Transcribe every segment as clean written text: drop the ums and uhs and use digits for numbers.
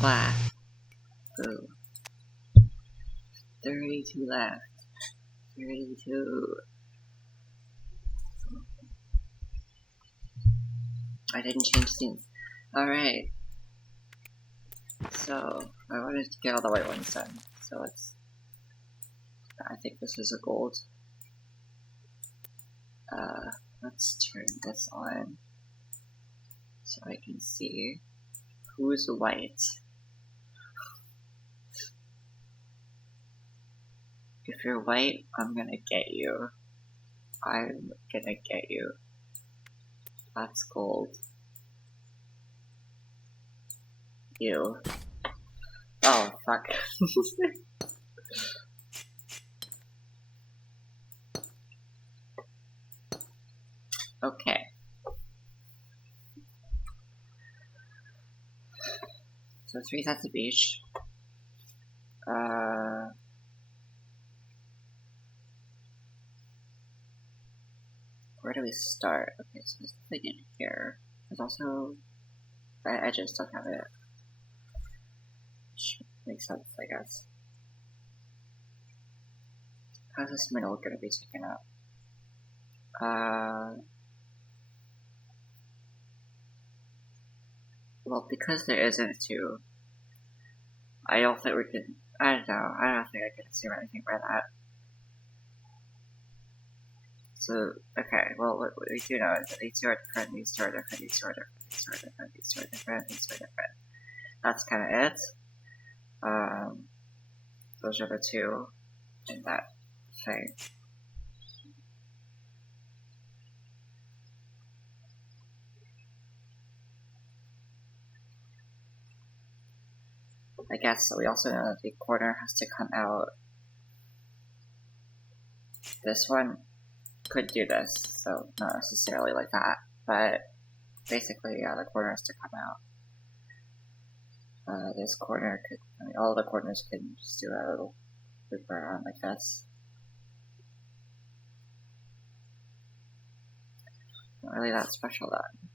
Blah. Boo. 32 left. 32. I didn't change scenes. Alright. So, I wanted to get all the white ones done. So let's... I think this is a gold. Let's turn this on. So I can see who's white. If you're white, I'm gonna get you. I'm gonna get you. That's gold. You. Oh, fuck. Okay. So 3 sets of each. Where do we start? Okay, so there's nothing in here. There's also... I just don't have it. Which makes sense, I guess. How's this middle gonna be taken up? Well, because there isn't a 2, I don't think we can... I don't know. I don't think I can assume anything by that. So, okay, well, what we do know is that these 2 are different, these 2 are different, these 2 are different, these 2 are different, these 2 are different, these 2 are different. That's kind of it. Those are the 2 in that thing. I guess we also know that the corner has to come out. This one could do this, so not necessarily like that, but basically, yeah, the corner has to come out. This corner could, I mean, all the corners can just do a little loop around like this. Not really that special then.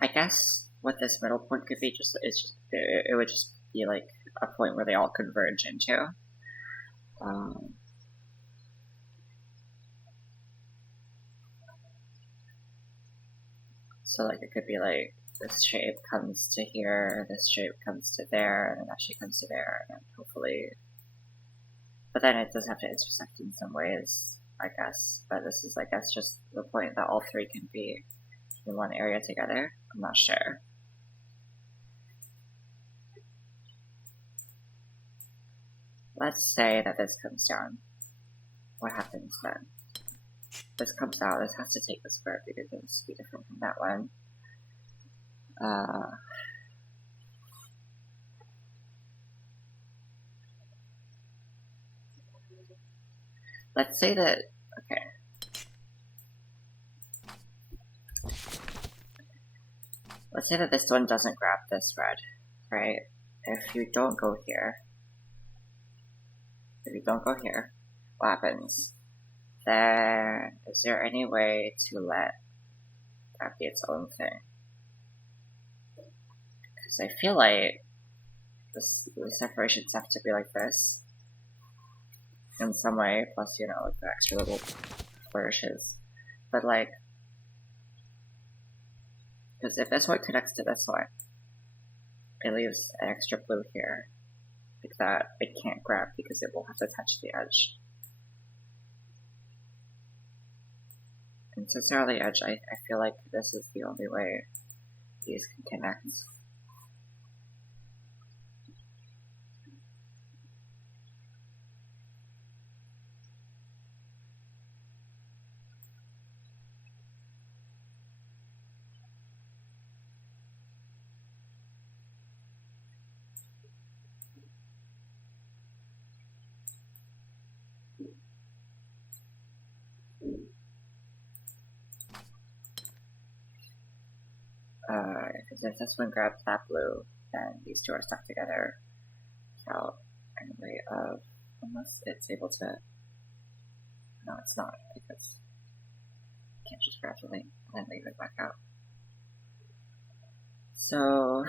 I guess what this middle point could be it would just be like a point where they all converge into. So like it could be like this shape comes to here, this shape comes to there, and that shape comes to there, and hopefully. But then it does have to intersect in some ways, I guess. But this is, I guess, just the point that all 3 can be in one area together. I'm not sure. Let's say that this comes down. What happens then? This comes out, this has to take the square because it has to be different from that one. Let's say that, okay. Let's say that this one doesn't grab this red, right? If you don't go here, what happens? Then, is there any way to let that be its own thing? Because I feel like the separations have to be like this in some way, plus, you know, like the extra little flourishes. But like, because if this one connects to this one, it leaves an extra blue here. like that it can't grab because it will have to touch the edge. And since they're on the edge, I feel like this is the only way these can connect. Because if this one grabs that blue, then these two are stuck together without any way of, unless it's able to, no it's not, because you can't just grab something and then leave it back out. So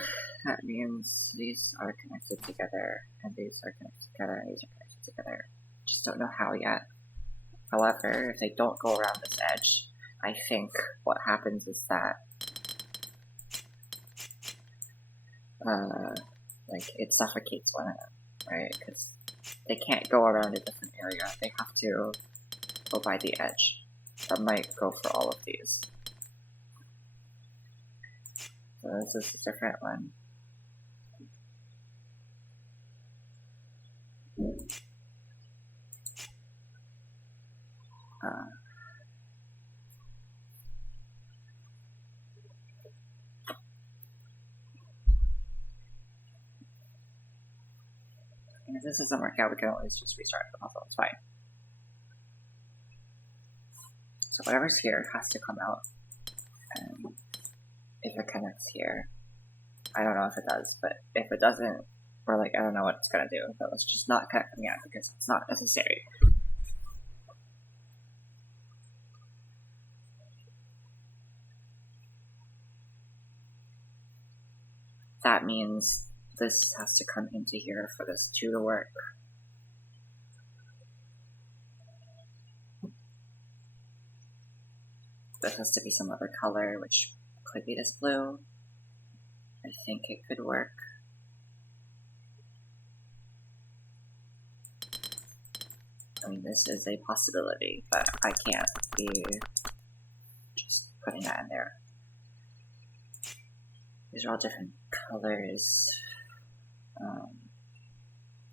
that means these are connected together, and these are connected together, and these are connected together. Just don't know how yet. However, if they don't go around this edge, I think what happens is that like it suffocates one of them, right? Because they can't go around a different area. They have to go by the edge. That might go for all of these. So this is a different one. And if this doesn't work out, we can always just restart the puzzle. It's fine. So whatever's here has to come out. And if it connects here, I don't know if it does, but if it doesn't, we're like, I don't know what it's gonna do, but let's just not connect them yet because it's not necessary. That means this has to come into here for this 2 to work. This has to be some other color, which could be this blue. I think it could work. I mean, this is a possibility, but I can't be just putting that in there. These are all different colors.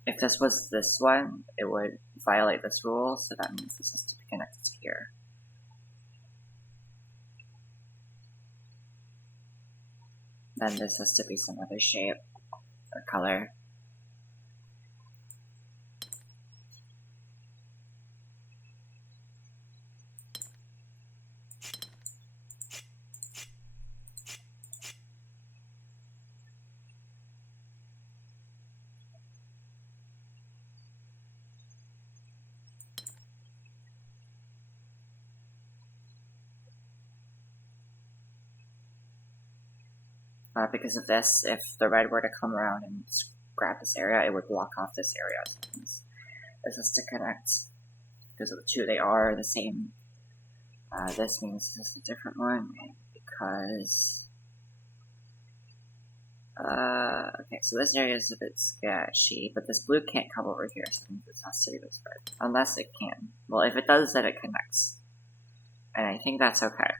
If this was this one, it would violate this rule, so that means this has to be connected to here. Then this has to be some other shape or color. Because of this, if the red were to come around and grab this area, it would block off this area. So this has to connect. Because of the two, they are the same. This means this is a different one, because... okay, so this area is a bit sketchy, but this blue can't come over here, so I think this has to be this red. Unless it can. Well, if it does, then it connects. And I think that's okay.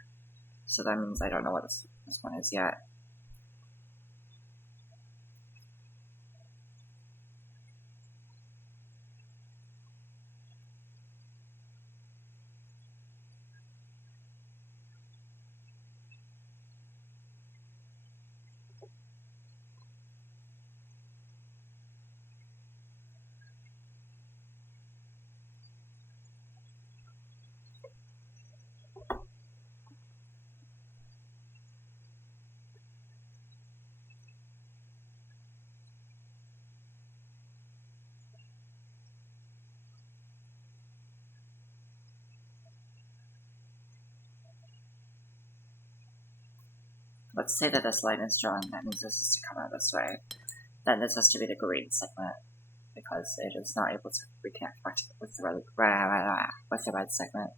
So that means I don't know what this one is yet. Let's say that this line is drawn, that means this is to come out this way. Then this has to be the green segment, because it is not able to reconnect back with the red segment.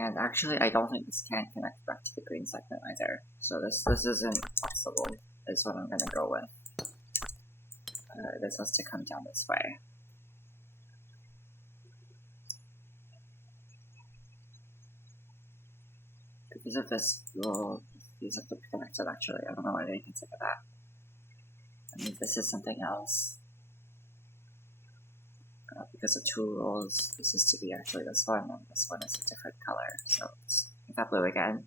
And actually, I don't think this can connect back to the green segment either. So this isn't possible, is what I'm gonna go with. This has to come down this way. Because of this rule, these have to be connected actually. I don't know why they consider that. I mean, this is something else. Because of two rules, this is to be actually this one, and this one is a different color. So let's make that blue again.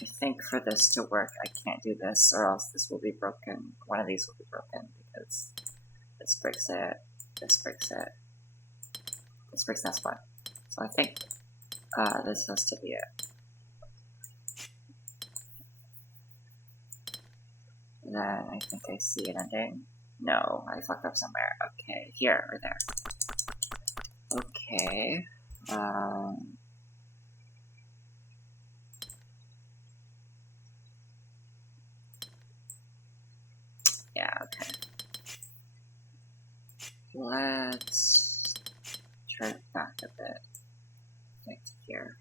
I think for this to work, I can't do this, or else this will be broken. One of these will be broken, because this breaks it, this breaks it, this breaks this one. So I think this has to be it. And then I think I see an ending. No, I fucked up somewhere. Okay, here or there. Okay. Yeah, okay. Let's turn it back a bit. Right here.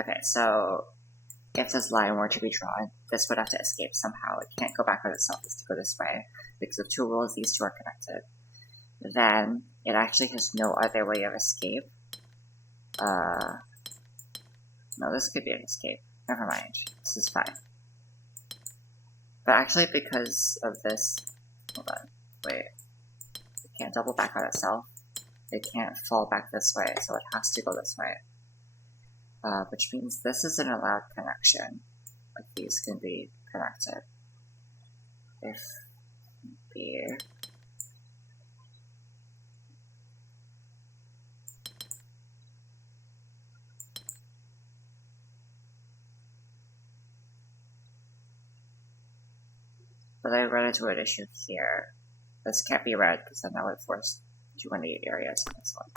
Okay, so if this line were to be drawn, this would have to escape somehow. It can't go back on itself, it's to go this way. Because of two rules, these two are connected. Then, it actually has no other way of escape. No, this could be an escape. Never mind. This is fine. But actually, because of this... Hold on. Wait. It can't double back on itself. It can't fall back this way, so it has to go this way. Which means this is an allowed connection. Like, these can be connected. If be... But I run into an issue here. This can't be red, because then that would force 218 areas in this one.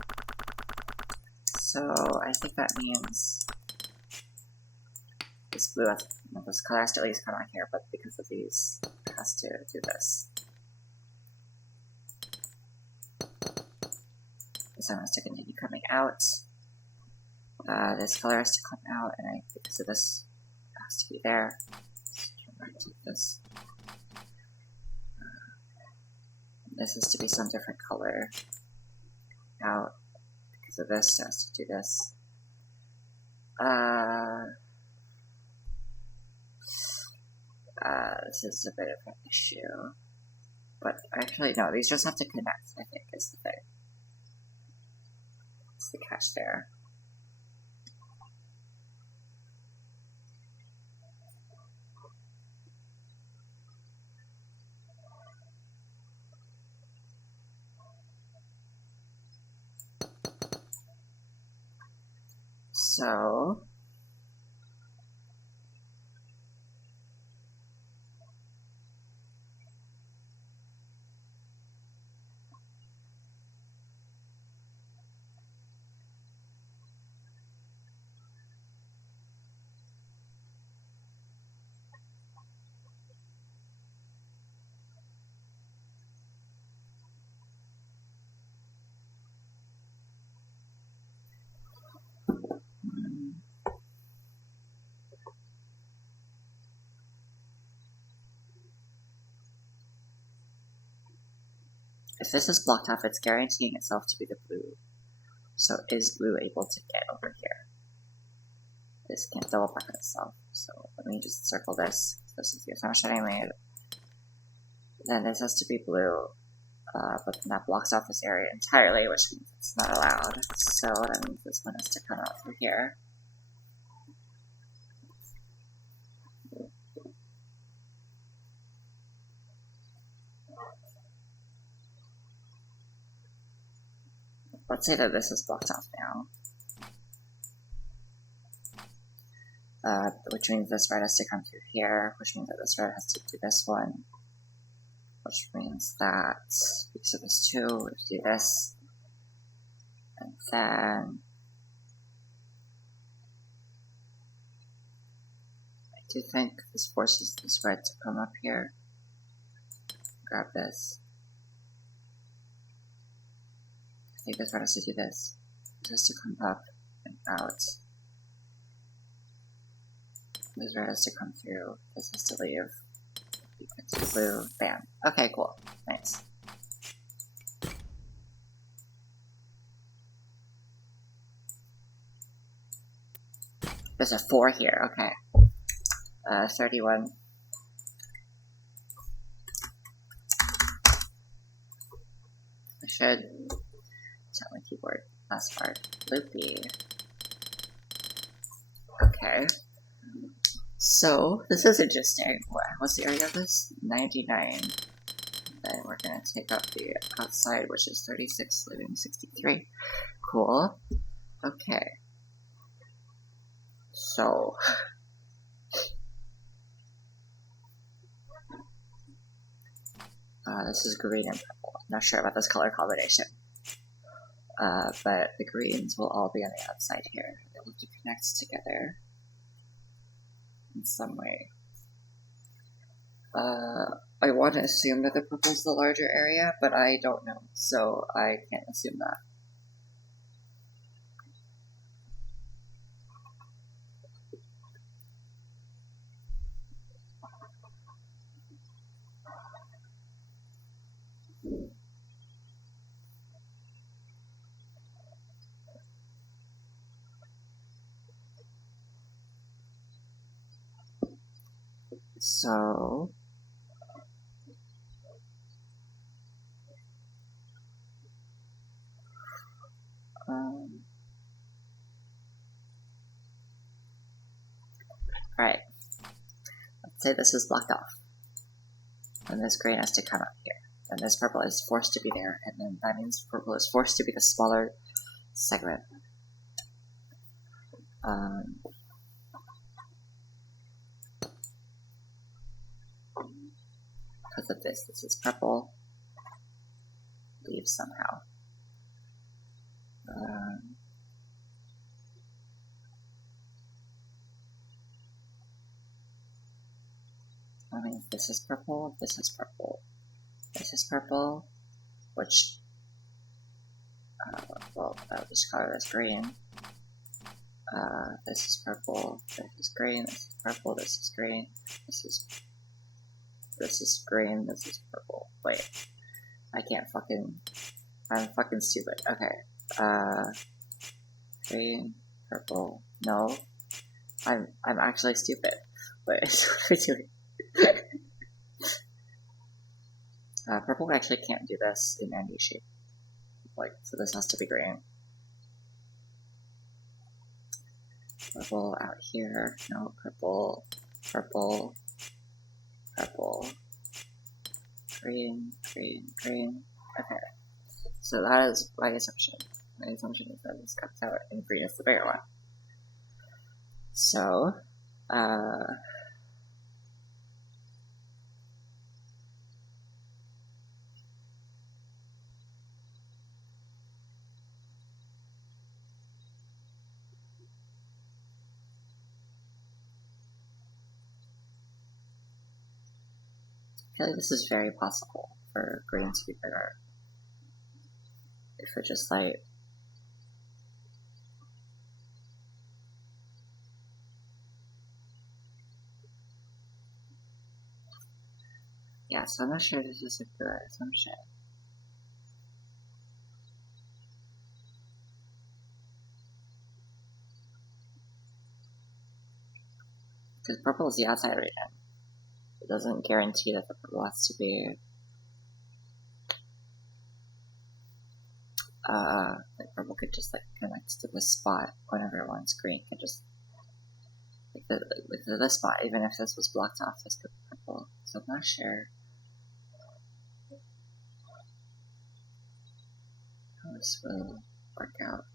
So I think that means this blue, this color has to at least come out here, but because of these, it has to do this. This one has to continue coming out. This color has to come out, and because of this, it has to be there. Let's turn back to this. This has to be some different color out. Because of this, it has to do this. This is a bit of an issue. But actually, no, these just have to connect, I think, is the thing. It's the catch there. So... If this is blocked off, it's guaranteeing itself to be the blue. So is blue able to get over here? This can't double back on itself. So let me just circle this. This is the assumption I made. Then this has to be blue. But then that blocks off this area entirely, which means it's not allowed. So that means this one has to come out through here. Let's say that this is blocked off now. Which means this red has to come through here, which means that this red has to do this one. Which means that, because of this 2, we have to do this. And then I do think this forces this red to come up here. Grab this. I think this red has to do this. This has to come up and out. This red has to come through. This has to leave. It's blue. Bam. Okay, cool. Nice. There's a 4 here. Okay. 31. I should tell my keyboard. Last part. Loopy. Okay. So, this is interesting. What's the area of this? 99. Then we're gonna take up the outside, which is 36, leaving 63. Cool. Okay. So, this is green and purple. I'm not sure about this color combination. But the greens will all be on the outside here. They'll have to connect together in some way. I want to assume that the purple is the larger area, but I don't know, so I can't assume that. So, alright. Let's say this is blocked off. And this green has to come up here. And this purple is forced to be there, and then that means purple is forced to be the smaller segment. Because of this is purple. Leave somehow. I mean, this is purple, this is purple, this is purple, which, well, I'll just color this green. This is purple, this is green, this is purple, this is green, this is green, this is purple. Wait, I can't I'm fucking stupid. Okay, green, purple, no, I'm actually stupid. Wait, what am I doing? Purple actually can't do this in any shape. Like, so this has to be green. Purple out here. No, purple, purple, purple, green, green, green. Okay. So that is my assumption. My assumption is that this comes out and green is the bigger one. So, I feel like this is very possible for green to be bigger. If we're just like, yeah, so I'm not sure this is a good assumption. Because purple is the outside region. It doesn't guarantee that the purple has to be like purple could just like connect to this spot whenever it wants. Green could just like this spot, even if this was blocked off, this could be purple. So I'm not sure how this will work out.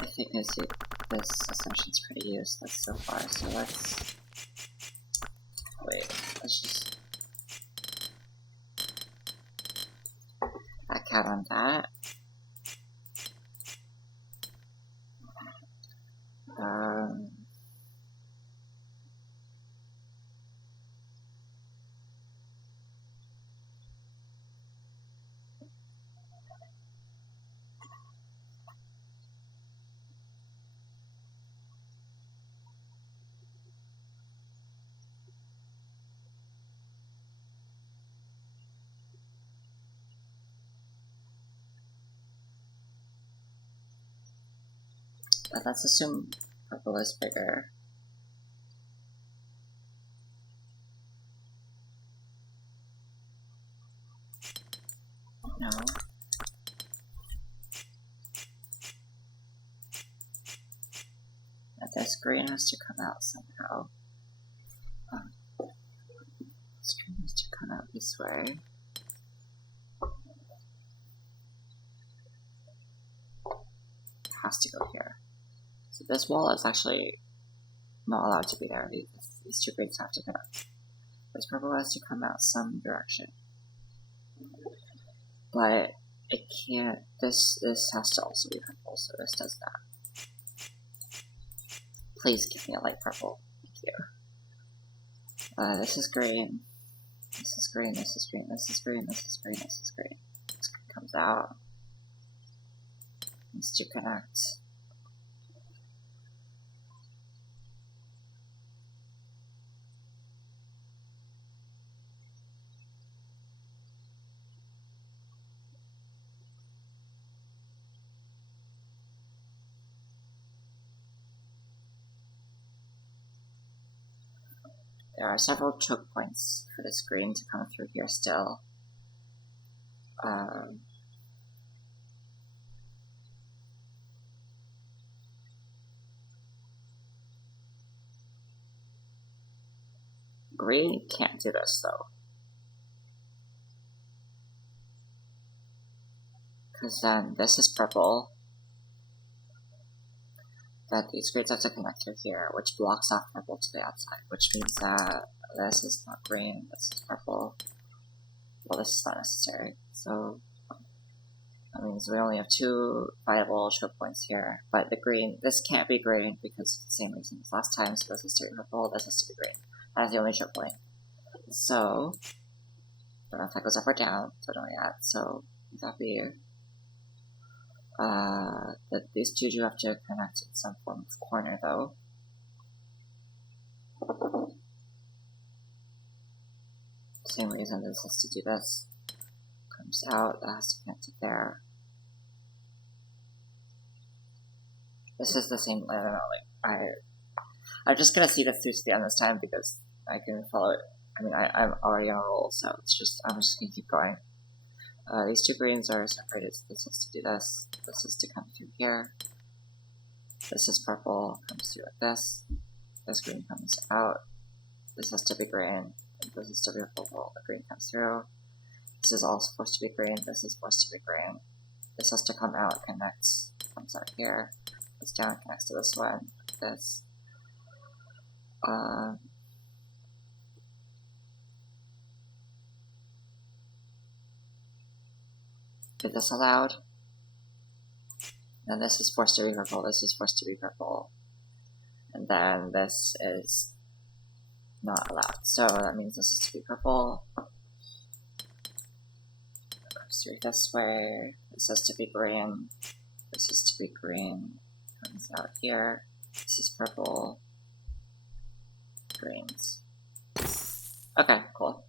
I think this assumption's pretty useless so far, so let's just back out on that. But let's assume purple is bigger. No. That this green has to come out somehow. This green has to come out this way. It has to go here. So this wall is actually not allowed to be there. These two greens have to connect. This purple has to come out some direction. But it can't, this has to also be purple, so this does that. Please give me a light purple. Thank you. This is green. This is green, this is green, this is green, this is green, this is green. This comes out. Needs to connect. There are several choke points for this green to come through here still. Green can't do this though. Because then this is purple. That these grids have to connect through here, which blocks off purple to the outside, which means that this is not green, this is purple. Well, this is not necessary, so that means we only have two viable choke points here. But the green, this can't be green because of the same reason as last time, so this has to be purple, this has to be green. That's the only choke point. So, I don't know if that goes up or down, so I don't know yet, so that'd be that these two do have to connect in some form of corner though. Same reason this has to do this. Comes out, that has to connect to there. This is the same, I don't know, like, I'm just gonna see this through to the end this time because I can follow it. I mean, I'm already on a roll, so I'm just gonna keep going. These two greens are separated, so this is to do this. This is to come through here. This is purple, comes through like this. This green comes out. This has to be green. This is to be purple. The green comes through. This is also supposed to be green. This is supposed to be green. This has to come out, connects, comes out here. This down connects to this one. This. Is this allowed? And this is forced to be purple. This is forced to be purple. And then this is not allowed. So that means this is to be purple. It comes through this way. This has to be green. This is to be green. Comes out here. This is purple. Greens. Okay, cool.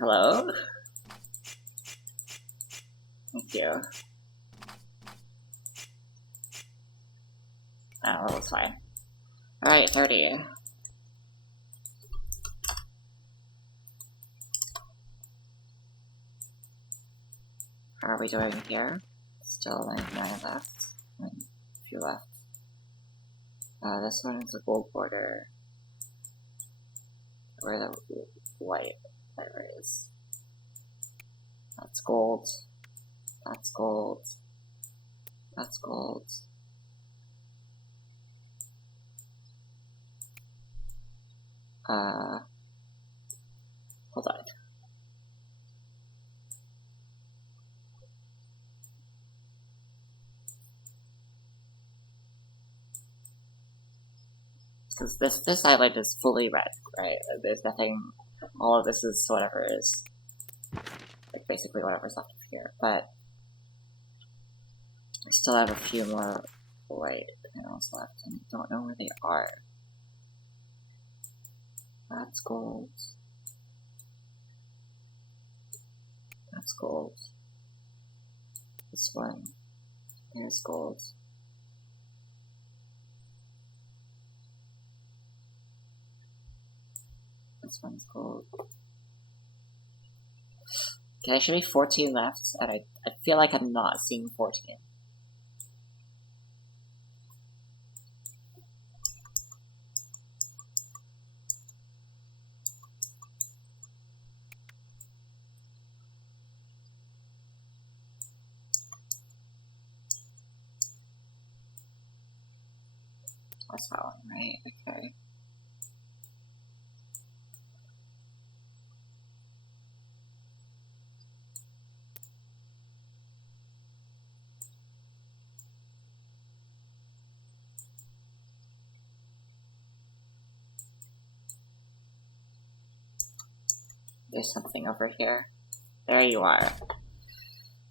Hello? Thank you. Oh, that's fine. Alright, 30. How are we doing here? Still 99 left. A few left. This one is a gold border. Where the white there is. That's gold. That's gold. That's gold. Hold on. Because this island is fully red, right? There's nothing, all of this is whatever is, like basically whatever's left of here, but I still have a few more white panels left, and I don't know where they are. That's gold. That's gold. This one, there's gold. This one's gold. Okay, there should be 14 left, and I feel like I'm not seeing 14. That's that one, right? Okay. There's something over here. There you are.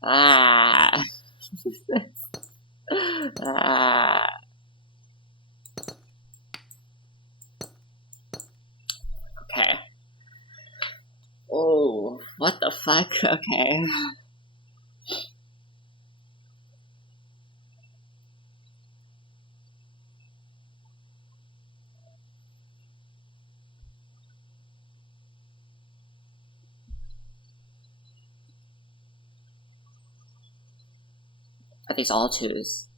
Ah. Ah. Okay. Oh, what the fuck? Okay. Are these all twos?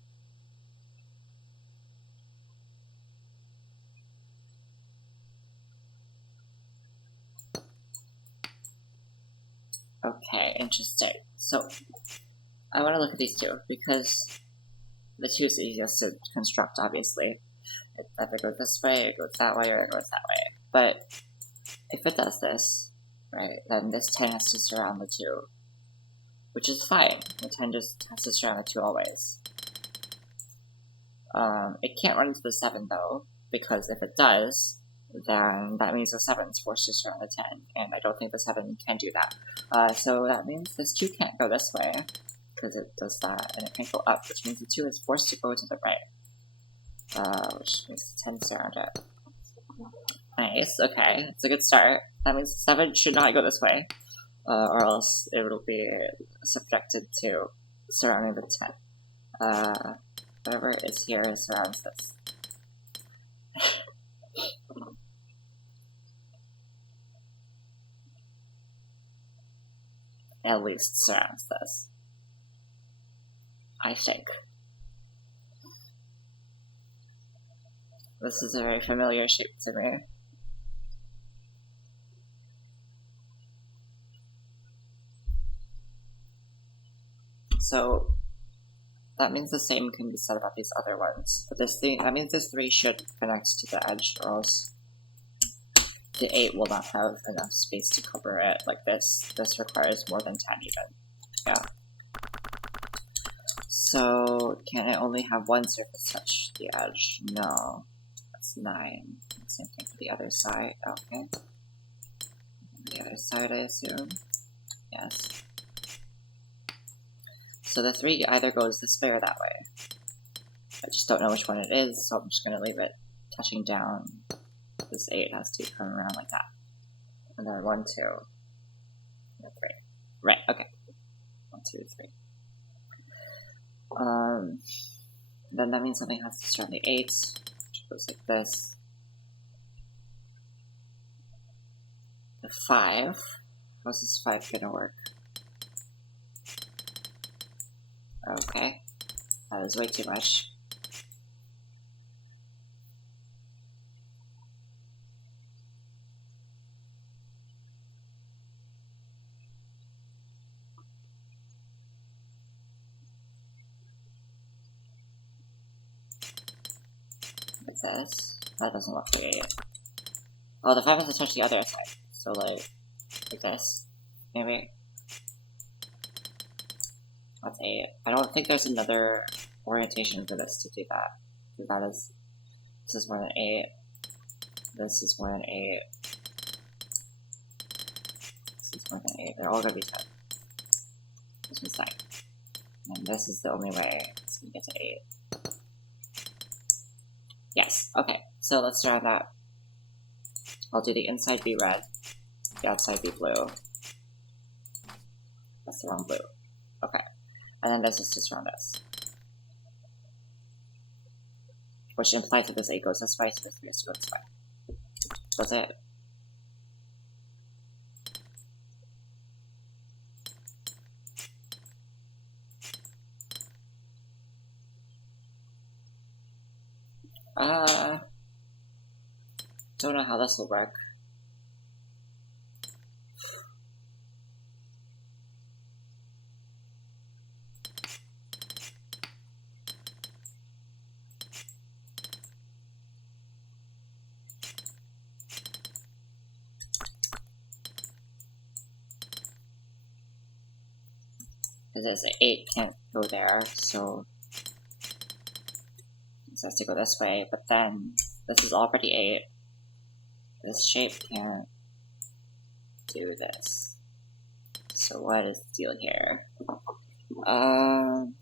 Okay, interesting. So, I want to look at these two, because the two is easiest to construct, obviously. It either goes this way, it goes that way, or it goes that way. But, if it does this, right, then this 10 has to surround the 2. Which is fine. The 10 just has to surround the 2 always. It can't run into the 7, though, because if it does, then that means the 7 is forced to surround the 10, and I don't think the 7 can do that. So that means this 2 can't go this way, because it does that, and it can't go up, which means the 2 is forced to go to the right. Which means the 10 surround it. Nice, okay, it's a good start. That means the 7 should not go this way, or else it will be subjected to surrounding the 10. Whatever is here surrounds this. At least surrounds this. I think. This is a very familiar shape to me. So that means the same can be said about these other ones. But that means this 3 should connect to the edge, or else the 8 will not have enough space to cover it like this. This requires more than 10 even. Yeah. So, can I only have one surface touch the edge? No. That's 9. Same thing for the other side. Okay. The other side, I assume. Yes. So the 3 either goes this way or that way. I just don't know which one it is, so I'm just going to leave it touching down. This 8 has to come around like that. And then 1, 2, and 3. Right, okay. 1, 2, 3. Then that means something has to start on the 8, which goes like this. The 5. How's this 5 gonna work? Okay. That is way too much. Like this. That doesn't look like 8. Oh, the 5 has to touch the other side. So, like this. Maybe. That's 8. I don't think there's another orientation for this to do that. Because this is more than 8. This is more than 8. This is more than 8. They're all gonna be 10. This one's 9. And this is the only way it's gonna get to 8. Yes, okay. So let's try that. I'll do the inside be red, the outside be blue. That's the wrong blue. Okay. And then this is just around this. Which implies that this 8 goes this way, so this 3 has to go this way. That's it. Don't know how this will work. Because this 8 can't go there, so this has to go this way, but then this is already 8. This shape can't do this. So what is the deal here? Can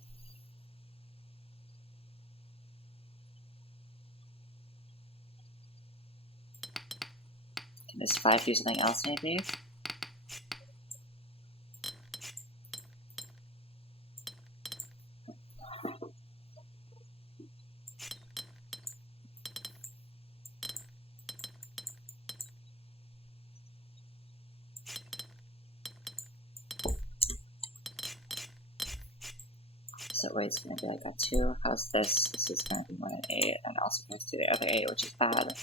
this 5 do something else maybe? So wait, it's gonna be like that too. How's this? This is gonna be more than 8, and also goes to the other 8, which is bad.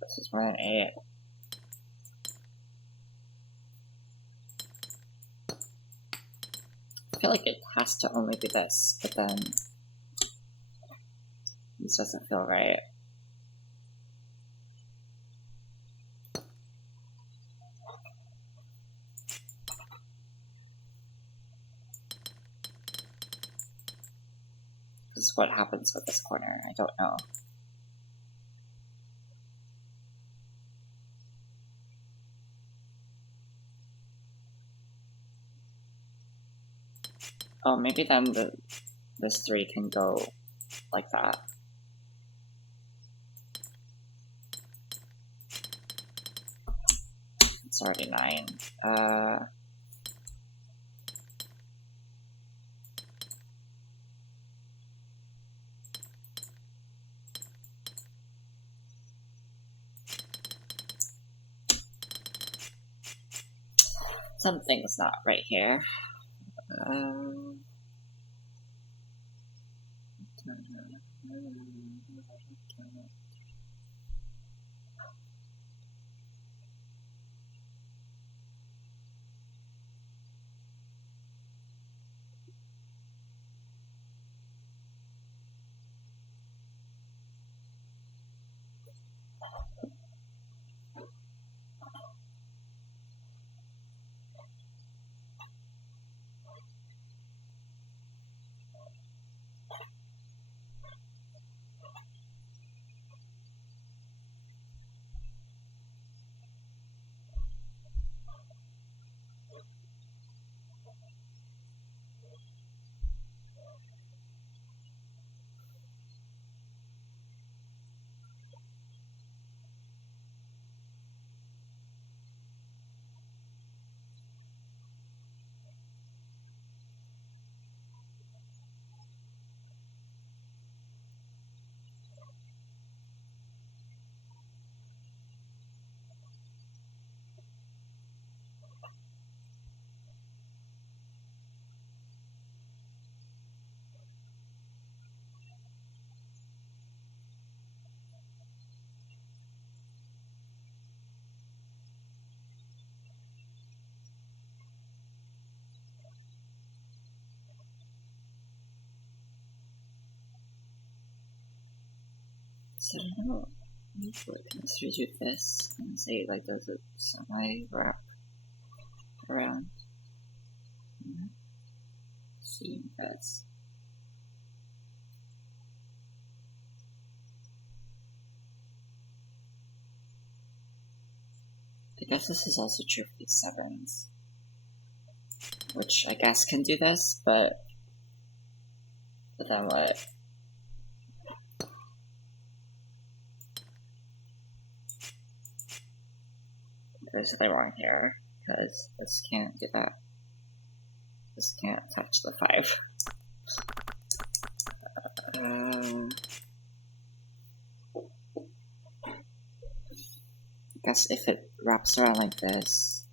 This is more than 8. I feel like it has to only be this, but then this doesn't feel right. This is what happens with this corner, I don't know. Oh, maybe then this 3 can go like that. It's already 9. Something's not right here. So I don't know. Usually can just redo this and say like does it semi wrap around. See this. I guess this is also true for these sevens, which I guess can do this, but then what? There's something wrong here, because this can't do that. This can't touch the 5. I guess if it wraps around like this,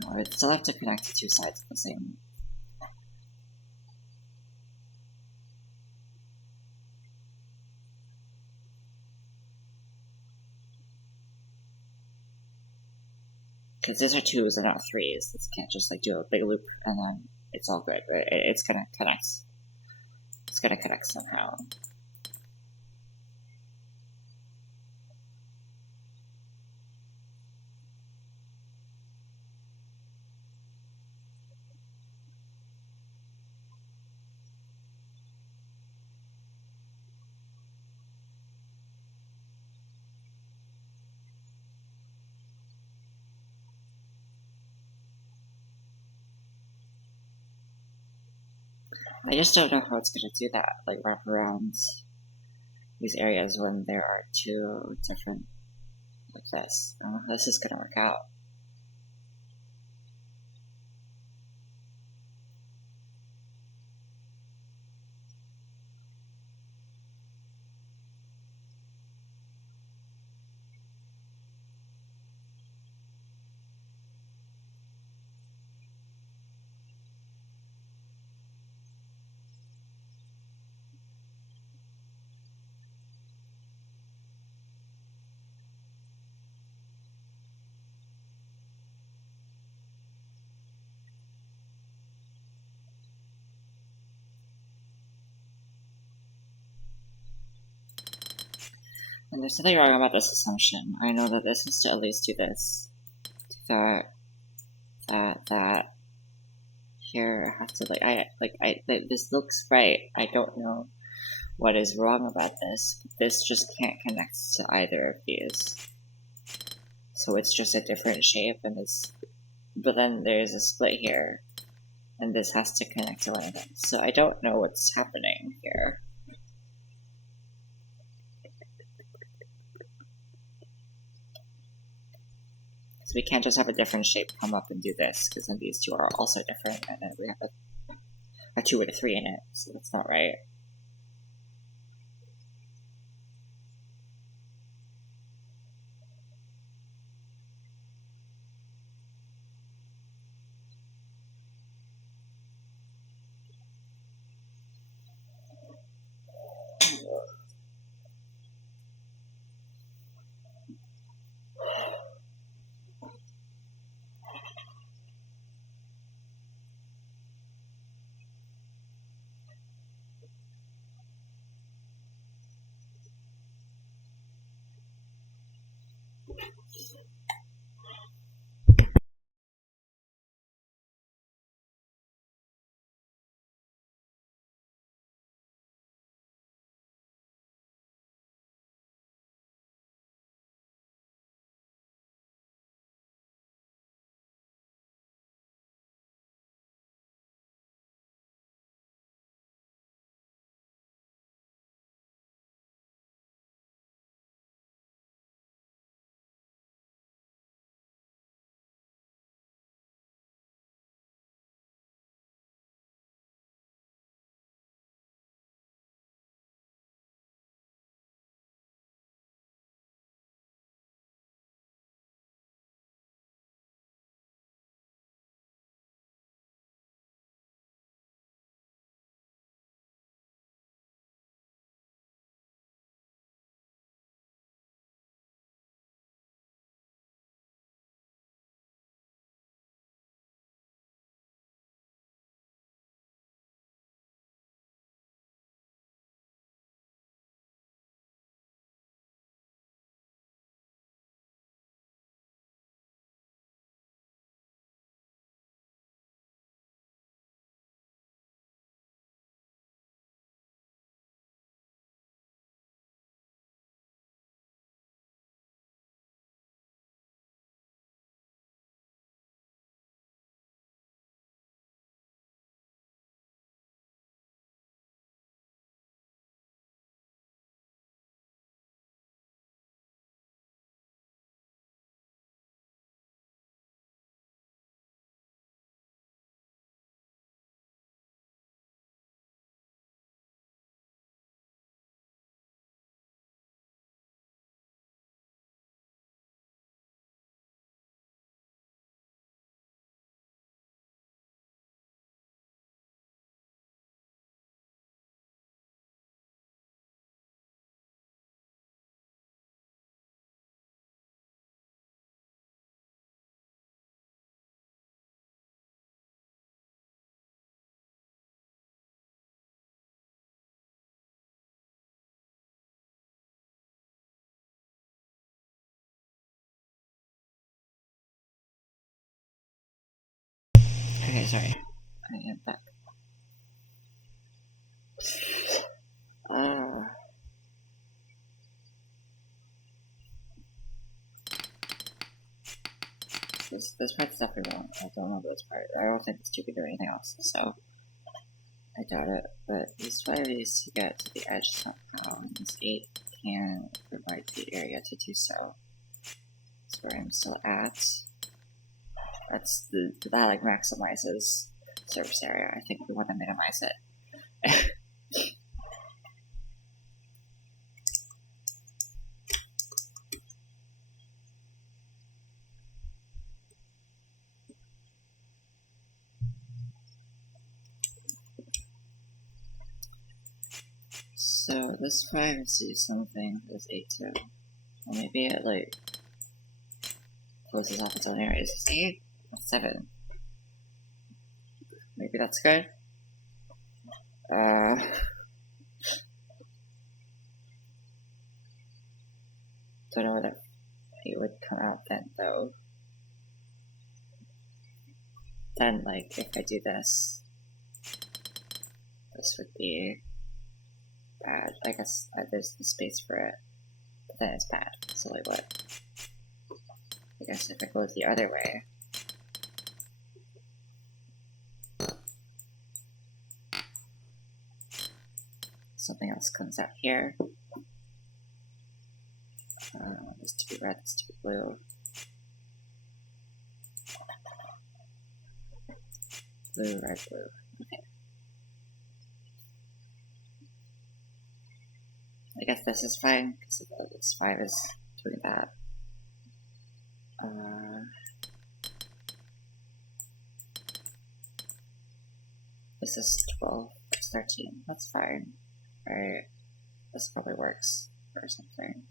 no, I would still have to connect to 2 sides of the same. Because these are 2s and not 3s. This can't just like do a big loop and then it's all good. Right? It's gonna connect. It's gonna connect somehow. I just don't know how it's gonna do that, like wrap around these areas when there are 2 different like this. I don't know how this is gonna work out. And there's something wrong about this assumption. I know that this is to at least do this. Do that. Here, I have to this looks right. I don't know what is wrong about this. This just can't connect to either of these. So it's just a different shape and this, but then there's a split here. And this has to connect to one of them. So I don't know what's happening here. So we can't just have a different shape come up and do this, because then these 2 are also different, and then we have a 2 with a 3 in it, so that's not right. Okay, sorry. I am back. This part's definitely wrong. I don't remember this part. I don't think this 2 can do anything else, so I doubt it. But these 5 needs to get to the edge somehow, and this 8 can provide the area to do so. That's where I'm still at. That's that like maximizes surface area. I think we want to minimize it. So this 5 is to do something, this 8 too. Well, maybe it like closes off its own area. Is this 8? That's 7. Maybe that's good. Don't know what it would come out then though. Then like if I do this, this would be bad. I guess there's the space for it, but then it's bad. So like what? I guess if it goes the other way. Something else comes out here. This to be red, this to be blue. Blue, red, blue. Okay. I guess this is fine, because this 5 is doing that. This is 12, it's 13. That's fine. Right. This probably works or something.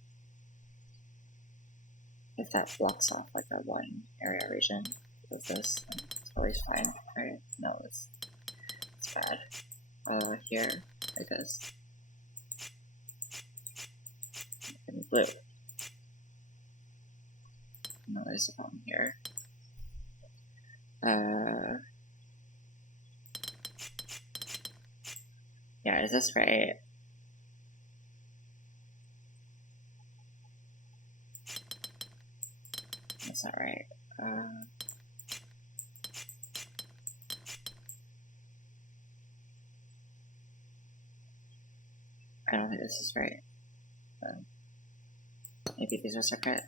If that blocks off like a 1 area region with this, then it's always fine. Right? No, it's bad. Here, like this. And blue. No, there's a problem here. Yeah, is this right? That's not right. I don't think this is right. Maybe these are separate.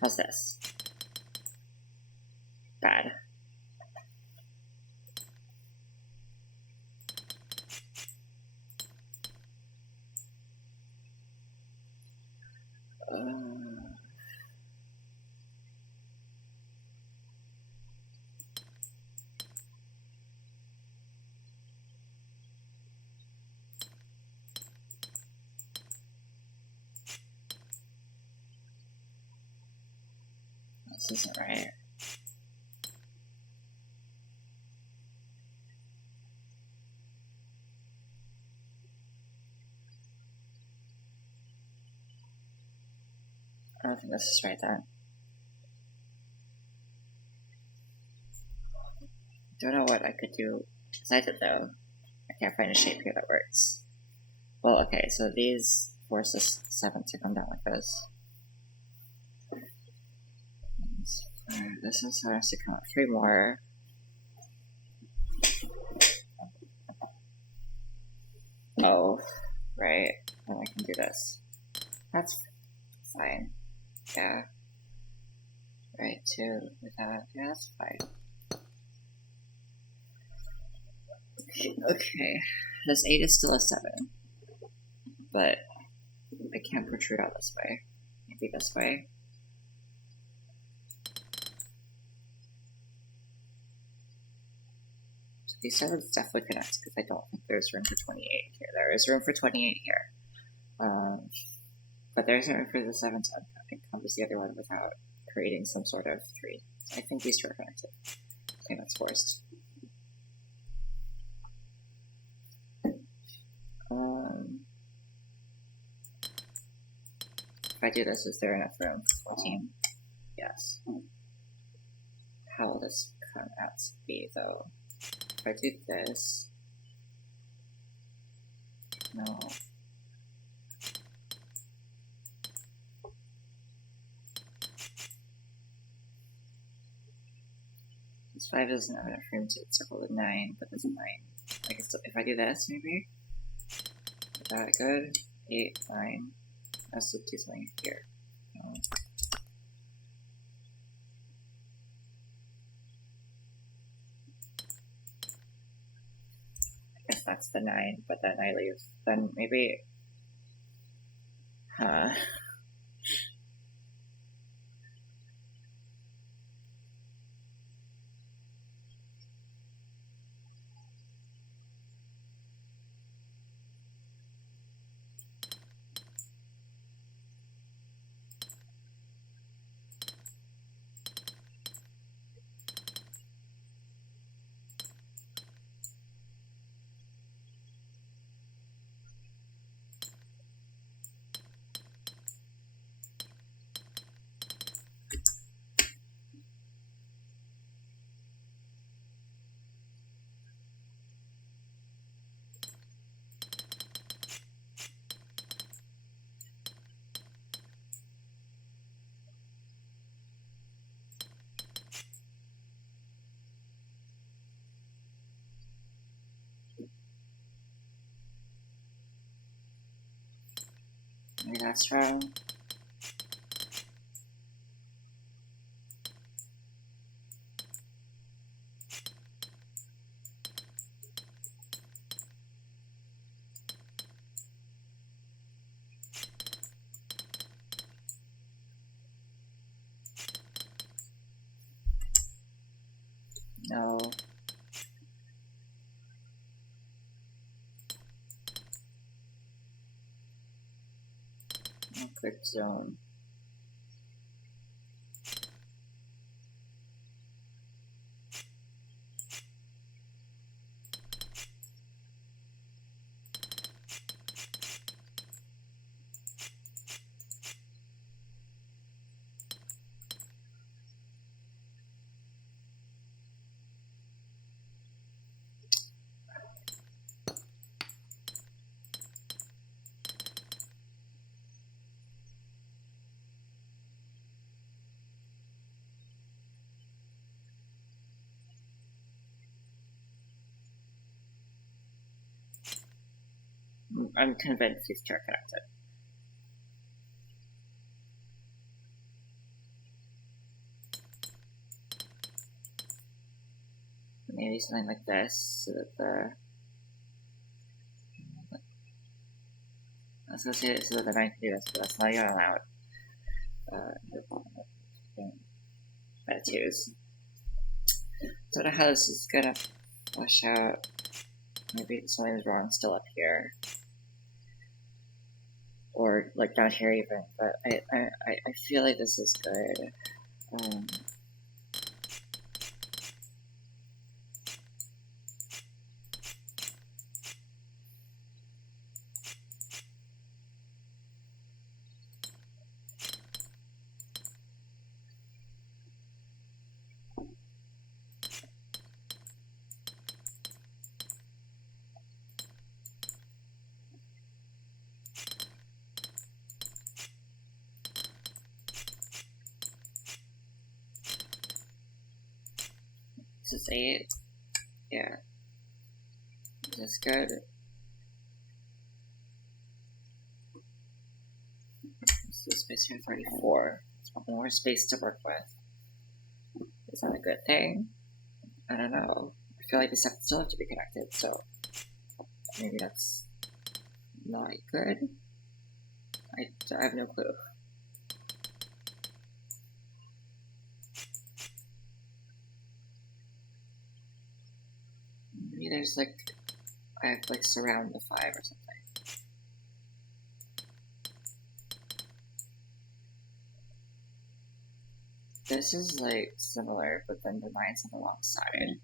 How's this? Bad. This isn't right. I don't think this is right then. Don't know what I could do besides it though. I can't find a shape here that works. Well, okay, so these force this 7 to come down like this. This is has to come out 3 more. Oh, right. Then I can do this. That's fine. Yeah. Right, 2 with that. Yeah, that's fine. Okay. This 8 is still a 7. But I can't protrude out this way. Maybe this way. So these 7s definitely connect because I don't think there's room for 28 here. There is room for 28 here. But there isn't room for the 7 to encompass the other one without creating some sort of 3. So I think these 2 are connected. I think that's forced. If I do this, is there enough room for 14? Yes. How will this come out to be, though? If I do this... No. This 5 doesn't have enough room to circle the 9, but this 9. I guess if I do this, maybe? Is that good? 8, 9. Let's do something here. I guess that's the 9, but then I leave. Then maybe... maybe that's wrong. No. No click zone. I'm convinced these two are connected. Maybe something like this, so that the associated, so that the 9 can do this, but that's not even allowed. Twos. Don't know how this is gonna flush out. Maybe something's wrong still up here. Or like down here even, but I feel like this is good. This is 8. Yeah. Is this good? This is space here 34. It's more space to work with. Is that a good thing? I don't know. I feel like these still have to be connected, so maybe that's not good. I have no clue. Maybe there's like, I have like surround the 5 or something. This is like similar, but then the 9's on the wrong side.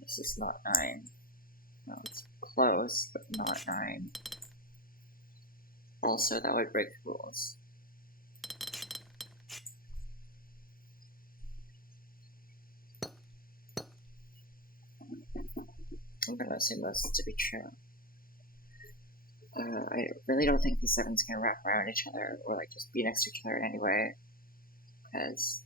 This is not 9. No, it's close, but not 9. Also, that would break the rules. I'm gonna assume this to be true. I really don't think these 7's gonna wrap around each other or like just be next to each other anyway, because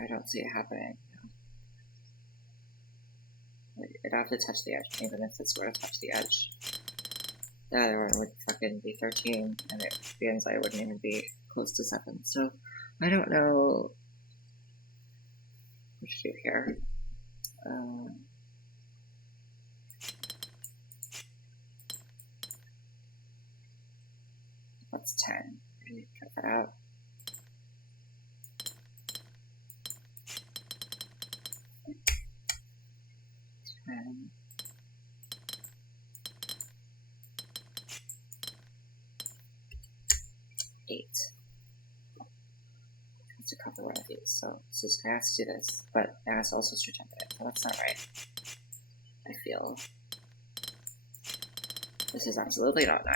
I don't see it happening. Like, it'd have to touch the edge, even if this were to touch the edge. The other one would fucking be 13, and the inside wouldn't even be close to 7. So I don't know what to do here. That's 10. Cut that out. 10. 8. Has to cover one of these, so it's gonna have to do this, but it has to also stretch under it, so that's not right. I feel. This is absolutely not 9.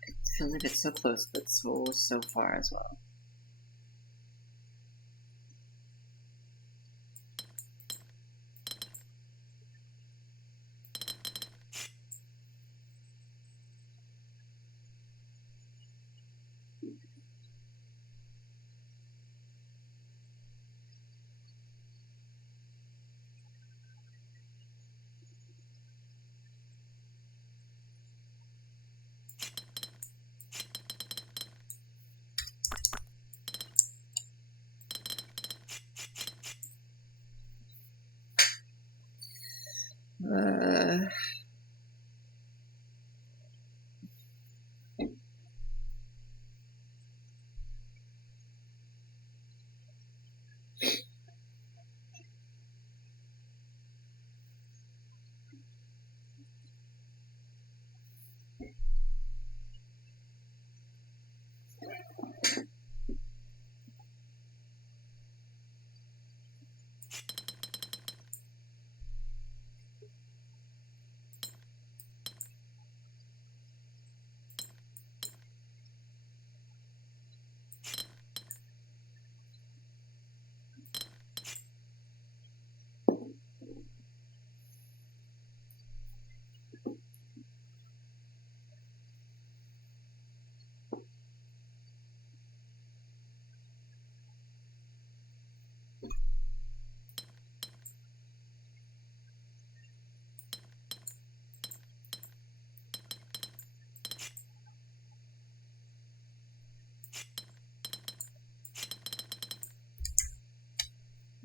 It feels like it's so close, but so far as well.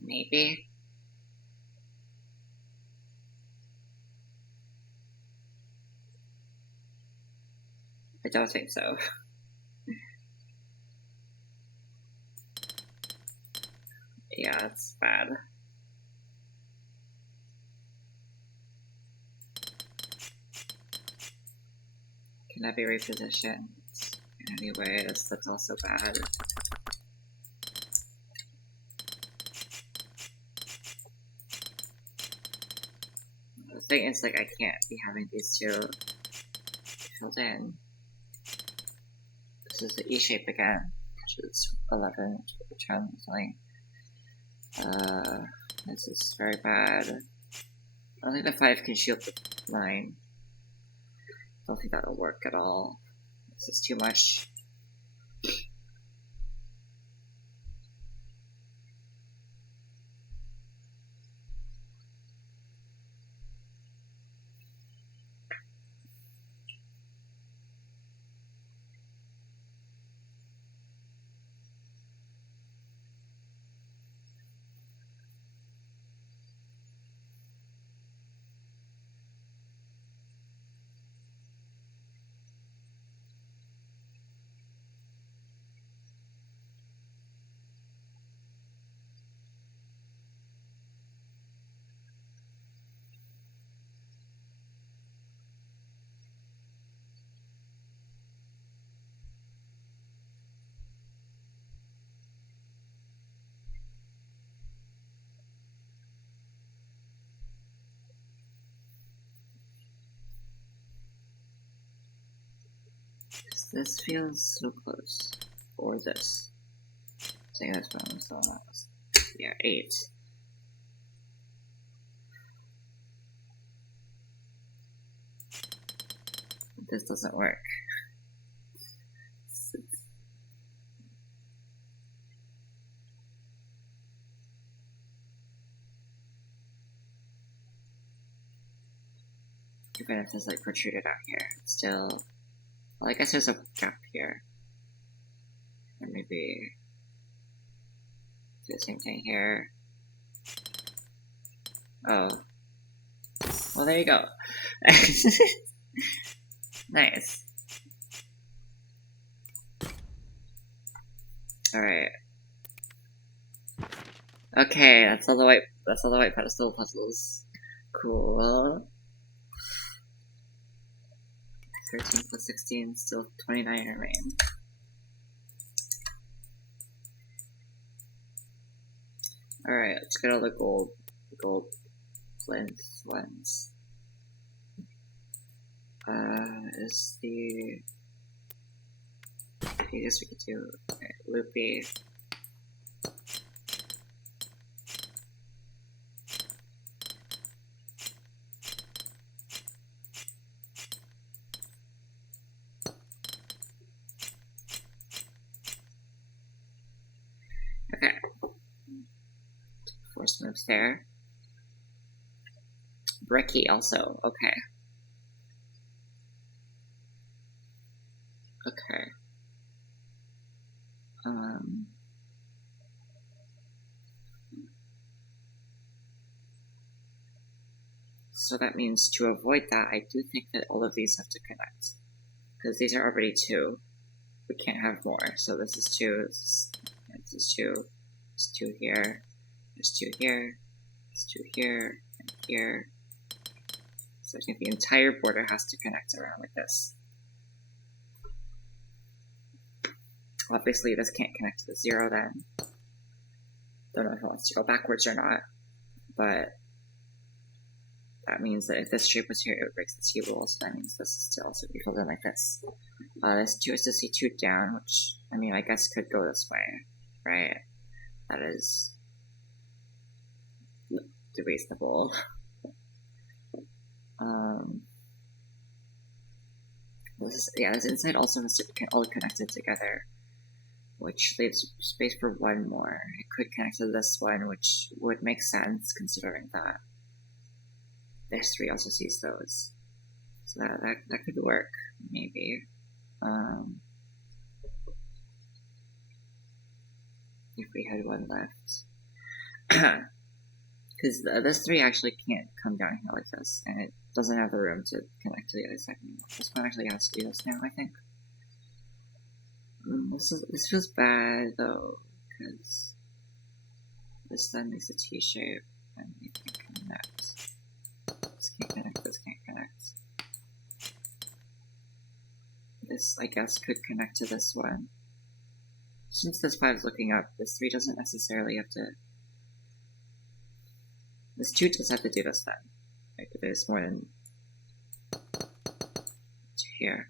Maybe. I don't think so. Yeah, it's bad. Can that be repositioned in any way? That's also bad. The thing is, like, I can't be having these two filled in. This is the E shape again, which is 11, 10, something. This is very bad. I don't think the 5 can shield the 9. I don't think that'll work at all. This is too much. This feels so close. Or this. I think that's what I was on. Yeah, 8. This doesn't work. Even if it's like protruded out here, it's still. Well, I guess there's a gap here. Or maybe do the same thing here. Oh. Well, there you go. Nice. Alright. Okay, that's all the white pedestal puzzles. Cool. 13 plus 16, still 29 remain. Alright, let's get all the gold plinth ones. Is the... I guess we could do loopy. Okay. Force moves there. Bricky also, okay. Okay. So that means to avoid that, I do think that all of these have to connect. Because these are already 2. We can't have more. So this is 2, this is 2, there's 2 here, there's 2 here, there's 2 here, and here. So I think the entire border has to connect around like this. Obviously this can't connect to the 0 then. Don't know if it wants to go backwards or not, but that means that if this shape was here, it would break the T rule, so that means this is to also be filled in like this. This 2 is to C2 down, which, I mean, I guess could go this way, right? That is reasonable. This inside also has to be all connected together, which leaves space for one more. It could connect to this one, which would make sense considering that this 3 also sees those. So that could work, maybe. If we had one left. Because this 3 actually can't come down here like this, and it doesn't have the room to connect to the other side anymore. This one actually has to do this now, I think. This feels bad, though, because this then makes a T shape, and we can connect. This can't connect, this can't connect. This, I guess, could connect to this one. Since this 5 is looking up, this 3 doesn't necessarily have to... This 2 does have to do this then. Right? But there's more than... to here.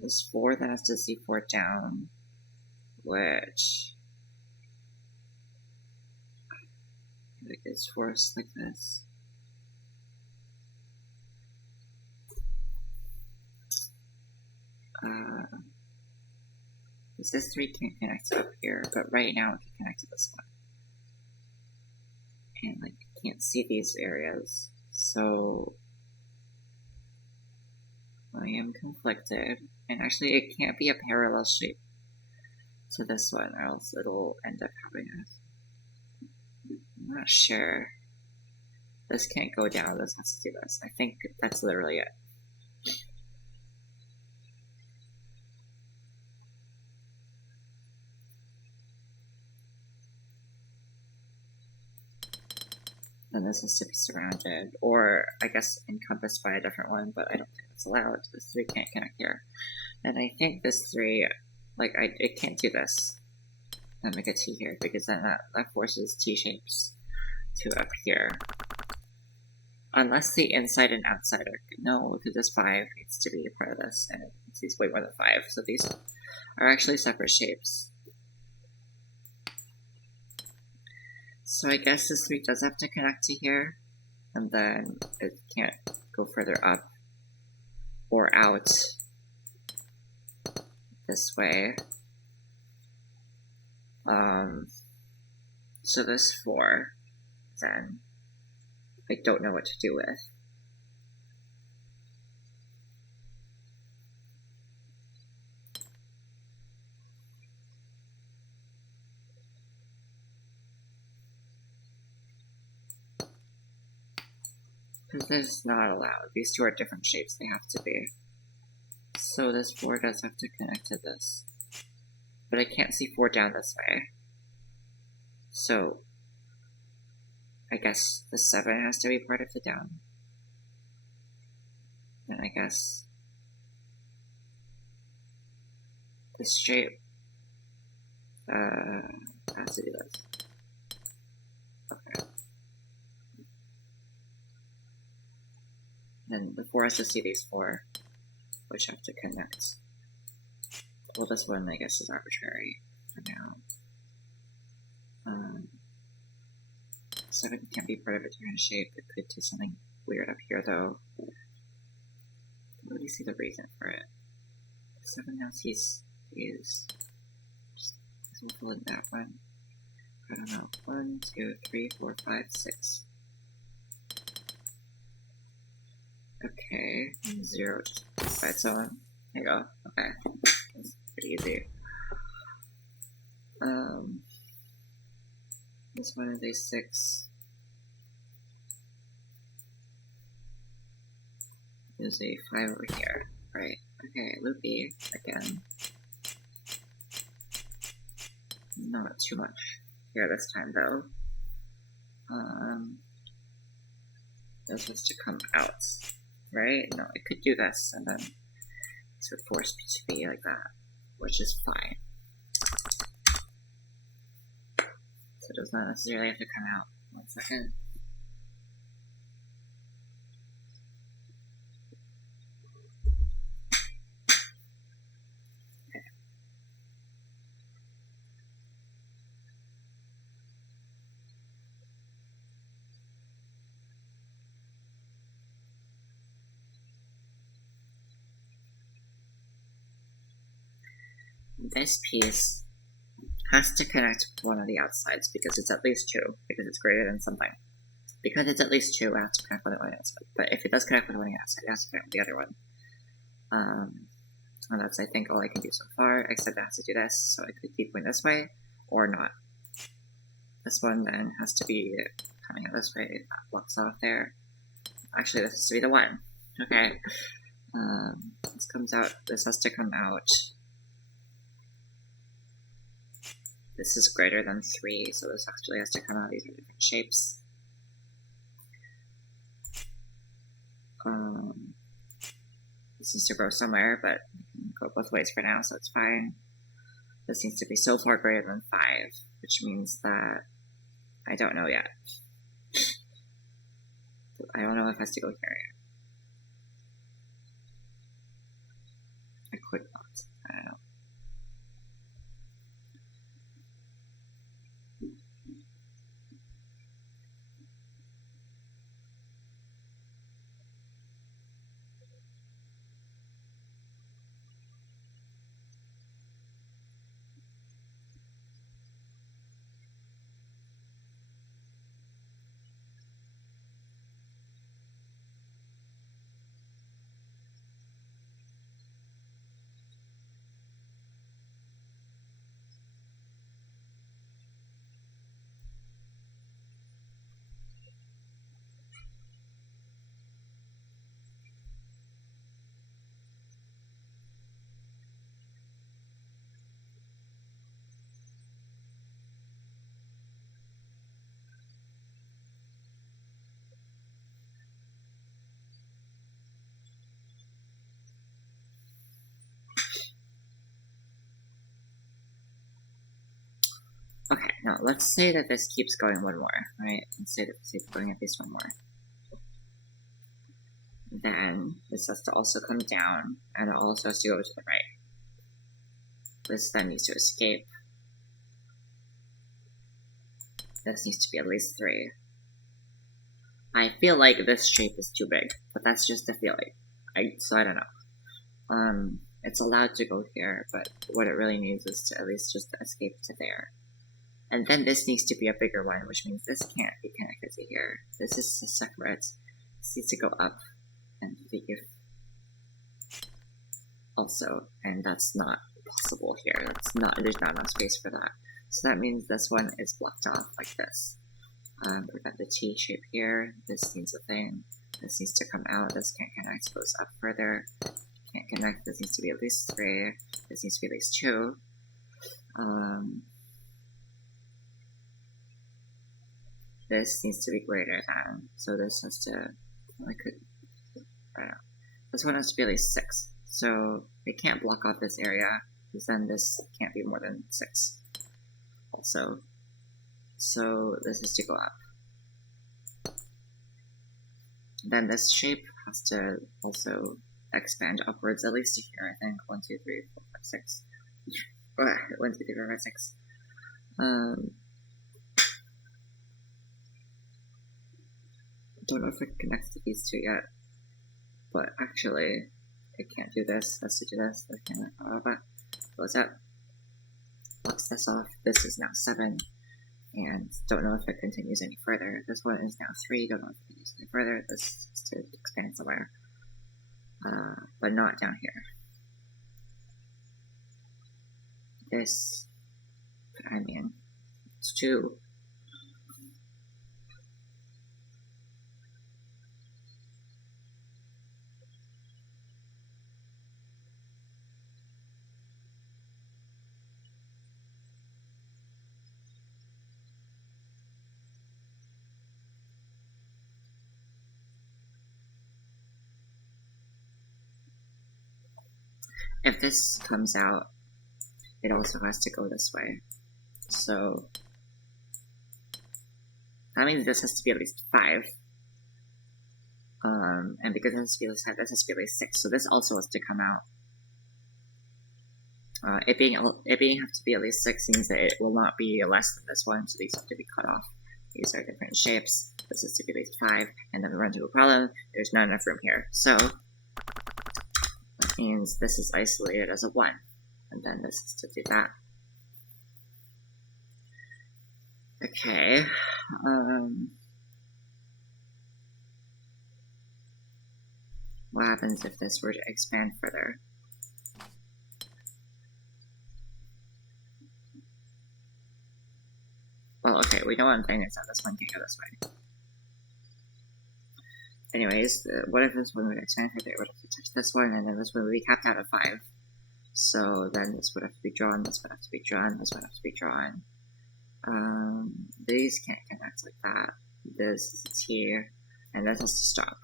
This 4 then has to C4 down, which... it is forced like this. This 3 can't connect up here, but right now it can connect to this one. And like, I can't see these areas, so I am conflicted. And actually, it can't be a parallel shape to this one, or else it'll end up having a... I'm not sure. This can't go down, this has to do this. I think that's literally it. Then this has to be surrounded, or I guess encompassed by a different one, but I don't think that's allowed. This 3 can't connect here. And I think this 3, like, it can't do this and make a T here, because then that forces T shapes to up here. Unless the inside and outside are... No, because this 5 needs to be a part of this, and it's way more than 5, so these are actually separate shapes. So I guess this 3 does have to connect to here, and then it can't go further up or out this way. So this 4, then, I don't know what to do with. Because this is not allowed. These 2 are different shapes, they have to be. So this 4 does have to connect to this. But I can't see 4 down this way. So I guess the 7 has to be part of the down. And I guess this shape has to do this. Okay. And the 4 has to see these 4, which have to connect. Well, this one, I guess, is arbitrary for now. 7 can't be part of a different shape. It could do something weird up here, though. I don't really see the reason for it. 7 now sees these. We'll fill in that one. I don't know. 1, 2, 3, 4, 5, 6. Okay, 0 just by its own. There you go. Okay, that's pretty easy. This one is a 6. is a 5 over here. Right. Okay, loopy again. Not too much here this time though. This has to come out, right? No, I could do this and then this would force me to be like that, which is fine. So it does not necessarily have to come out. 1 second. This piece has to connect with one of the outsides because it's at least 2, because it's greater than something. Because it's at least 2, it has to connect with one outside. But if it does connect with one outside, it has to connect with the other one. And that's, I think, all I can do so far, except it has to do this, so I could keep going this way, or not. This one then has to be coming out this way, that blocks off there. Actually, this has to be the one. Okay. This comes out, this has to come out. This is greater than 3, so this actually has to come out. These are different shapes. This needs to grow somewhere, but it can go both ways for now, so it's fine. This needs to be so far greater than 5, which means that I don't know yet. I don't know if it has to go here yet. I could not. I don't know. Okay, now let's say that this keeps going one more, right? Let's say that this keeps going at least one more. Then this has to also come down, and it also has to go to the right. This then needs to escape. This needs to be at least 3. I feel like this shape is too big, but that's just a feeling. So I don't know. It's allowed to go here, but what it really needs is to at least just escape to there. And then this needs to be a bigger one, which means this can't be connected to here. This is separate. This needs to go up and leave. Also, and that's not possible here. There's not enough space for that. So that means this one is blocked off like this. We've got the T shape here. This needs a thing. This needs to come out. This can't connect. Goes up further. Can't connect. This needs to be at least 3. This needs to be at least 2. This needs to be greater than. So this has to. I don't know. This one has to be at least 6. So it can't block off this area, because then this can't be more than 6. Also. So this has to go up. Then this shape has to also expand upwards at least to here, I think. 1, 2, 3, 4, 5, 6. 1, 2, 3, 4, 5, 6. Don't know if it connects to these 2 yet. But actually, it can't do this. It has to do this. It can't. Close up. Blocks this off. This is now 7. And don't know if it continues any further. This one is now 3. Don't know if it continues any further. This has to expand somewhere. But not down here. This, I mean, it's 2. if this comes out, it also has to go this way. So that means this has to be at least 5. And because it has to be at least 5, this has to be at least 6. So this also has to come out. It being have to be at least 6 means that it will not be less than this one, so these have to be cut off. These are different shapes. This is to be at least 5, and then we run into a problem. There's not enough room here. So that means this is isolated as a 1, and then this is to do that. Okay. What happens if this were to expand further? Well, okay, we know one thing is that this one can't go this way. Anyways, what if this one would expand further? It would have to touch this one, and then this one would be capped out at 5. So then this would have to be drawn, this would have to be drawn, this would have to be drawn. These can't connect like that. This is here, and this has to stop.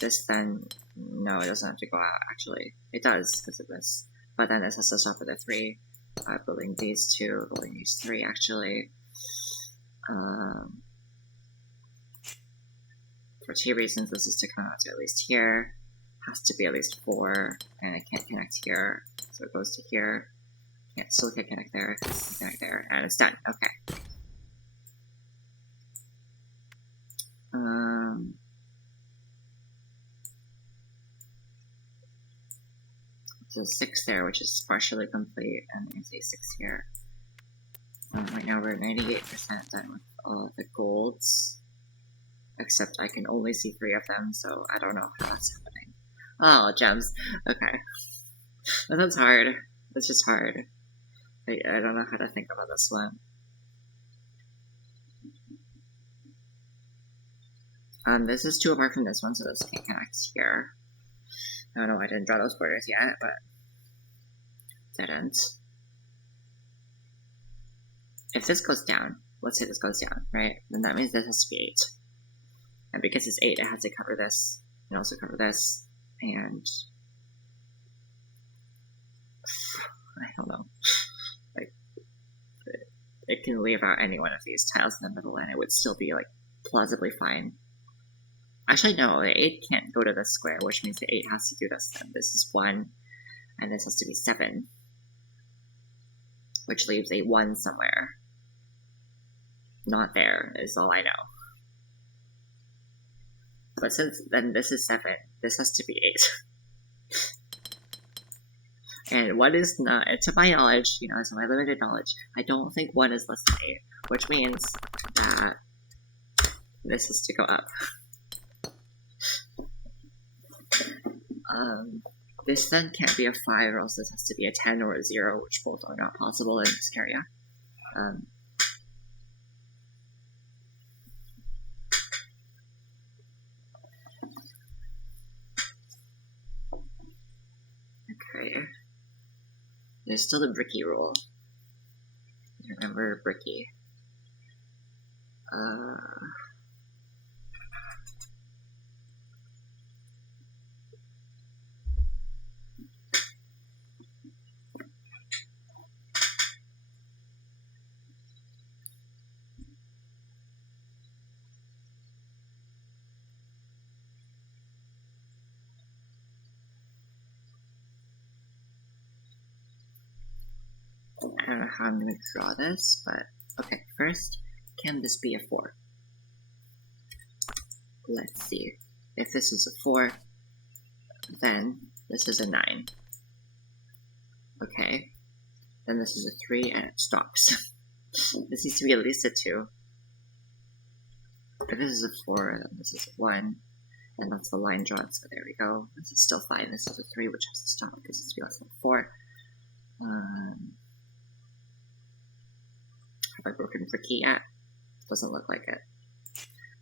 This then, no, it doesn't have to go out, actually. It does, because of this. But then this has to stop at the 3. Building these 2, building these 3, actually. For 2 reasons, this is to come out to at least here. Has to be at least 4, and it can't connect here, so it goes to here. Still can't connect there, can't connect there, and it's done. Okay. So 6 there, which is partially complete, and there's a 6 here. Right now we're 98% done with all of the golds, except I can only see 3 of them, so I don't know how that's happening. Oh, gems. Okay. That's hard. It's just hard. I don't know how to think about this one. This is 2 apart from this one, so this can't connect here. I don't know why I didn't draw those borders yet, but didn't. If this goes down, let's say this goes down, right? Then that means this has to be 8. And because it's 8, it has to cover this, and also cover this, and I don't know. Like, it can leave out any one of these tiles in the middle, and it would still be like plausibly fine. Actually, no, the 8 can't go to this square, which means the 8 has to do this then. This is 1, and this has to be 7, which leaves a 1 somewhere. Not there, is all I know. But since then this is 7, this has to be 8. And 1 is not, to my knowledge, you know, to my limited knowledge, I don't think 1 is less than 8, which means that this is to go up. This then can't be a 5, or else this has to be a 10 or a 0, which both are not possible in this area. Okay. There's still the bricky rule. Remember bricky. I don't know how I'm going to draw this, but okay, first, can this be a 4? Let's see. If this is a 4, then this is a 9. Okay. Then this is a 3 and it stops. This needs to be at least a 2. If this is a 4, then this is a 1. And that's the line drawn, so there we go. This is still 5. This is a 3, which has to stop because it's less than 4. Have I broken bricky yet? Doesn't look like it.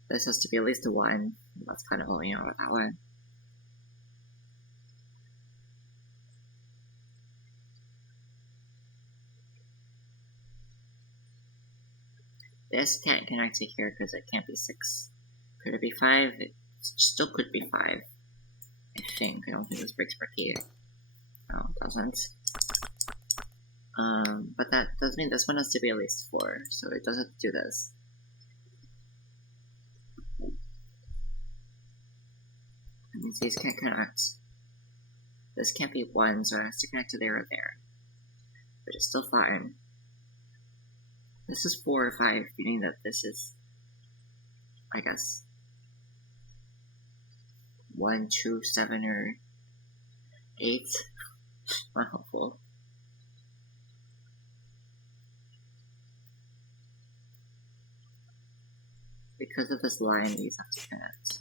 This has to be at least a 1. That's kind of all we know about that one. This can't connect to here because it can't be 6. Could it be 5? It still could be 5. I think. I don't think this breaks bricky. No, it doesn't. But that does mean this one has to be at least 4, so it does have to do this. That means these can't connect. This can't be 1, so it has to connect to there or there. But it's still fine. This is 4 or 5, meaning that this is, I guess, 1, 2, 7, or 8. Not helpful. Because of this line, these have to connect.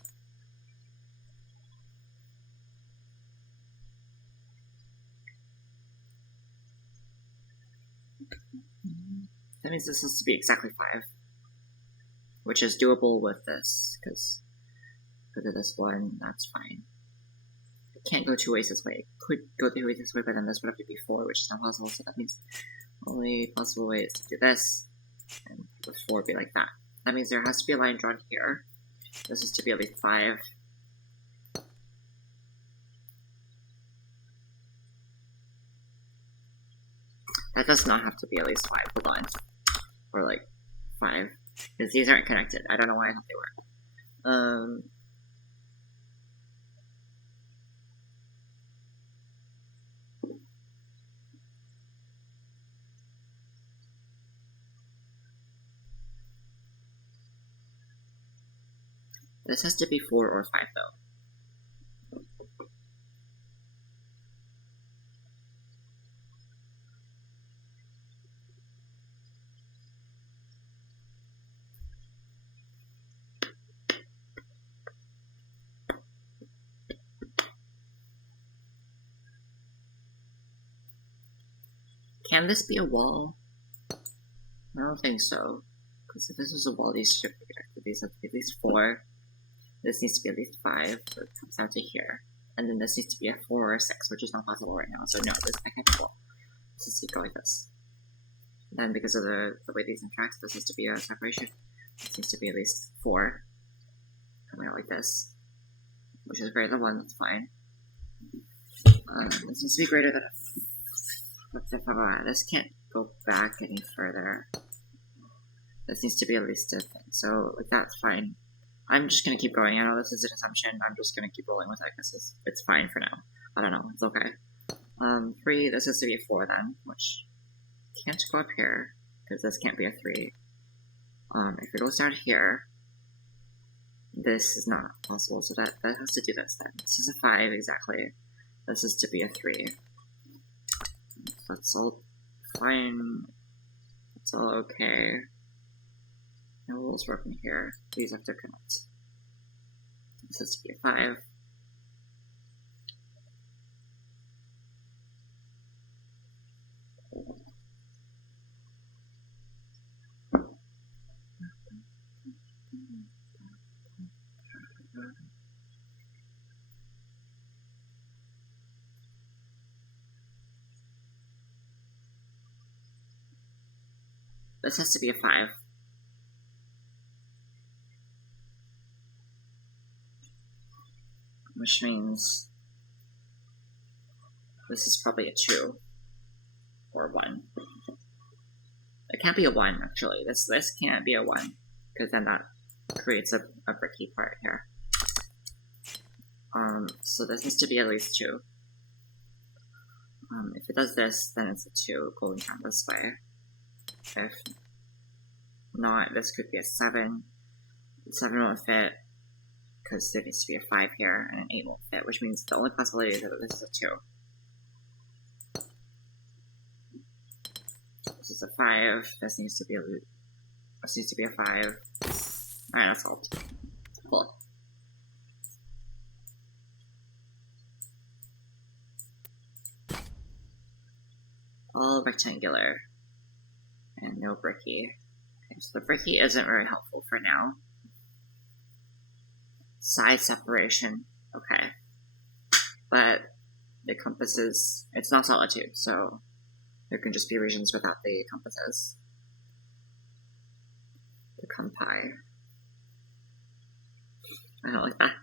That means this has to be exactly 5. Which is doable with this, because of this one, that's fine. It can't go 2 ways this way. It could go 2 ways this way, but then this would have to be 4, which is not possible, so that means the only possible way is to do this, and with 4 be like that. That means there has to be a line drawn here. This is to be at least 5. That does not have to be at least 5, hold on. Or like 5. Because these aren't connected. I don't know why I thought they were. This has to be 4 or 5 though. Can this be a wall? I don't think so. Because if this was a wall, these should be connected. These have to be at least 4. This needs to be at least 5, so it comes down to here. And then this needs to be a 4 or a 6, which is not possible right now. So no, this can't be a wall. This has to go like this. And then because of the way these interact, this has to be a separation. This needs to be at least 4. Coming out like this. Which is greater than 1, that's fine. This needs to be greater than this can't go back any further. This needs to be at least a thing. So like that's fine. I'm just gonna keep going. I know this is an assumption. I'm just gonna keep rolling with it because it's fine for now. I don't know. It's okay. 3. This has to be a 4 then, which can't go up here because this can't be a 3. If it goes down here, this is not possible. So that has to do this then. This is a 5 exactly. This is to be a 3. That's all fine. It's all okay. No rules working here. These have to connect. This has to be a 5. This has to be a 5. Which means this is probably a 2 or 1. It can't be a 1 actually. This can't be a 1 because then that creates a bricky part here. So this needs to be at least 2. If it does this, then it's a 2 going down this way. If not, this could be a 7. 7 won't fit because there needs to be a 5 here, and an 8 won't fit, which means the only possibility is that this is a 2. This is a 5. This needs to be a 5. Alright, that's solved. Cool. All rectangular. And no bricky. Okay, so the bricky isn't very helpful for now. Side separation. Okay. But the compasses, it's not solitude, so there can just be regions without the compasses. The compi. I don't like that.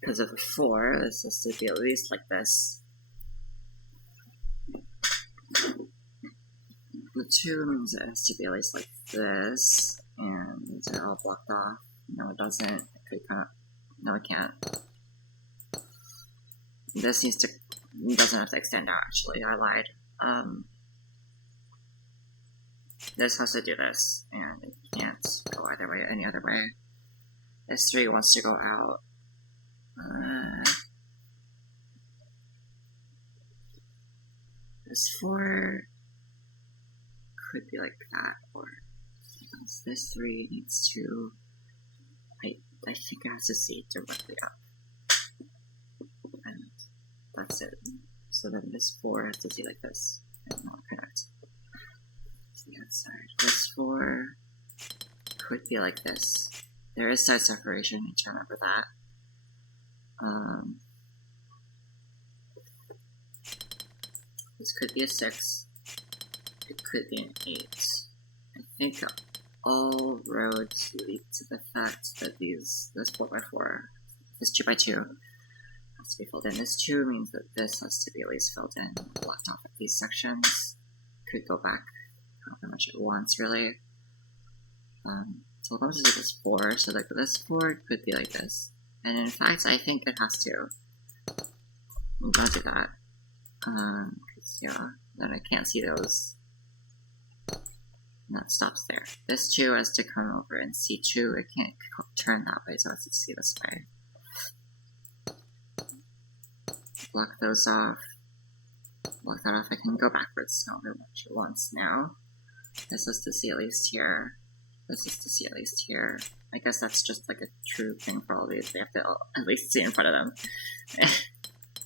because of the 4, this has to be at least like this. The 2 means it has to be at least like this, and these are all blocked off. No, it doesn't. It could kind of. No, it can't. This needs to. It doesn't have to extend out, actually. I lied. This has to do this, and it can't go either way, any other way. This 3 wants to go out. This 4 could be like that, or this 3 needs to. I think it has to see directly up, and that's it. So then this 4 has to see like this, and not connect. The outside. This 4 could be like this. There is side separation, you need to remember that. This could be a 6. It could be an 8. I think all roads lead to the fact that this 4x4, this 2x2, has to be filled in. This 2 means that this has to be at least filled in, blocked off at these sections. Could go back however much it wants, really. So it goes to this 4, so like this 4 could be like this. And in fact, I think it has to. I'm gonna do that. Cause yeah, then I can't see those. And that stops there. This 2 has to come over, and C2, it can't turn that way, so it has to see this way. Block those off. Block that off. I can go backwards however much it wants now. This is to see at least here. This is to see at least here. I guess that's just like a true thing for all these. They have to at least see in front of them.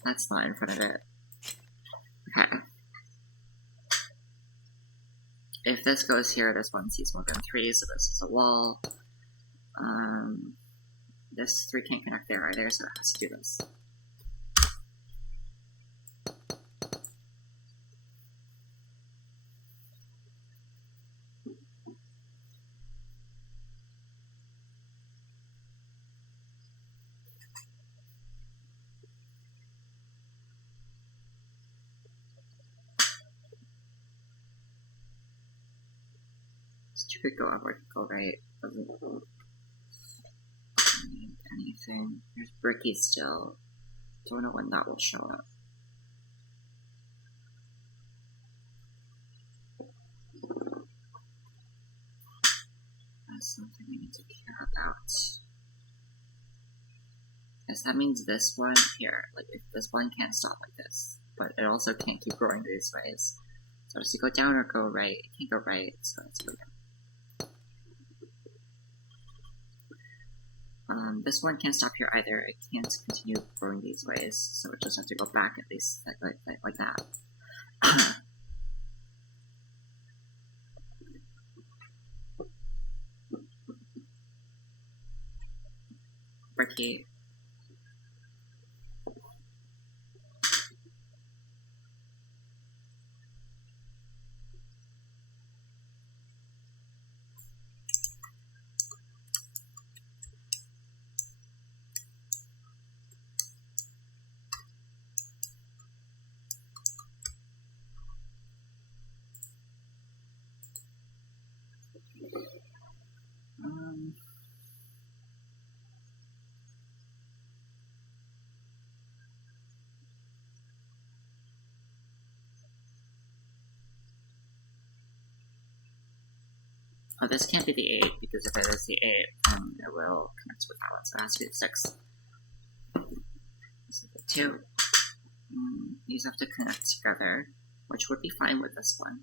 That's not in front of it. Okay. If this goes here, this one sees more than 3, so this is a wall. This 3 can't connect there either, so it has to do this. This 2 could go up or it could go right. Doesn't need anything. There's Bricky still. Don't know when that will show up. That's something we need to care about. Yes, that means this one here. Like, if this one can't stop like this, but it also can't keep growing these ways. So does it go down or go right? It can't go right, so it's go down. This one can't stop here either. It can't continue growing these ways, so it just has to go back at least like that. Bricky. Oh, this can't be the 8, because if it is the 8, then it will connect with that one, so it has to be the 6. This is the 2. These have to connect together, which would be fine with this one.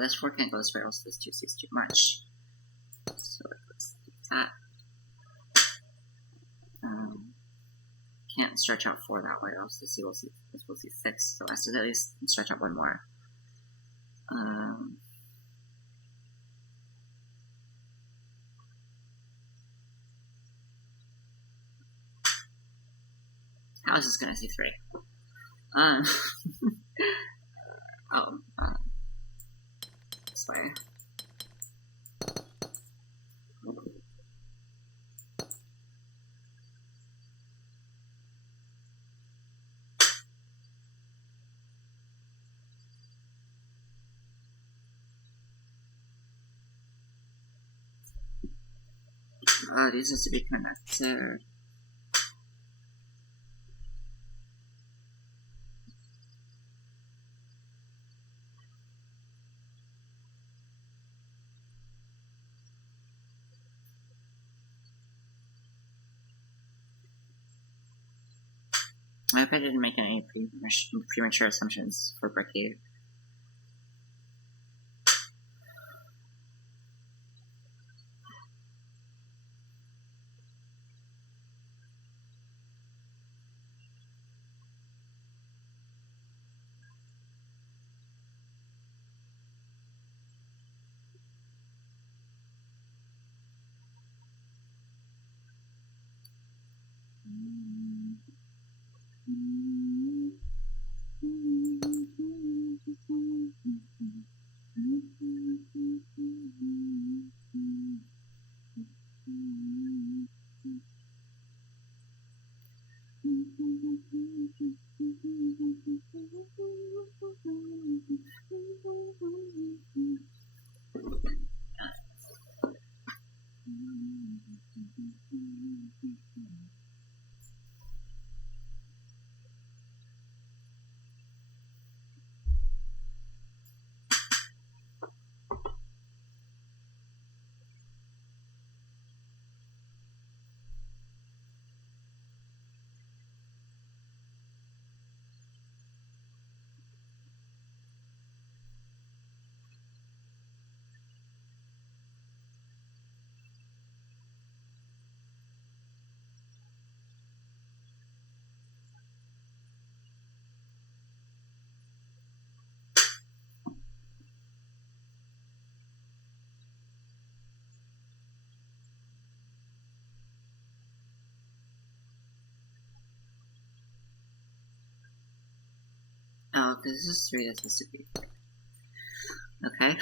This 4 can't go this way, also this 2 sees too much. that. Can't stretch out 4 that way, else we'll see 6, so it has to at least stretch out 1 more. How is this gonna see 3? This way. These has to be connected. I hope I didn't make any premature assumptions for Bricky. Oh, because this is 3, this has to be 3. Okay.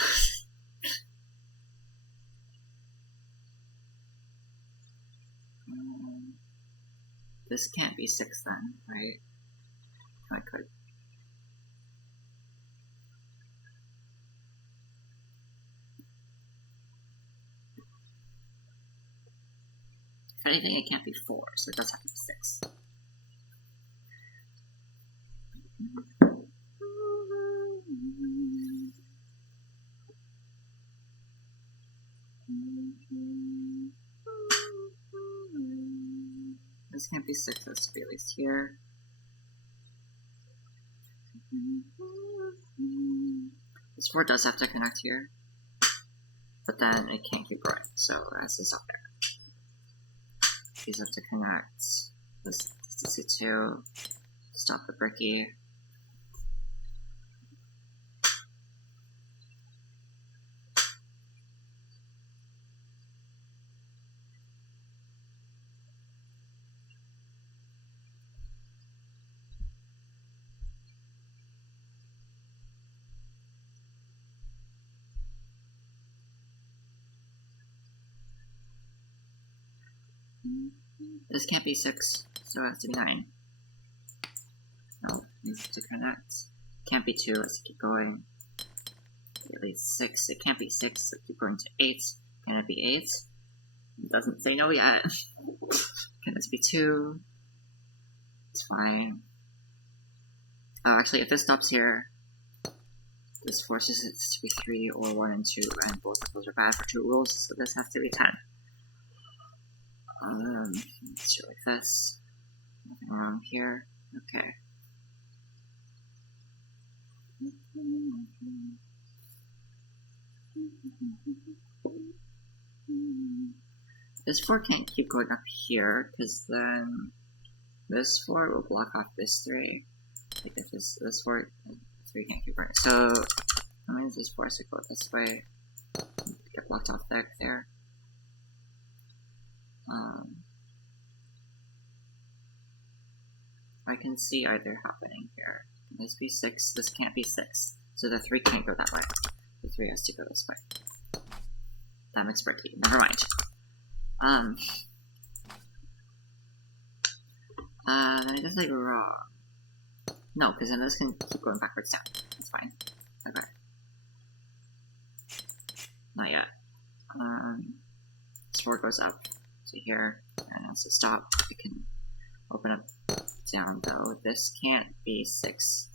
This can't be 6 then, right? I could. If anything, it can't be 4, so it does have to be 6. This can't be 6, it has to be at least here. This 4 does have to connect here, but then it can't keep growing, so it has to stop there. These have to connect. This is C2, stop the Bricky. This can't be 6, so it has to be 9. No, it needs to connect. Can't be 2, let's keep going. At least 6, it can't be 6, so keep going to 8. Can it be 8? It doesn't say no yet. Can this be 2? It's fine. Oh, actually, if this stops here, this forces it to be 3 or 1 and 2, and both of those are bad for 2 rules, so this has to be 10. Let's do it like this. Nothing wrong here. Okay. This 4 can't keep going up here, because then this 4 will block off this 3. Like if this 4, 3 can't keep going. So that means this 4 has to go this way. Get blocked off there. I can see either happening here. Can this be 6? This can't be 6. So the 3 can't go that way. The 3 has to go this way. That makes tricky. Never mind. I guess I go wrong. No, because then this can keep going backwards down. That's fine. Okay. Not yet. This 4 goes up to here, and has to stop. We can open up down though. This can't be 6.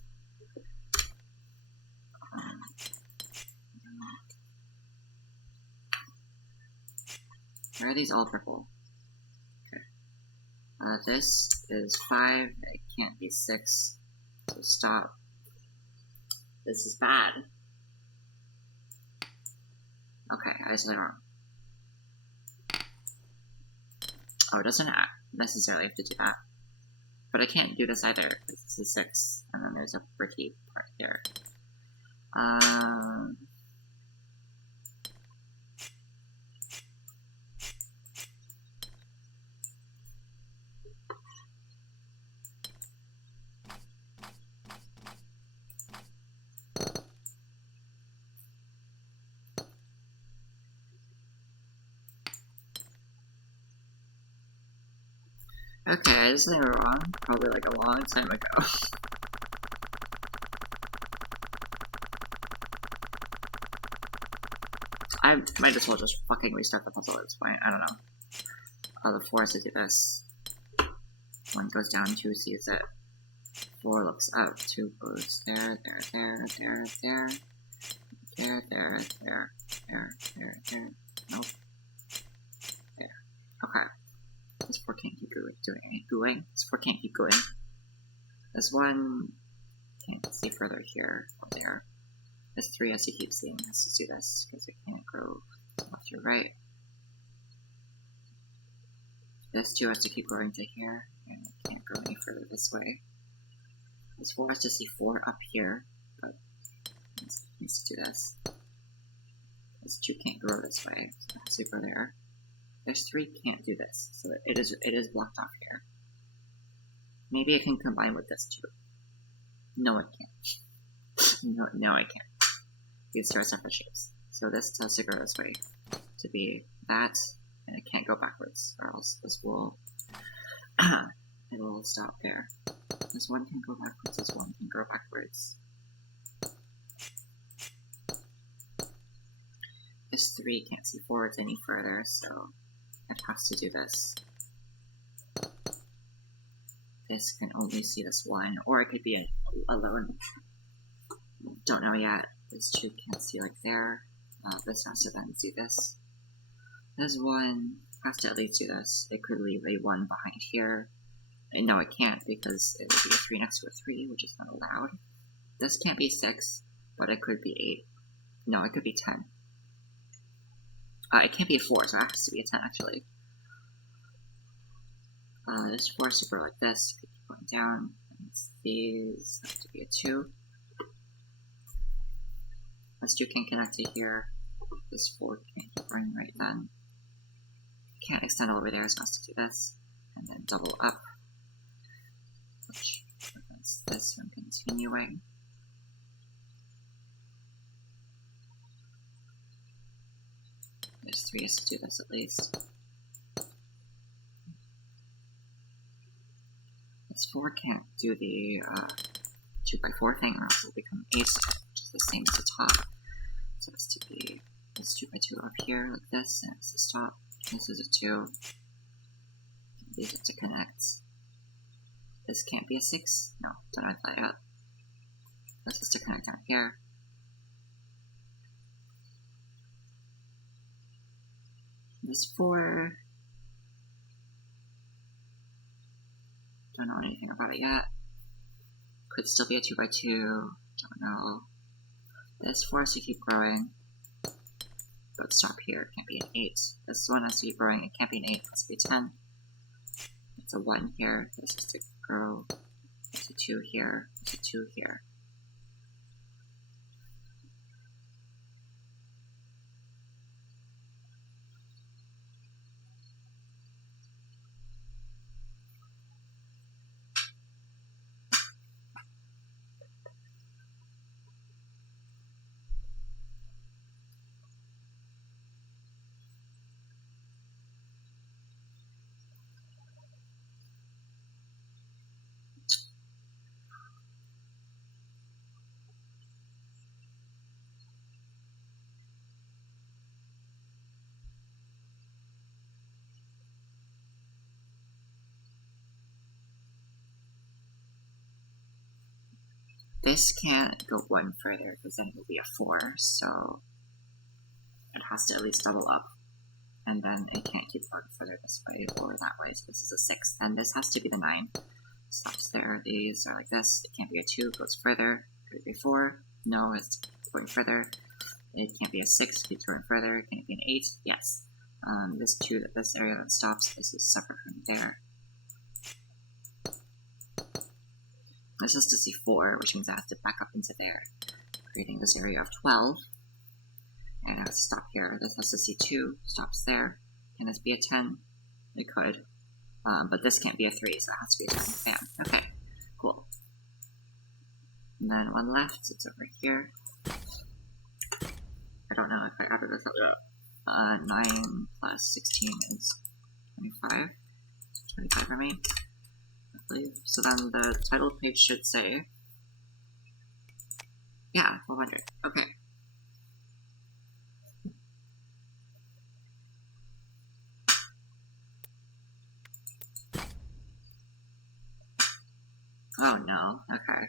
Why are these all purple? Okay. This is 5. It can't be 6. So stop. This is bad. Okay, I said it wrong. Oh, it doesn't necessarily have to do that. But I can't do this either, because this is 6, and then there's a bricky part here. Okay, I did something wrong, probably like a long time ago. I might as well just fucking restart the puzzle at this point, I don't know. The 4 has to do this. 1 goes down, 2 sees it. 4 looks up, 2 goes there. Nope. There. Okay. This 4 can't keep going. This 4 can't keep going. This 1 can't see further here or there. This 3 has to keep seeing, has to do this, because it can't grow left or right. This 2 has to keep growing to here, and it can't grow any further this way. This 4 has to see 4 up here, but it needs to do this. This 2 can't grow this way, so it has to go there. This 3 can't do this, so it is blocked off here. Maybe it can combine with this 2. No, it can't. No, it can't. These 2 are separate shapes. So this has to go this way to be that, and it can't go backwards, or else this will it will stop there. This 1 can go backwards, this 1 can go backwards. This 3 can't see forwards any further, so it has to do this. This can only see this 1, or it could be alone. Don't know yet. This 2 can't see like there. This has to then do this. This 1 has to at least do this. It could leave a 1 behind here. And no, it can't, because it would be a 3 next to a 3, which is not allowed. This can't be 6, but it could be 8. No, it could be 10. It can't be a 4, so it has to be a 10, actually. This 4 has to grow like this. Keep going down. And these have to be a 2. This 2 can connect to here. This 4 can't keep growing right then. Can't extend all the way there, so it has to do this. And then double up, which prevents this from continuing. This 3 has to do this at least. This 4 can't do the 2x4 thing, or else it will become 8, which is the same as the top. So it has to be this 2x2 up here, like this, and it has to stop. This is a 2. These have to connect. This can't be a 6. No, don't have that yet. This has to connect down here. This 4. Don't know anything about it yet. Could still be a 2x2. Don't know. This 4 has to keep growing. But stop here, it can't be an 8. This one has to be growing, it can't be an 8, it has to be a 10. It's a 1 here, this has to grow. It's a 2 here, it's a 2 here. This can't go 1 further because then it will be a 4, so it has to at least double up. And then it can't keep going further this way or that way, so this is a 6. Then this has to be the 9. Stops there. These are like this. It can't be a 2, goes further. Could it be a 4? No, it's going further. It can't be a 6, keeps going further. Can it be an 8? Yes. This 2, this area that stops, this is separate from there. This is to see 4, which means I have to back up into there, creating this area of 12. And I have to stop here. This has to see 2, stops there. Can this be a 10? It could. But this can't be a 3, so it has to be a 10. Bam. Okay. Cool. And then 1 left, it's over here. I don't know if I added this up. 9 plus 16 is 25. 25 for me, I believe. So then the title page should say, yeah, 1200. Okay. Oh no, okay.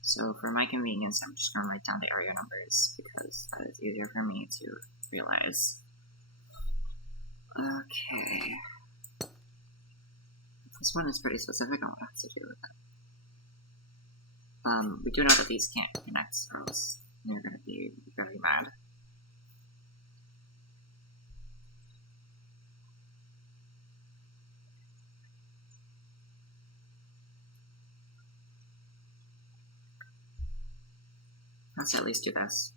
So for my convenience, I'm just going to write down the area numbers because that is easier for me to realize. Okay. This one is pretty specific on what it has to do with it. We do know that these can't connect, or else you're going to be very mad. Let's at least do this.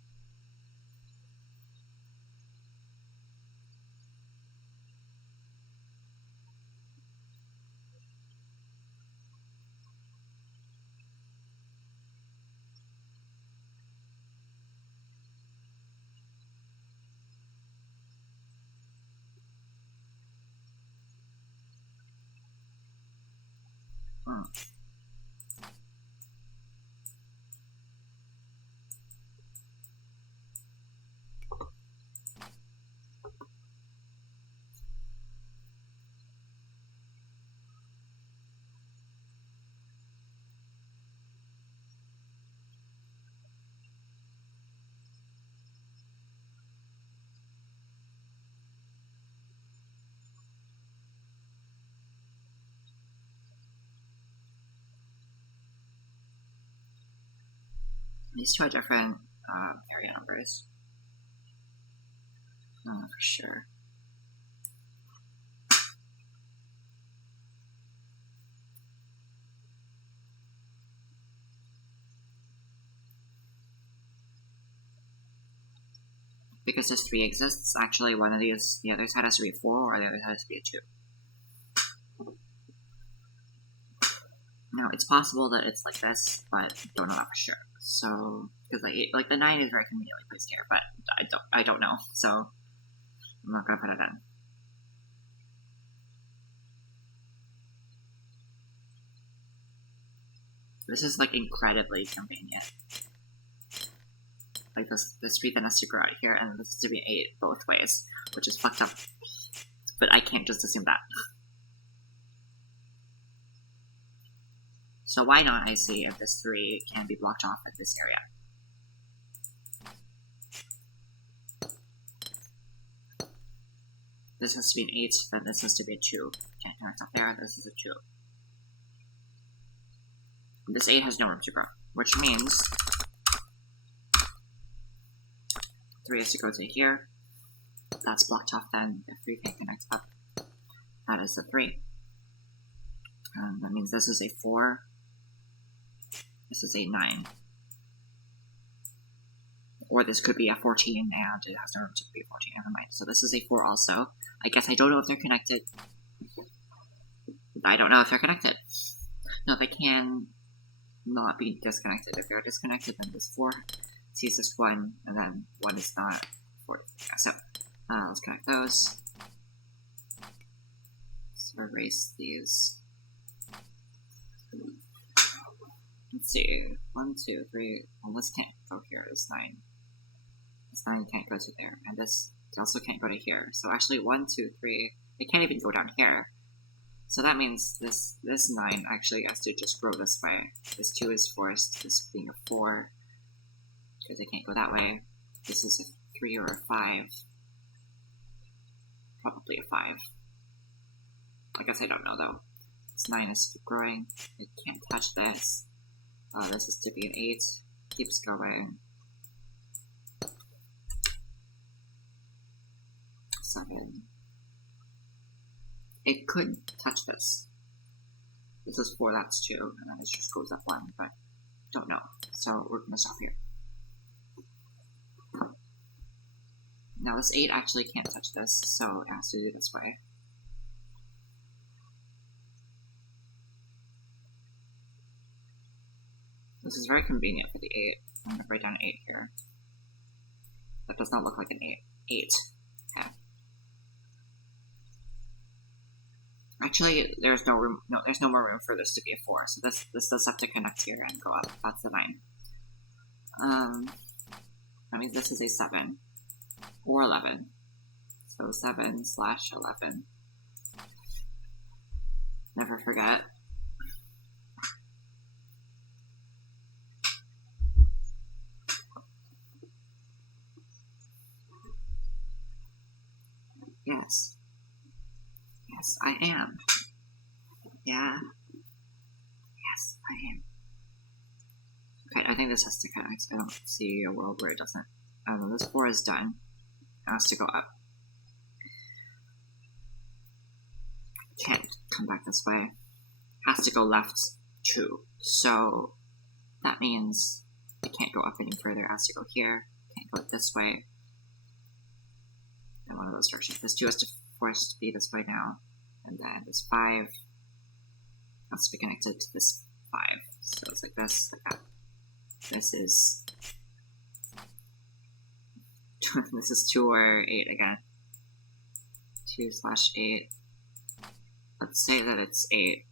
These two are different area numbers. For sure. Because this 3 exists, actually one of these, the other side has to be a 4, or the other side has to be a 2. Now, it's possible that it's like this, but don't know that for sure. So, because like the 9 is very conveniently placed here, but I don't know, so I'm not gonna put it in. This is like incredibly convenient. Like this street that has to grow out here, and this is to be 8 both ways, which is fucked up. But I can't just assume that. So why not, I see, if this 3 can be blocked off at this area. This has to be an 8, then this has to be a 2. Can't connect up there, this is a 2. This 8 has no room to grow, which means 3 has to go to here. That's blocked off then. If 3 can't connect up, that is a 3. That means this is a 4. This is a 9. Or this could be a 14, and it has no room to be a 14. Never mind. So this is a 4 also. I guess I don't know if they're connected. I don't know if they're connected. No, they can not be disconnected. If they're disconnected, then this 4 sees this 1, and then 1 is not 4. Yeah, so let's connect those. So erase these. Let's see. 1, 2, 3. Well, this can't go here. This 9. This 9 can't go to there. And this also can't go to here. So actually 1, 2, 3. It can't even go down here. So that means this 9 actually has to just grow this way. This 2 is forced, this being a 4. Because it can't go that way. This is a 3 or a 5. Probably a 5. I guess I don't know though. This 9 is keep growing. It can't touch this. This is to be an 8. Keeps going. 7. It could touch this. This is 4, that's 2, and then it just goes up 1, but don't know. So we're gonna stop here. Now this 8 actually can't touch this, so it has to do this way. This is very convenient for the 8. I'm gonna write down 8 here. That does not look like an 8. 8. Okay. Actually, there's no room. No, there's no more room for this to be a 4. So this does have to connect here and go up. That's the 9. That means this is a 7 or 11. So 7/11. Never forget. Yes. Yes, I am. Yeah. Yes, I am. Okay, I think this has to connect. I don't see a world where it doesn't. This 4 is done. It has to go up. Can't come back this way. Has to go left 2. So that means it can't go up any further. It has to go here. Can't go this way. In one of those directions. This 2 has to force to be this way now. And then this 5 has to be connected to this 5. So it's like this, like that. This is this is 2 or 8 again. 2/8. Let's say that it's 8.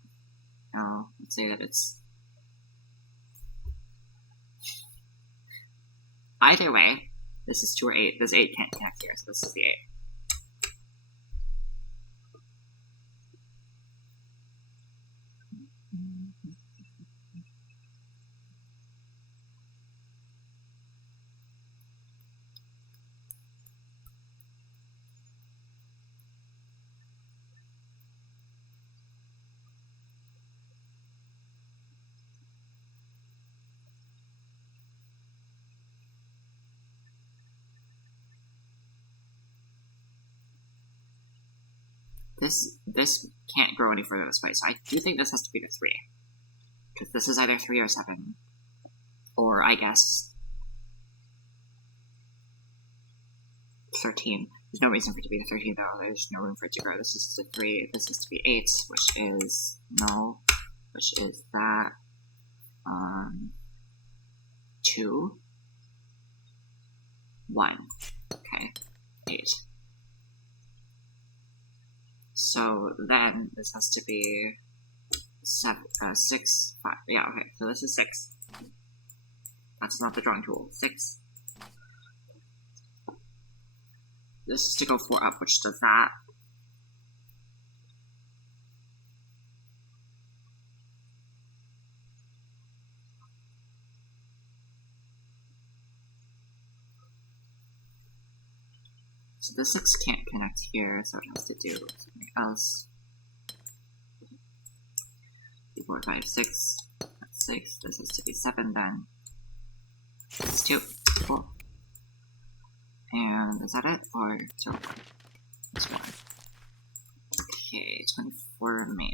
No, let's say that it's either way. This is 2 or 8. This 8 can't connect here, so this is the 8. This can't grow any further this way, so I do think this has to be the 3. Because this is either 3 or 7. Or, I guess, 13. There's no reason for it to be the 13 though, there's no room for it to grow. This is the 3, this is to be 8, which is no, which is that, 2, 1, okay, 8. So then this has to be 6, 5. Yeah, okay. So this is 6. That's not the drawing tool. 6. This is to go 4 up, which does that. So the 6 can't connect here, so it has to do something else. 2, 4, 5, 6. That's 6. This has to be 7 then. That's 2. 4. Is that it? Or 0, 1? It's 1. Okay, 24 remain.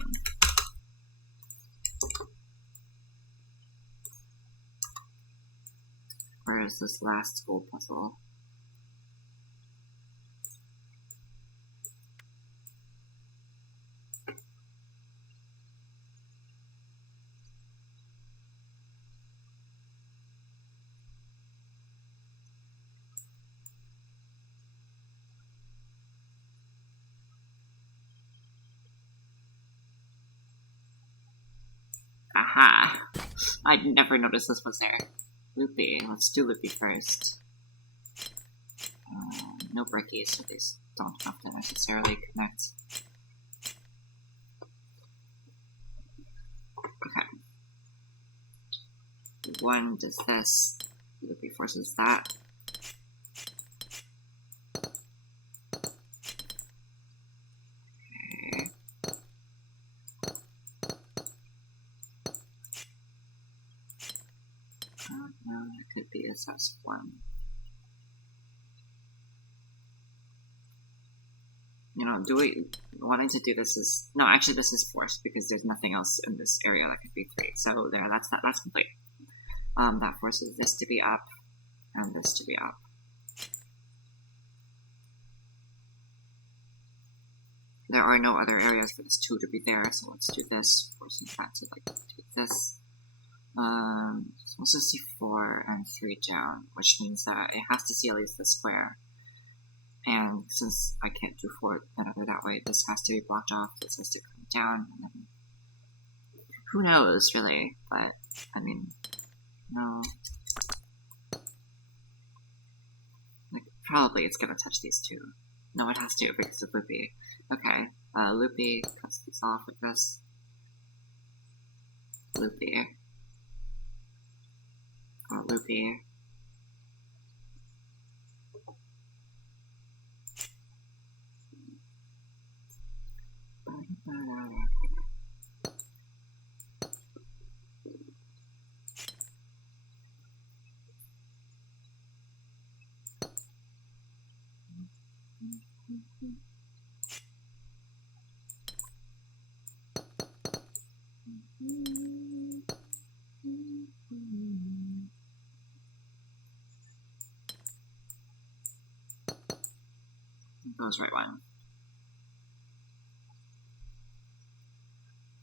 Where is this last gold puzzle? Aha! I'd never noticed this was there. Loopy. Let's do Loopy first. No brickies, so these don't have to necessarily connect. Okay. 1 does this. Loopy forces that. Okay. No, that could be SS1. You know, wanting to do this is, no, actually this is forced because there's nothing else in this area that could be 3. So there, that's complete. That forces this to be up and this to be up. There are no other areas for this 2 to be there, so let's do this, forcing that to like do this. So let's just see 4 and 3 down, which means that it has to see at least the square. And since I can't do 4 another that way, this has to be blocked off, this has to come down, and then who knows, really, but, I mean, no. Like, probably it's gonna touch these 2. No, it has to, because of Loopy. Okay, Loopy cuts these off with this. Loopy. Or Loopy. Goes right one.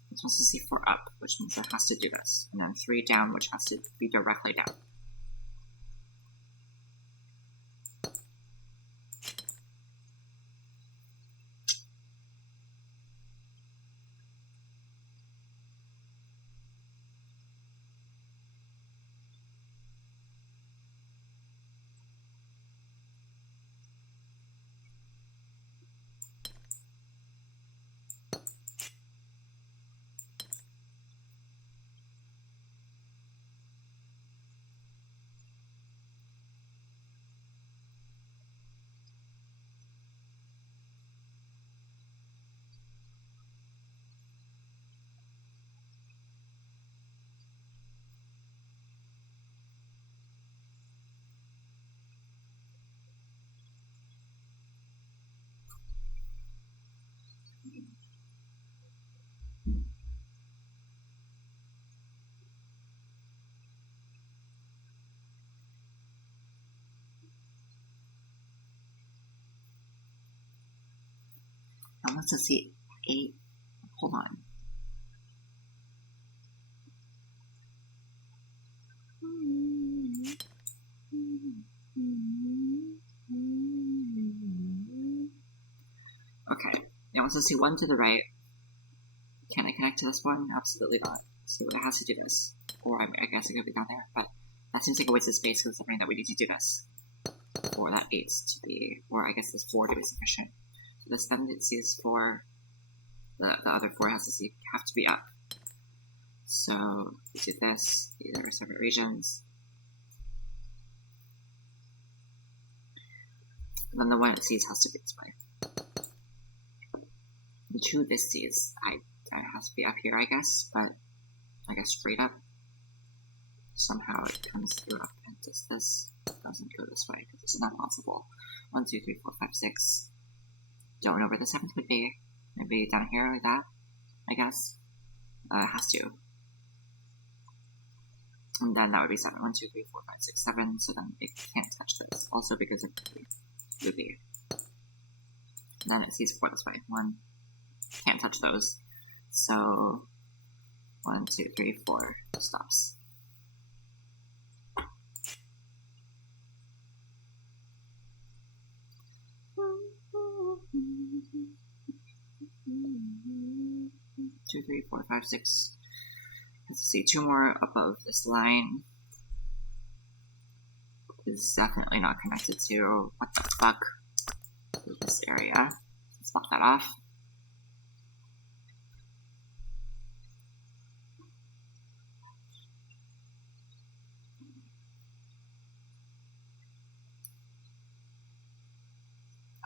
It's supposed to see 4 up, which means it has to do this. And then 3 down, which has to be directly down. I want to see 8. Hold on. Okay, it wants to see 1 to the right. Can I connect to this one? Absolutely not. So it has to do this. Or I guess it could be down there, but that seems like a waste of space considering that we need to do this. For that 8 to be, or I guess this 4 to be sufficient. So this then it sees 4. The other 4 have to be up. So we do this. These are separate regions. And then the one it sees has to be this way. The 2 this sees, it has to be up here, I guess, but I guess straight up. Somehow it comes through up and does this. It doesn't go this way because it's not possible. 1, 2, 3, 4, 5, 6. Don't know where the 7th would be. Maybe down here like that, I guess. It has to. And then that would be 7. 1, 2, 3, 4, 5, 6, 7. So then it can't touch this. Also because of loopy. Then it sees 4 this way. 1. Can't touch those. So 1, 2, 3, 4 stops. Two, 3, 4, 5, 6. Let's see, 2 more above this line. Is definitely not connected to what the fuck is this area. Let's block that off.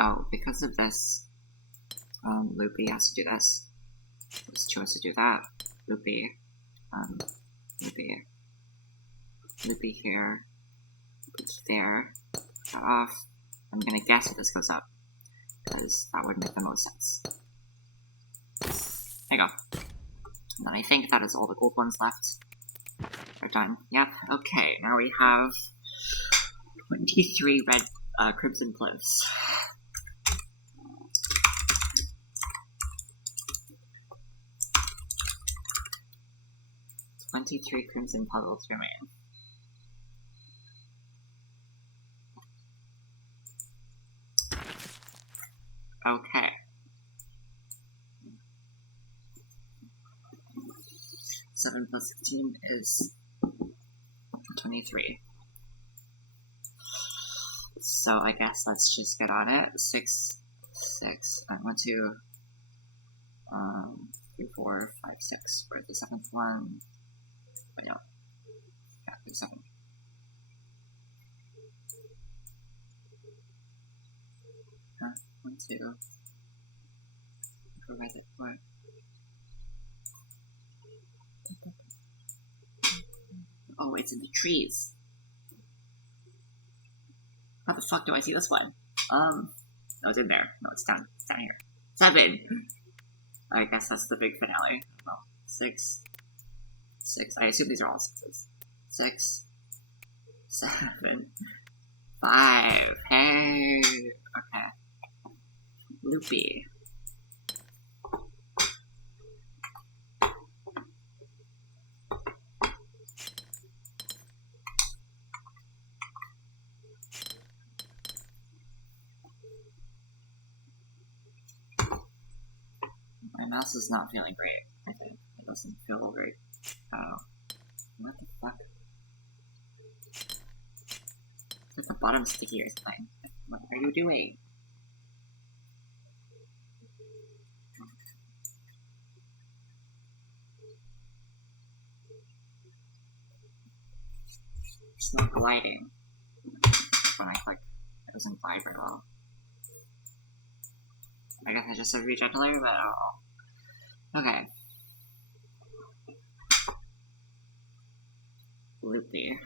Oh, because of this, loopy has to do this. This chose to do that. Loopy, loopy, loopy here, loopy there. Cut off. I'm gonna guess that this goes up, because that would make the most sense. There you go. And then I think that is all the gold ones left. They're done. Yep. Okay, now we have 23 red crimson glyphs. 23 crimson puzzles remain. Okay. Seven plus 16 is 23. So I guess let's just get on it. 6, 6, and 1, 2, 3, 4, 5, 6. Where's the 7th one? Wait, no. Yeah, there's 7. Huh? 1, 2. Where's it? What? Oh, it's in the trees. How the fuck do I see this one? No, it's in there. No, it's down here. 7! I guess that's the big finale. Well, 6. 6. I assume these are all 6s. 6. 7. 5. Hey! Okay. Loopy. My mouse is not feeling great, I think. It doesn't feel great. Oh. What the fuck? It's like the bottom sticky or something. What are you doing? It's not gliding. When I click, it doesn't glide very well. I guess I just said re-gentler, but oh. Okay. Loopy.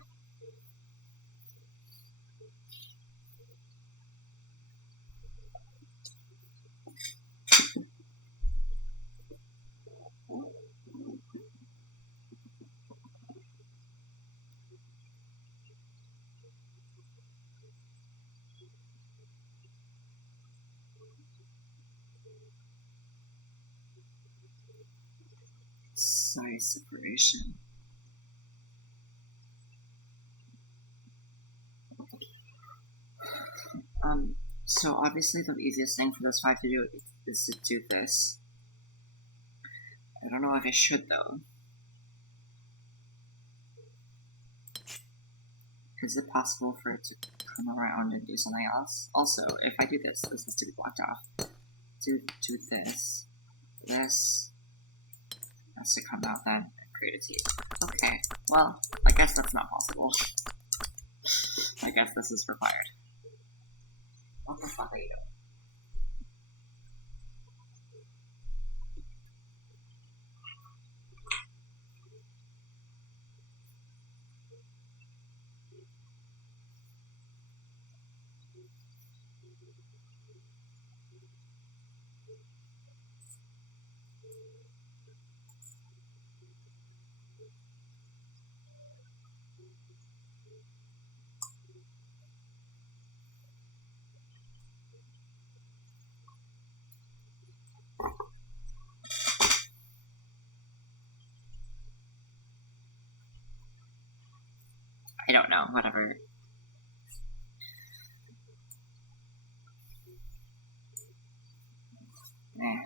Size separation. So obviously the easiest thing for this 5 to do is to do this. I don't know if I should though. Is it possible for it to come around and do something else? Also, if I do this, this has to be blocked off. Do this. This has to come out then and create a T. Okay, well, I guess that's not possible. I guess this is required. What the fuck are you doing? I don't know, whatever. Eh.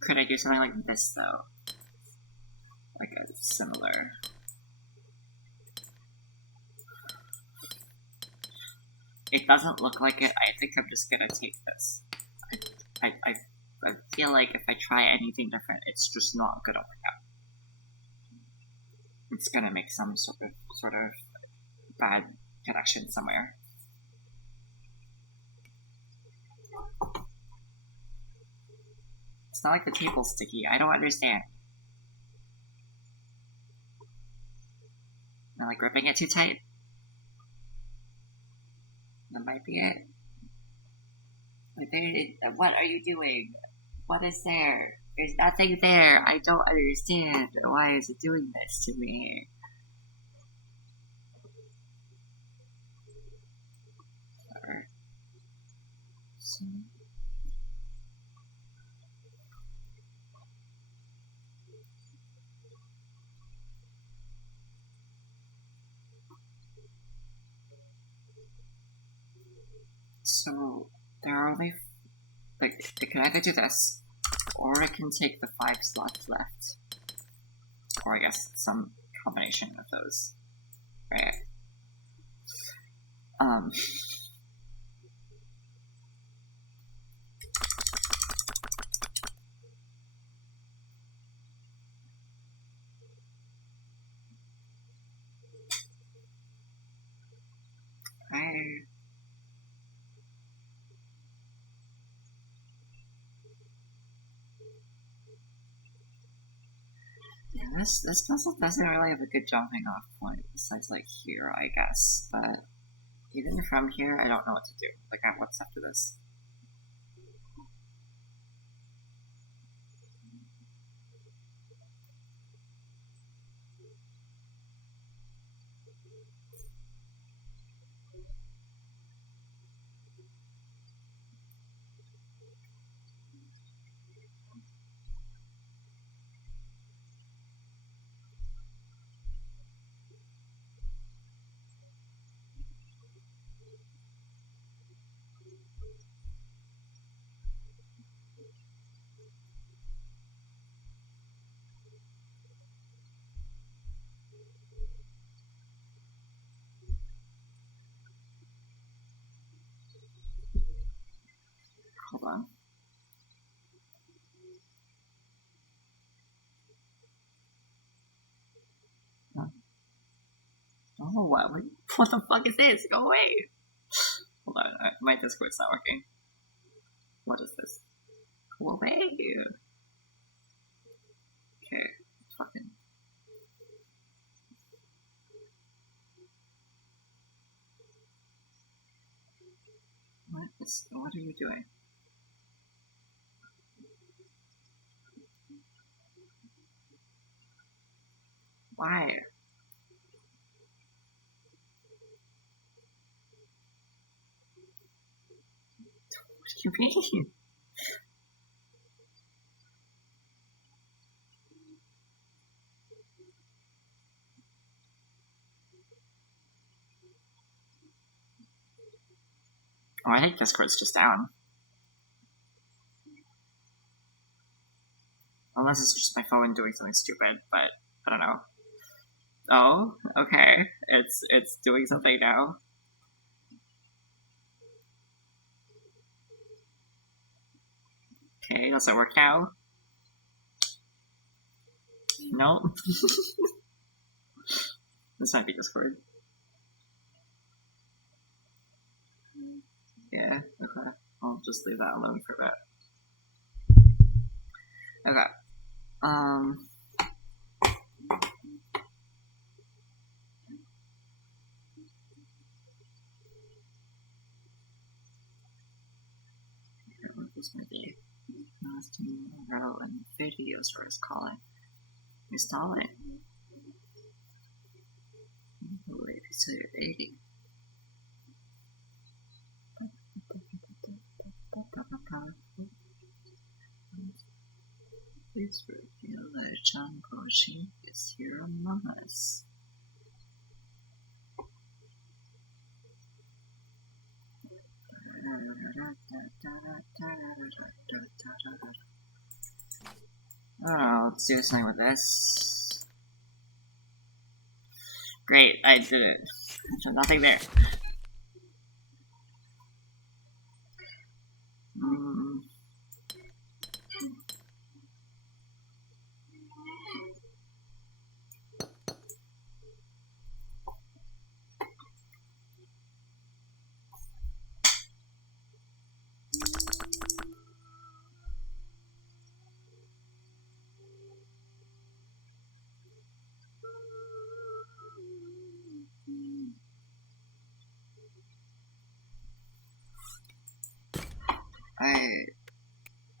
Could I do something like this, though? Like a similar... It doesn't look like it. I think I'm just gonna take this. I feel like if I try anything different, it's just not gonna work out. It's gonna make some sort of bad connection somewhere. It's not like the table's sticky. I don't understand. Am I like gripping it too tight? That might be it. Like, what are you doing? What is there? There's nothing there. I don't understand. Why is it doing this to me? So there are only like it can either do this, or it can take the 5 slots left, or I guess some combination of those, right? Yeah, this puzzle doesn't really have a good jumping off point besides like here, I guess. But even from here, I don't know what to do. Like, what's after this? Hold on. Oh, what the fuck is this? Go away! Hold on, my Discord's not working. What is this? Go away! Okay, fucking. What are you doing? Why? What do you mean? Oh, I think Discord's just down. Unless it's just my phone doing something stupid, but I don't know. Oh, okay. It's doing something now. Okay, does it work now? Nope. This might be Discord. Yeah, okay. I'll just leave that alone for a bit. Okay. What this might be? Casting row and video source calling. Installing. Wait, so 80. Please reveal that John Goshi is here among us. Oh, let's do something with this. Great, I did it. There's nothing there.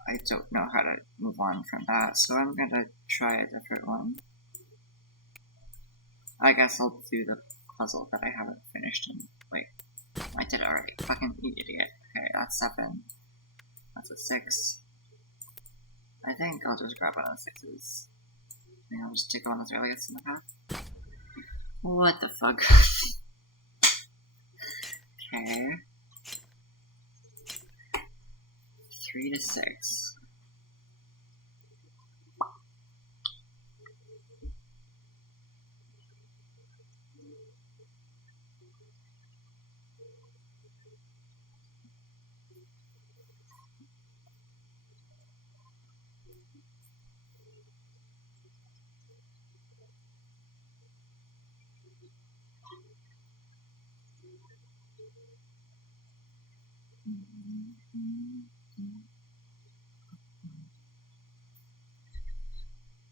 I don't know how to move on from that, so I'm gonna try a different one. I guess I'll do the puzzle that I haven't finished in. Wait, I did it already. Fucking idiot. Okay, that's 7. That's a 6. I think I'll just grab one of the 6s. I think I'll just take the one that's earliest in the path. What the fuck? Okay. 3 to 6.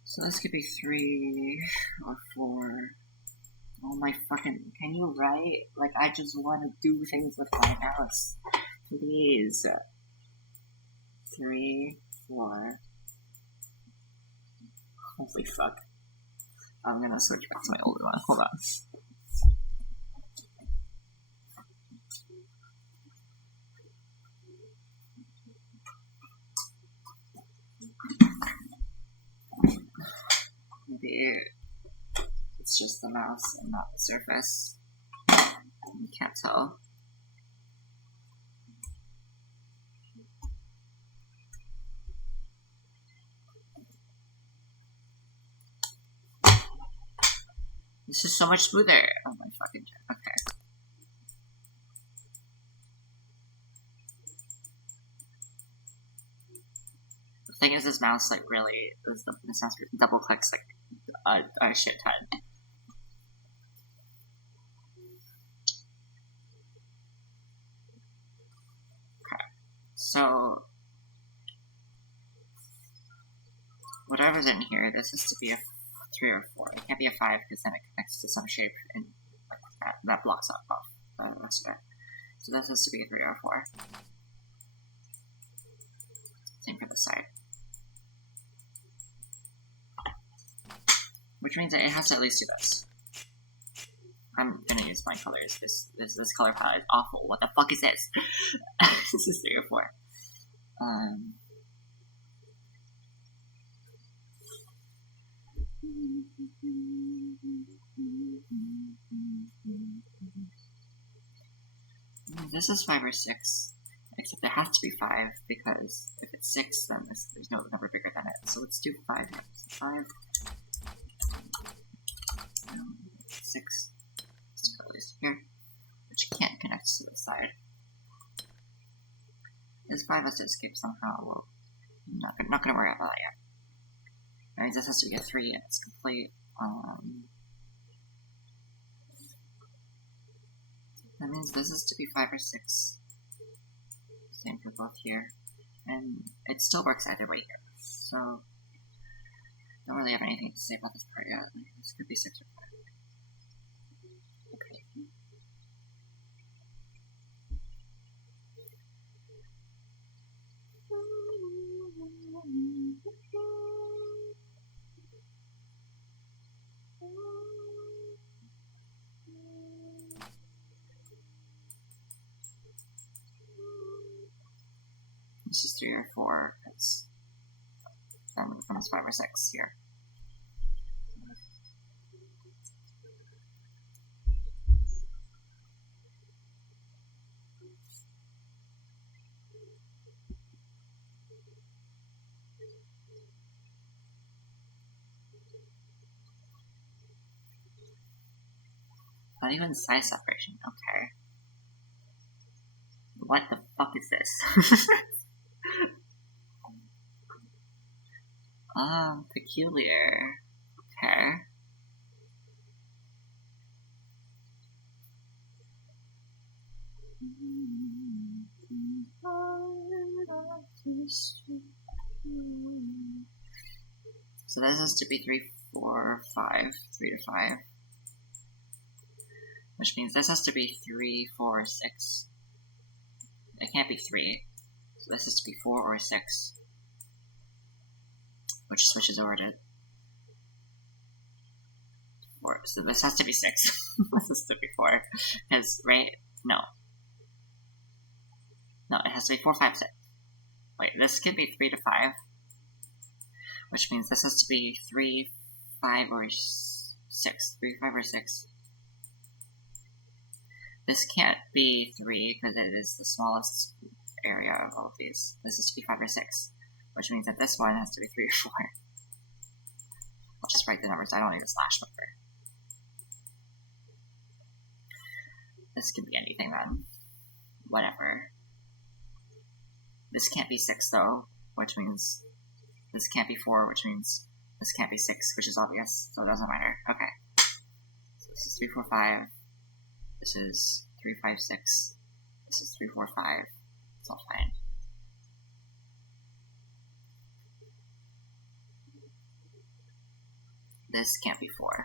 So this could be 3 or 4. Oh my fucking, can you write? Like, I just want to do things with my mouse. Please. 3, 4. Holy fuck. I'm gonna switch back to my older one. Hold on. Maybe it's just the mouse and not the surface. You can't tell. This is so much smoother. Oh my fucking god. Okay. The thing is, this mouse like really this mouse double clicks like a shit ton. Okay. So whatever's in here, this has to be a 3 or 4. It can't be a 5 because then it connects to some shape and like that blocks off the rest of it. So this has to be a 3 or a 4. Same for the side. Which means that it has to at least do this. I'm gonna use my colors. This color palette is awful. What the fuck is this? This is 3 or 4. This is 5 or 6, except it has to be 5 because if it's 6, then there's no number bigger than it. So let's do 5 here. 5. 6. Let's go at least here, which can't connect to the side. This 5 has to escape somehow. Well, not gonna worry about that yet. That means this has to be a 3 and it's complete. That means this is to be 5 or 6. Same for both here. And it still works either way here. So, don't really have anything to say about this part yet. This could be 6 or 5. Okay. This is 3 or 4. Then it becomes 5 or 6 here. Not even size separation. Okay. What the fuck is this? Peculiar. Okay. So this has to be 3, 4, 5, 3 to 5. Which means this has to be 3, 4, 6. It can't be 3. So this has to be 4 or 6. Which switches over to 4. So this has to be 6. This has to be 4. Because, right? No. No, it has to be 4, 5, 6. Wait, this could be 3 to 5. Which means this has to be 3, 5, or 6. 3, 5, or 6. This can't be 3 because it is the smallest area of all of these. This is to be 5 or 6. Which means that this one has to be 3 or 4. I'll just write the numbers. I don't need a slash number. This can be anything then. Whatever. This can't be 6 though, which means this can't be 4, which means this can't be 6, which is obvious, so it doesn't matter. Okay. So this is 3, 4, 5. This is 3, 5, 6. This is 3, 4, 5. It's all fine. This can't be 4.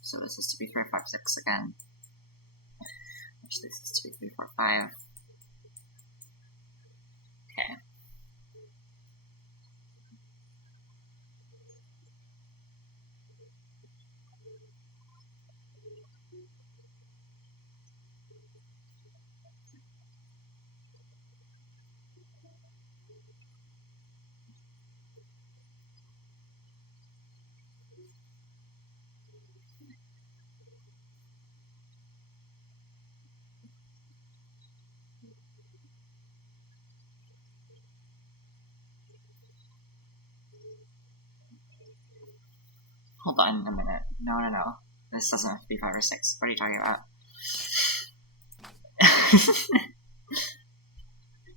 So this is to be 3, 5, 6 again. Which this is to be 3, 4, 5. Okay. Hold on a minute. No. This doesn't have to be 5 or 6. What are you talking about?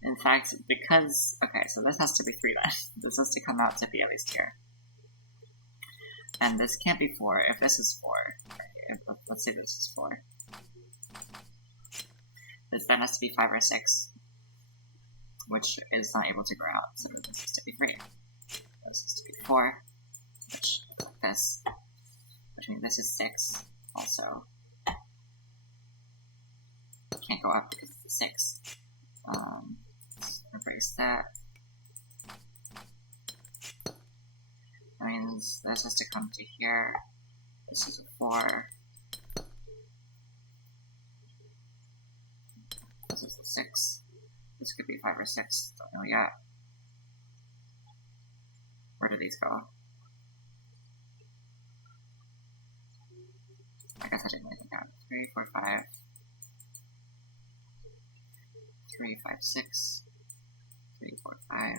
In fact, because... Okay, so this has to be 3 then. This has to come out to be at least here. And this can't be 4 if this is 4. Let's say this is 4. This then has to be 5 or 6. Which is not able to grow out, so this has to be 3. This has to be 4. Which, this. Which means this is 6, also. Can't go up because it's a 6. Let's erase that. That means this has to come to here. This is a 4. This is a 6. This could be 5 or 6. Don't know yet. Where do these go? I guess I didn't really think out. 3, 4, 5. 3, 5, 6. 3, 4, 5.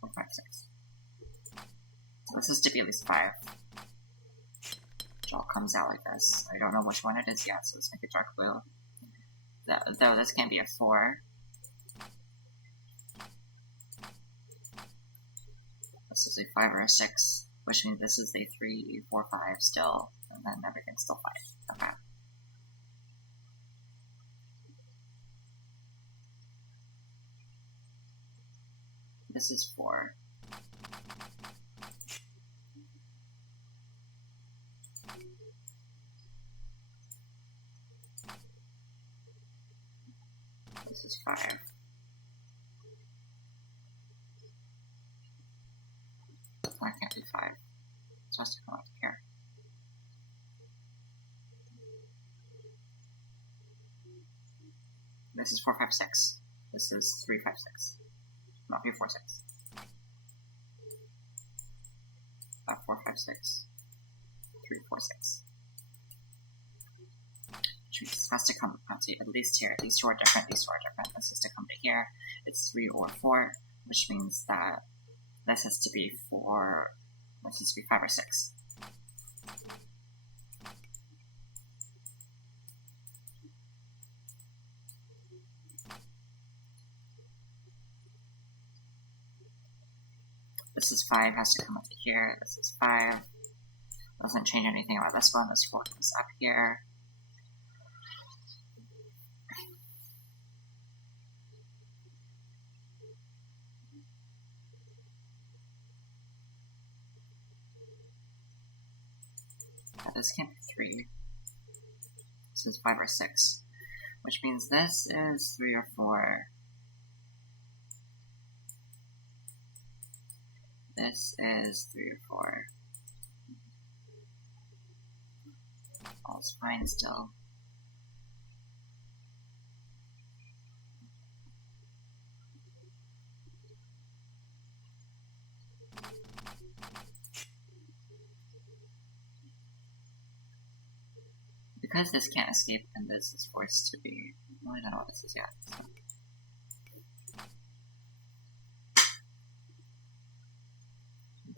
4, 5, 6. So this is to be at least 5. Which all comes out like this. I don't know which one it is yet, so let's make it dark blue. Though this can be a 4. This is a 5 or a 6, which means this is a 3, 4, 5 still, and then everything's still 5. Okay. This is 4. This is 5. That can't be 5. It's supposed to come up here. This is 4, 5, 6. This is 3, 5, 6. Not 3, 4, 6. 4, 5, 6. 3, 4, 6. Which means this has to come out to at least here. These two are different, these two are different. This has to come to here. It's 3 or 4, which means that this has to be 4, this has to be 5 or 6. This is 5, has to come up to here. This is 5. Doesn't change anything about this one. This 4 comes up here. This can't be 3. This is 5 or 6. Which means this is 3 or 4. This is 3 or 4. All's fine still. Because this can't escape, and this is forced to be. Well, I don't know what this is yet. So.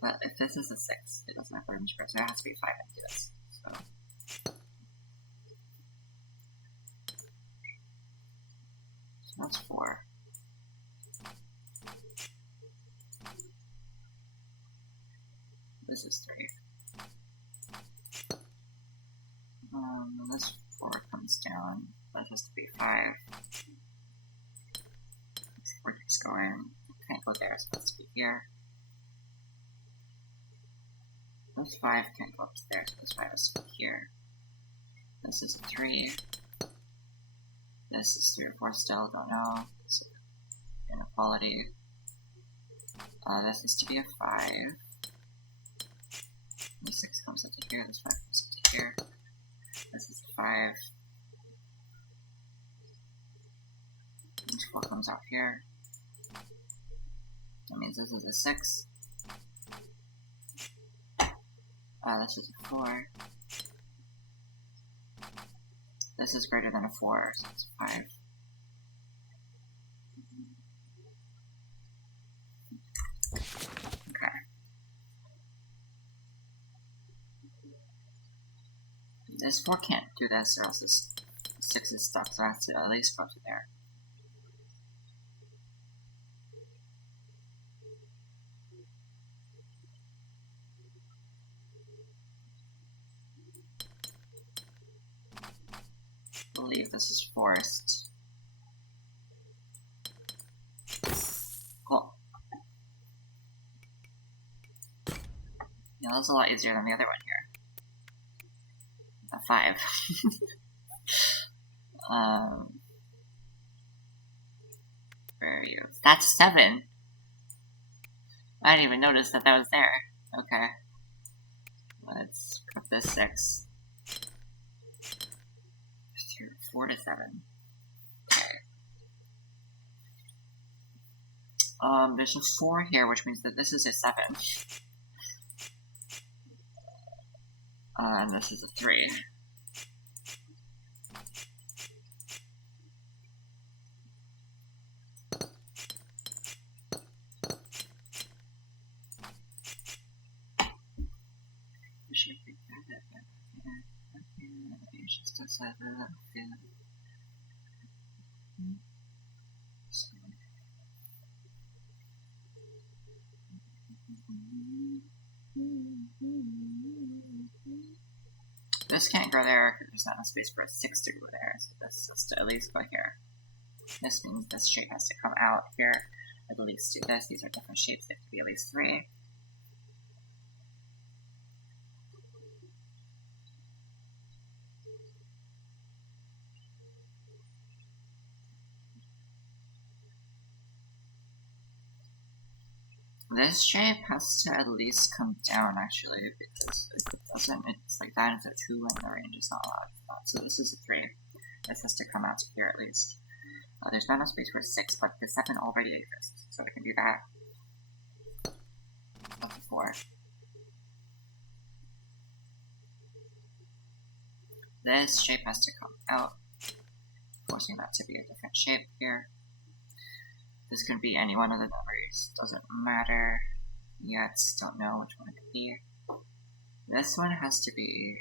But if this is a 6, it doesn't have room to grow, so it has to be 5 into this. So. So that's 4. This is 3. This 4 comes down. That has to be 5. This 4 keeps going. Can't go there, it's supposed to be here. This 5 can't go up to there, so this 5 has to be here. This is a 3. This is 3 or 4 still, don't know. It's inequality. This is to be a 5. This 6 comes up to here, this 5 comes up to here. This is a 5. This 4 comes out here. That means this is a 6. This is a 4. This is greater than a 4, so it's a 5. Okay. This 4 can't do this, or else this 6 is stuck, so I have to at least go to there. I believe this is forced. Cool. Yeah, that was a lot easier than the other one here. A 5. Where are you? That's 7. I didn't even notice that that was there. Okay. Let's put this 6. 4 to 7. Okay. There's a 4 here, which means that this is a 7. And this is a 3. Just outside that. This can't go there because there's not enough space for a 6 to go there, so this has to at least go here. This means this shape has to come out here, at least do this. These are different shapes, they have to be at least 3. This shape has to at least come down, actually, because if it doesn't, it's like that, it's a 2 and the range is not allowed. So this is a 3. This has to come out to here at least. There's not enough space for a 6, but the 7 already exists, so I can do that. Up to 4. This shape has to come out, forcing that to be a different shape here. This could be any one of the numbers, doesn't matter yet, don't know which one it could be. This one has to be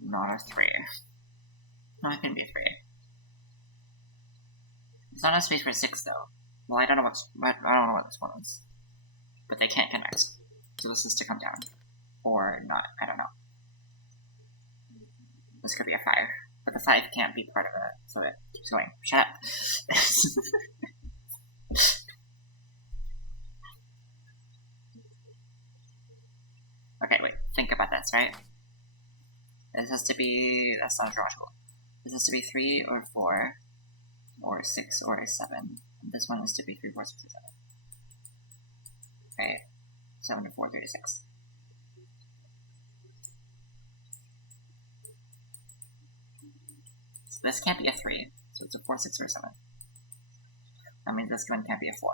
not a 3. No, it can be a 3. There's not enough space for a 6 though. Well, I don't know what this one is. But they can't connect. So this is to come down. Or not, I don't know. This could be a 5. But the 5 can't be part of it, so it keeps going. Shut up. Okay, wait, think about this, right? This has to be, that's not logical. This has to be 3 or 4, or 6 or 7. And this one has to be 3, 4, 6, or 7. Okay, 7 to 4, 3 to 6. So this can't be a 3, so it's a 4, 6, or 7. That means this one can't be a 4.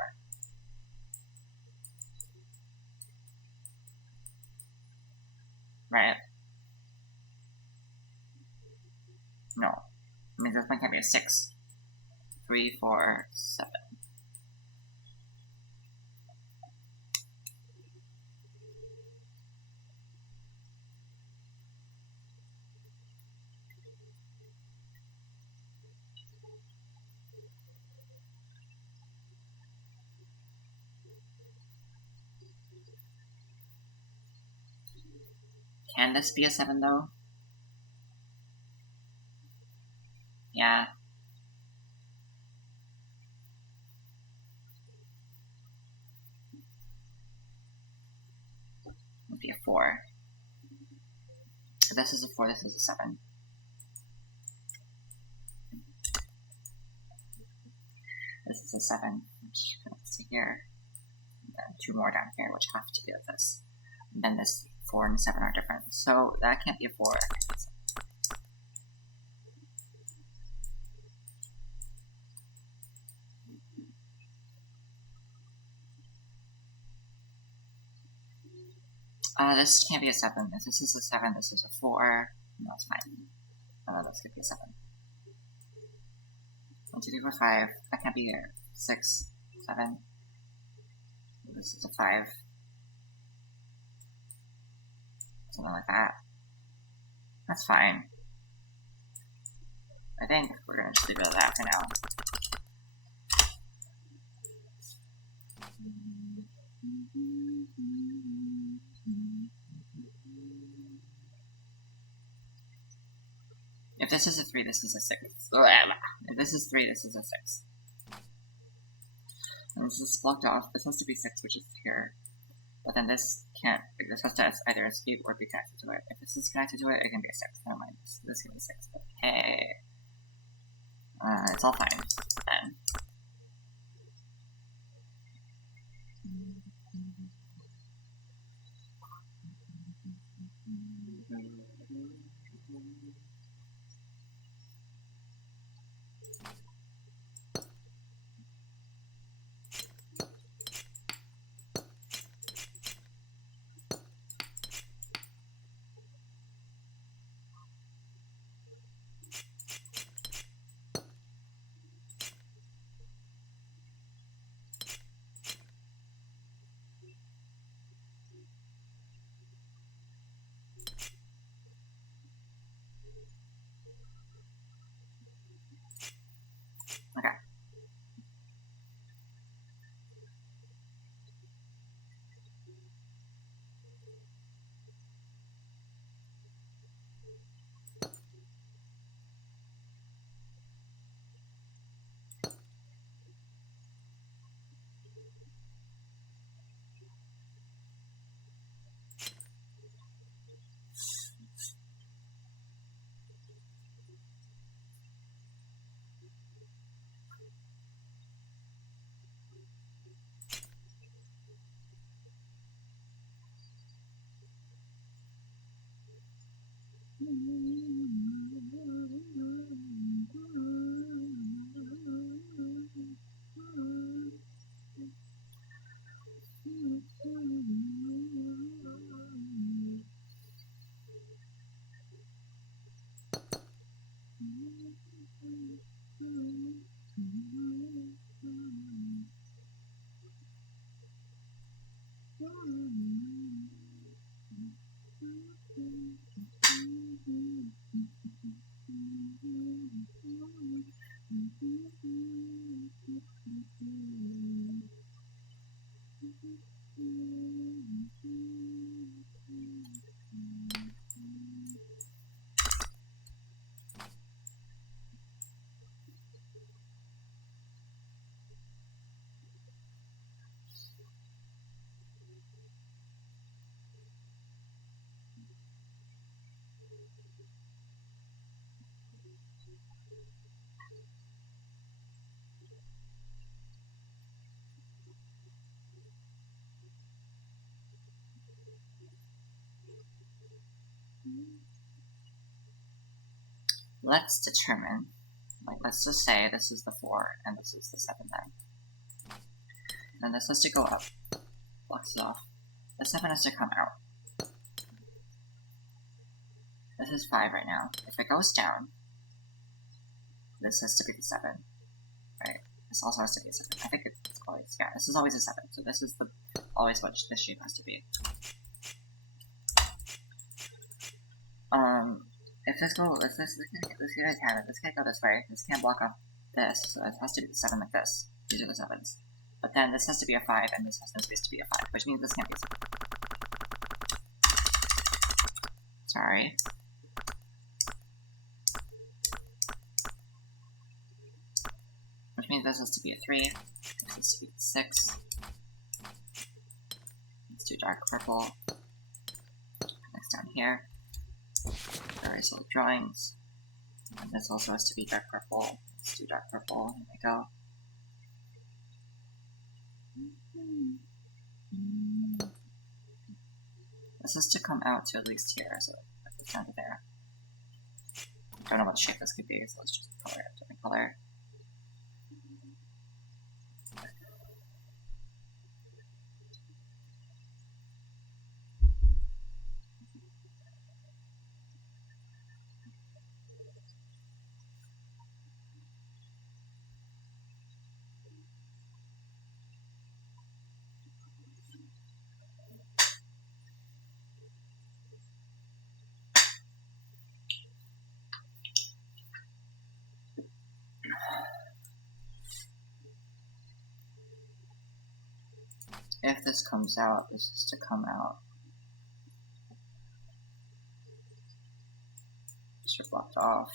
Right? No. That means this one can't be a 6. 3, 4, 7. Can this be a 7 though? Yeah. It'd be a 4. If this is a 4, this is a 7. This is a 7, which connects to here. And then 2 more down here, which have to be like this. And then this 4 and 7 are different. So that can't be a 4. This can't be a 7. If this is a 7, this is a 4. No, it's fine. This could be a 7. 1, 2, 3, 4, 5. That can't be here. 6, 7. This is a 5. Something like that. That's fine. I think we're gonna just leave it at that for now. If this is a 3, this is a 6. If this is 3, this is a 6. And this is blocked off. This has to be 6, which is here. But then this can't. This has to either escape or be connected to it. If this is connected to it, it can be a 6. Never mind. This can be a 6. But hey. It's all fine then. Let's determine, like, let's just say this is the 4 and this is the 7 then. Then this has to go up, blocks it off. The 7 has to come out. This is 5 right now. If it goes down, this has to be the 7. Right? This also has to be a 7. I think it's always, yeah, this is always a 7. So this is the always what this shape has to be. If this can't go this way, this can't block off this, so it has to be the 7 like this. These are the 7s. But then this has to be a 5, and this has no space to be a 5, which means this can't be a 7. Sorry. Which means this has to be a 3, this has to be a 6. Let's do dark purple. Next down here. Erase all the drawings. And this also has to be dark purple. Let's do dark purple. Here we go. This is to come out to at least here, so it's down to there. I don't know what shape this could be, so let's just color it a different color. If this comes out, this is to come out. These are blocked off.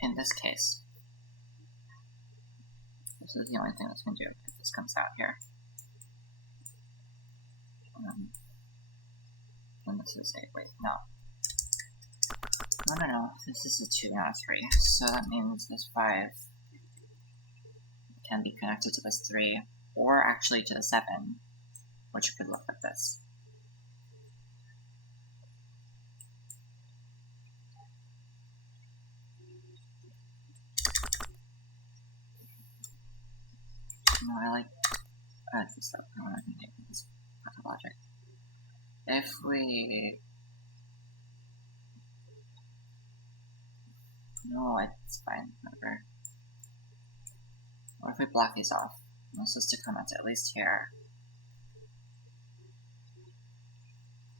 In this case, this is the only thing that's going to do if this comes out here. Then this is a, wait, no. No, this is a 2, not a 3. So that means this 5 can be connected to this 3, or actually to the 7, which could look like this. No, I like This stuff. I want to make this logic. If we... No, it's fine, whatever. What if we block these off? This is to come out to at least here.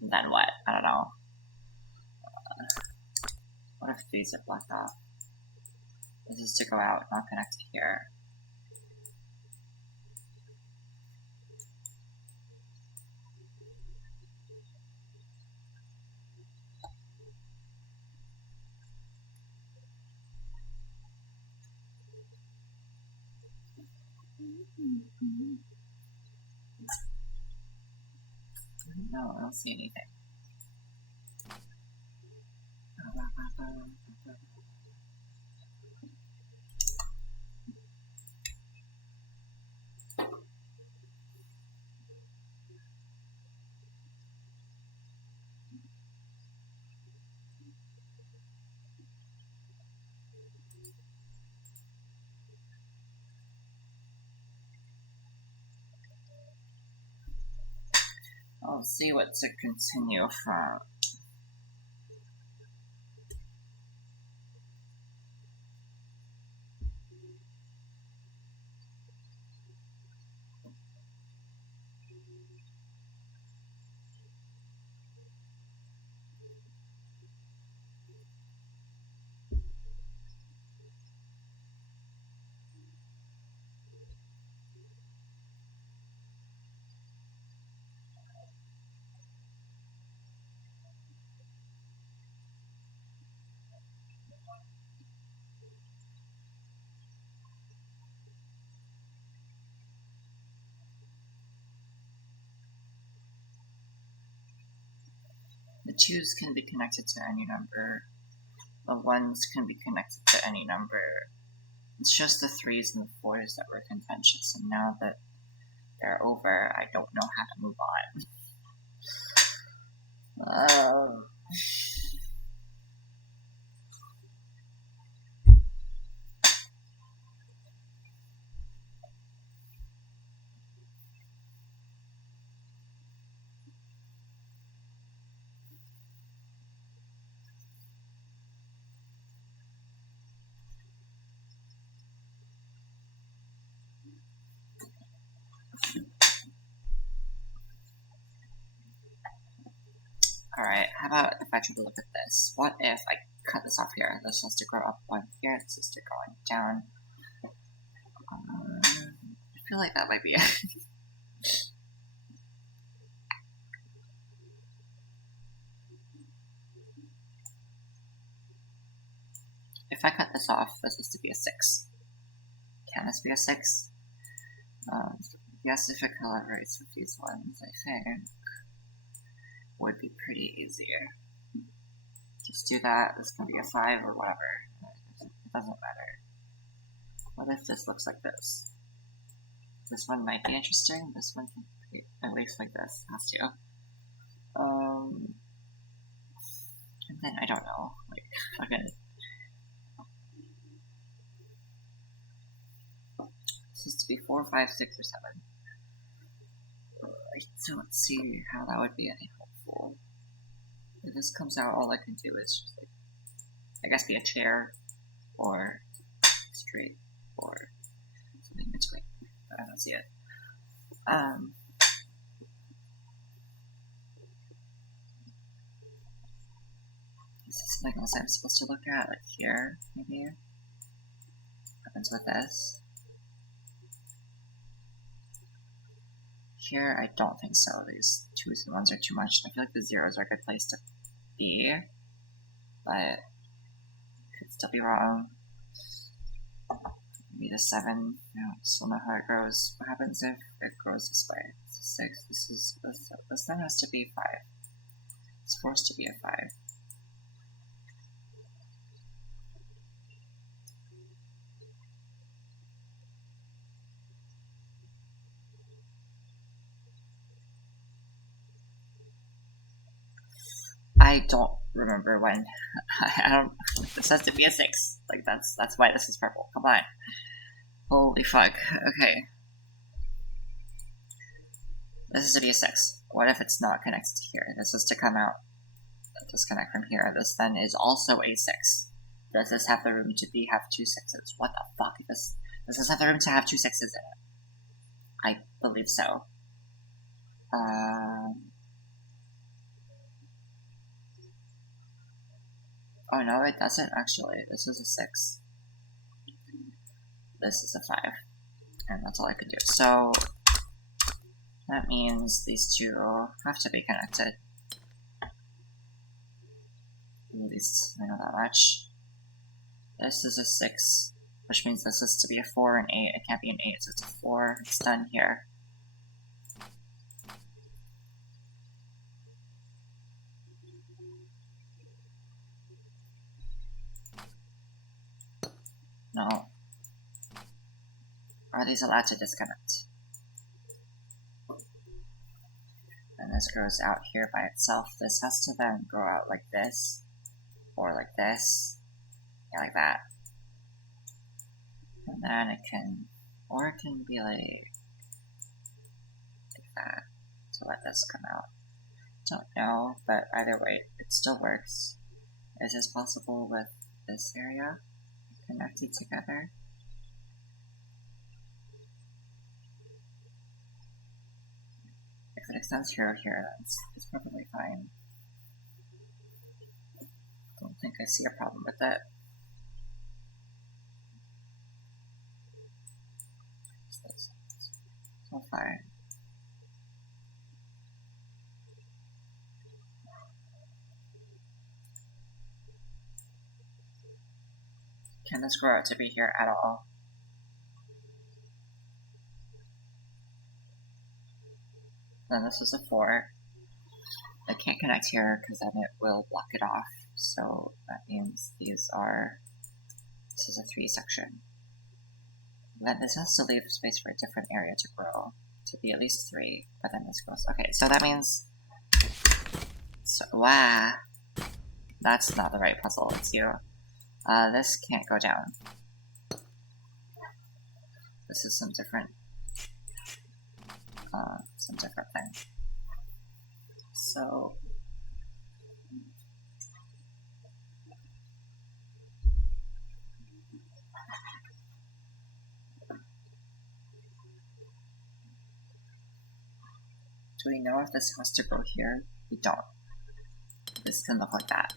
And then what? I don't know. What if these are blocked off? This is to go out, not connect to here. No, I don't see anything. I'll see what to continue from. The 2s can be connected to any number. The 1s can be connected to any number. It's just the 3s and the 4s that were contentious, and now that they're over, I don't know how to move on. Alright, how about if I try to look at this? What if I cut this off here? This has to grow up one here, this has to go on down. I feel like that might be it. If I cut this off, this has to be a 6. Can this be a 6? Yes, if it collaborates with these ones, I think would be pretty easier. Just do that, this can be a 5 or whatever. It doesn't matter. What if this looks like this? This one might be interesting, this one can be at least like this, has to. And then I don't know, like, fucking. This is to be 4, 5, 6, or 7. I don't see how that would be any helpful. If this comes out, all I can do is just, like, I guess be a chair, or straight, or something in between. But I don't see it. Is this something else I'm supposed to look at? Like here, maybe? What happens with this? Here, I don't think so. These 2s and 1s are too much. I feel like the 0s are a good place to be, but could still be wrong. Maybe the 7. I don't still know how it grows. What happens if it grows this way? It's a 6. This then has to be 5. It's forced to be a 5. I don't remember when. I don't. This has to be a 6. Like that's why this is purple. Come on. Holy fuck. Okay. This is to be a 6. What if it's not connected to here? This is to come out, disconnect from here. This then is also a 6. Does this have the room to have 2 6s? What the fuck? Does this have the room to have 2 6s in it? I believe so. Oh no, it doesn't actually. This is a 6. This is a 5. And that's all I could do. So that means these two have to be connected. At least I know that much. This is a 6, which means this is to be a 4 and 8. It can't be an 8, so it's a 4. It's done here. No. Are these allowed to disconnect? And this grows out here by itself. This has to then grow out like this, or like this, yeah, like that. And then it can, or it can be like that, to let this come out. Don't know, but either way, it still works. Is this possible with this area connected together? If it extends here or here, it's perfectly fine. Don't think I see a problem with it. So fine. Can this grow out to be here at all? Then this is a 4. It can't connect here because then it will block it off. So that means these are, this is a 3 section. Then this has to leave space for a different area to grow, to be at least 3, but then this grows. Okay, so that means, so, wow, that's not the right puzzle, it's you. This can't go down. This is some different thing. So do we know if this has to go here? We don't. This can look like that.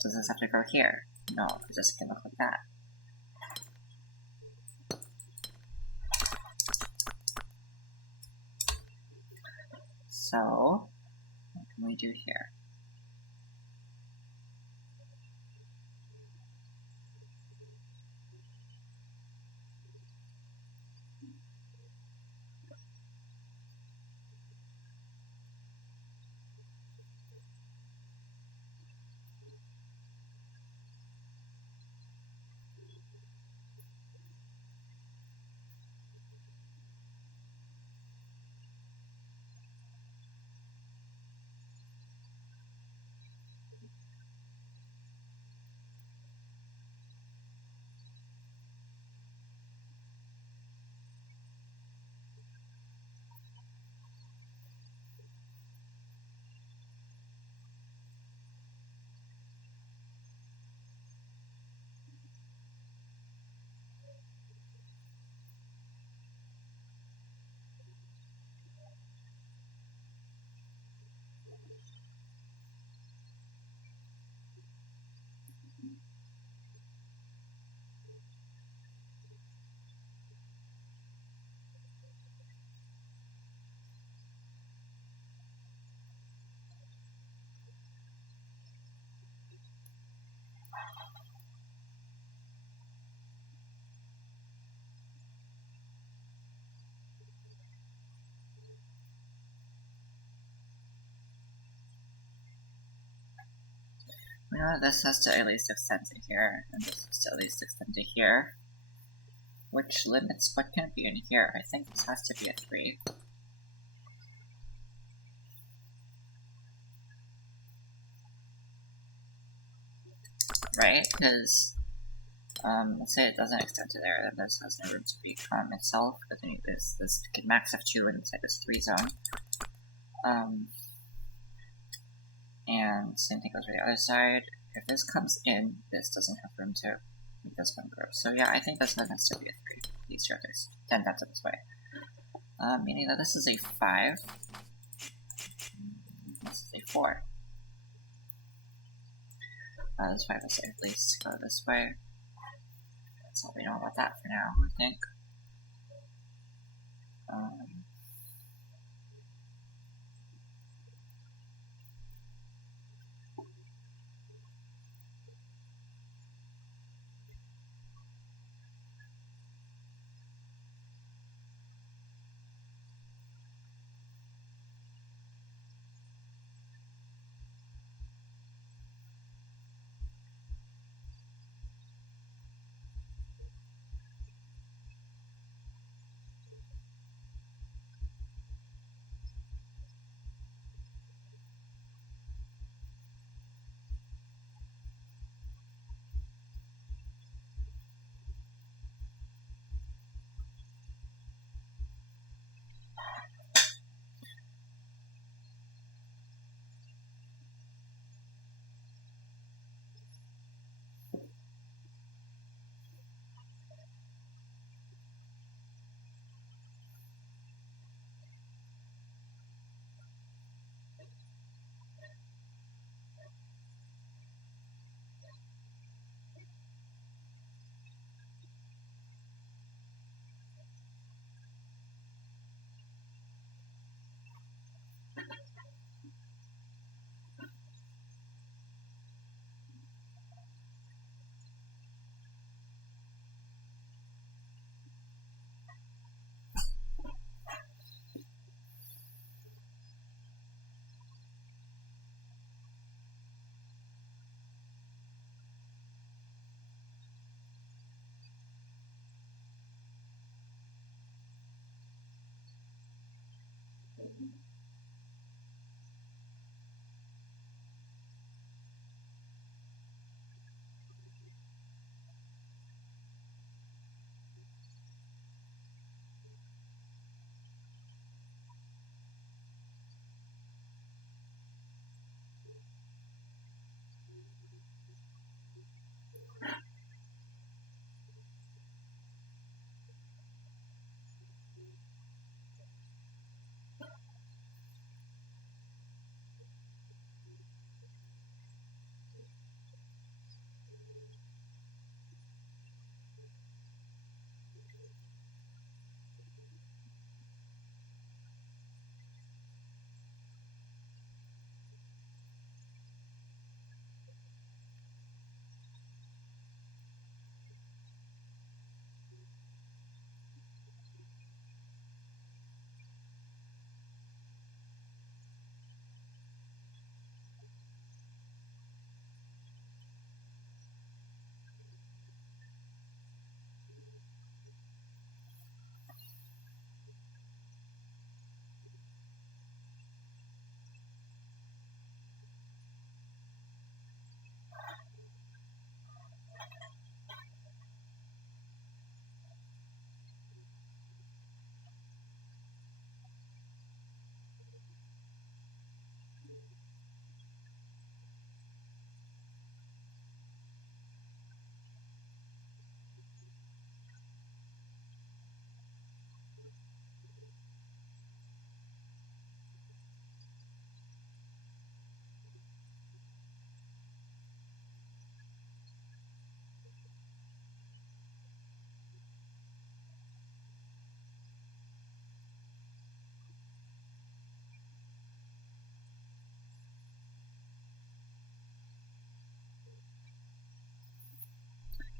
Does this have to go here? No, it just can look like that. So, what can we do here? We know that this has to at least extend to here, and this has to at least extend to here. Which limits what can be in here. I think this has to be a 3. Right? Because Let's say it doesn't extend to there, then this has no room to become itself, but then this can max f2 inside this 3 zone. And same thing goes for the other side. If this comes in, this doesn't have room to make this one grow. So yeah, I think this one has to be a 3. These two are 10 times this way. Meaning that this is a 5. This is a 4. This 5 is at least go this way. That's all we know about that for now, I think.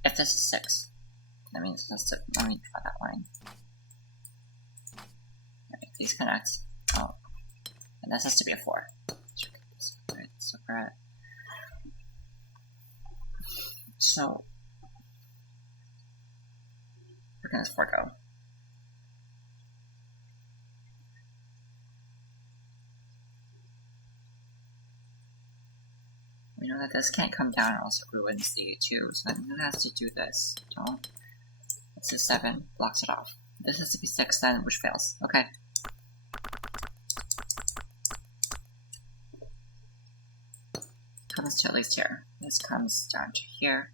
If this is 6, that means it has to, let me draw that line. Alright, these connect. Oh, and this has to be a 4. Alright, so we're at. So, where can this 4 go? We know that this can't come down and also ruins the 2, so then who has to do this? Don't. This is 7, blocks it off. This has to be 6 then, which fails. Okay. Comes to at least here. This comes down to here.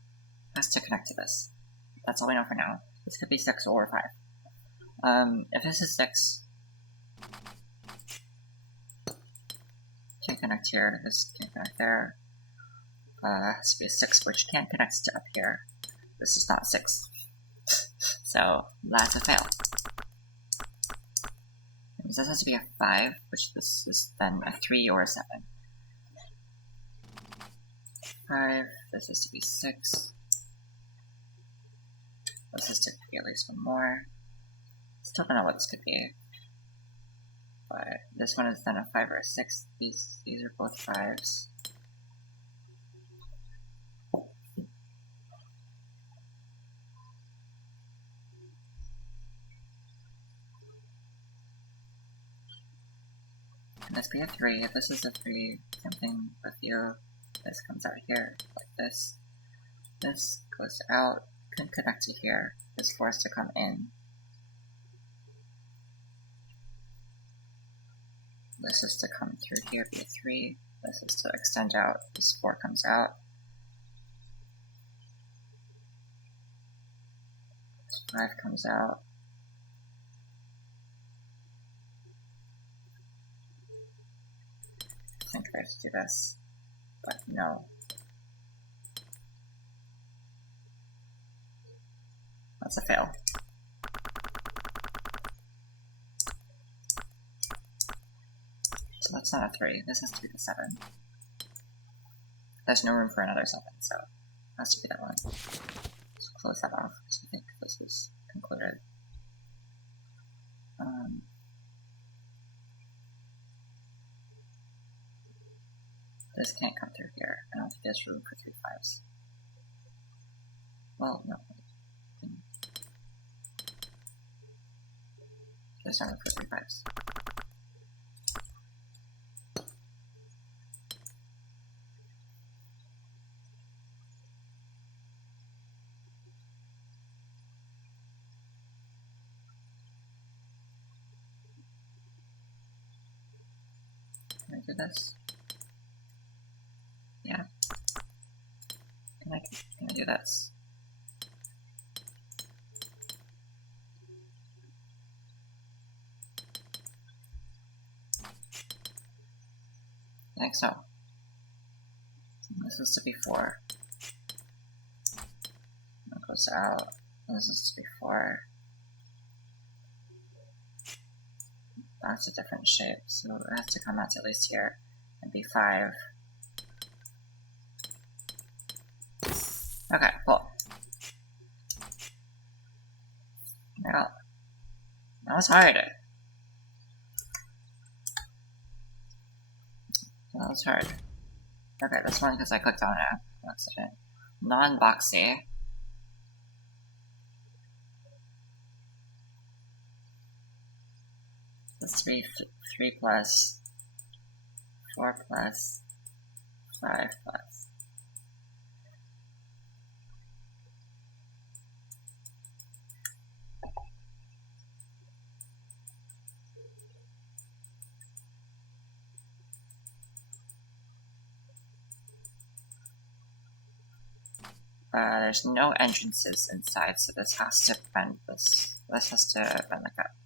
Has to connect to this. That's all we know for now. This could be 6 or 5. If this is 6, can't connect here. This can't connect there. Has to be a 6, which can't connect to up here. This is not 6. So, that's a fail. This has to be a 5, which this is then a 3 or a 7. 5, this has to be 6. This has to be at least one more. Still don't know what this could be. But this one is then a 5 or a 6. These are both 5s. Can this be a 3? If this is a 3, something with you. This comes out here, like this. This goes out, can connect to here. This forced to come in. This is to come through here, be a 3. This is to extend out, this 4 comes out. This 5 comes out. I think I have to do this, but no. That's a fail. So that's not a 3, this has to be the 7. There's no room for another 7, so it has to be that one. Let's close that off, because I think this is concluded. This can't come through here. I don't think there's room for 3 5s. Well, no. There's no room for 3 5s. Can I do this? Yeah. Can I do this? I think so. This is to be 4. That goes out. This is to be 4. That's a different shape, so it has to come out to at least here and be 5. Okay, cool. Now, that was hard. That was hard. Okay, this one because I clicked on it by accident. Non-boxy. This 3 plus, 4 plus, 5 plus. There's no entrances inside, so this has to bend this. This has to bend like that.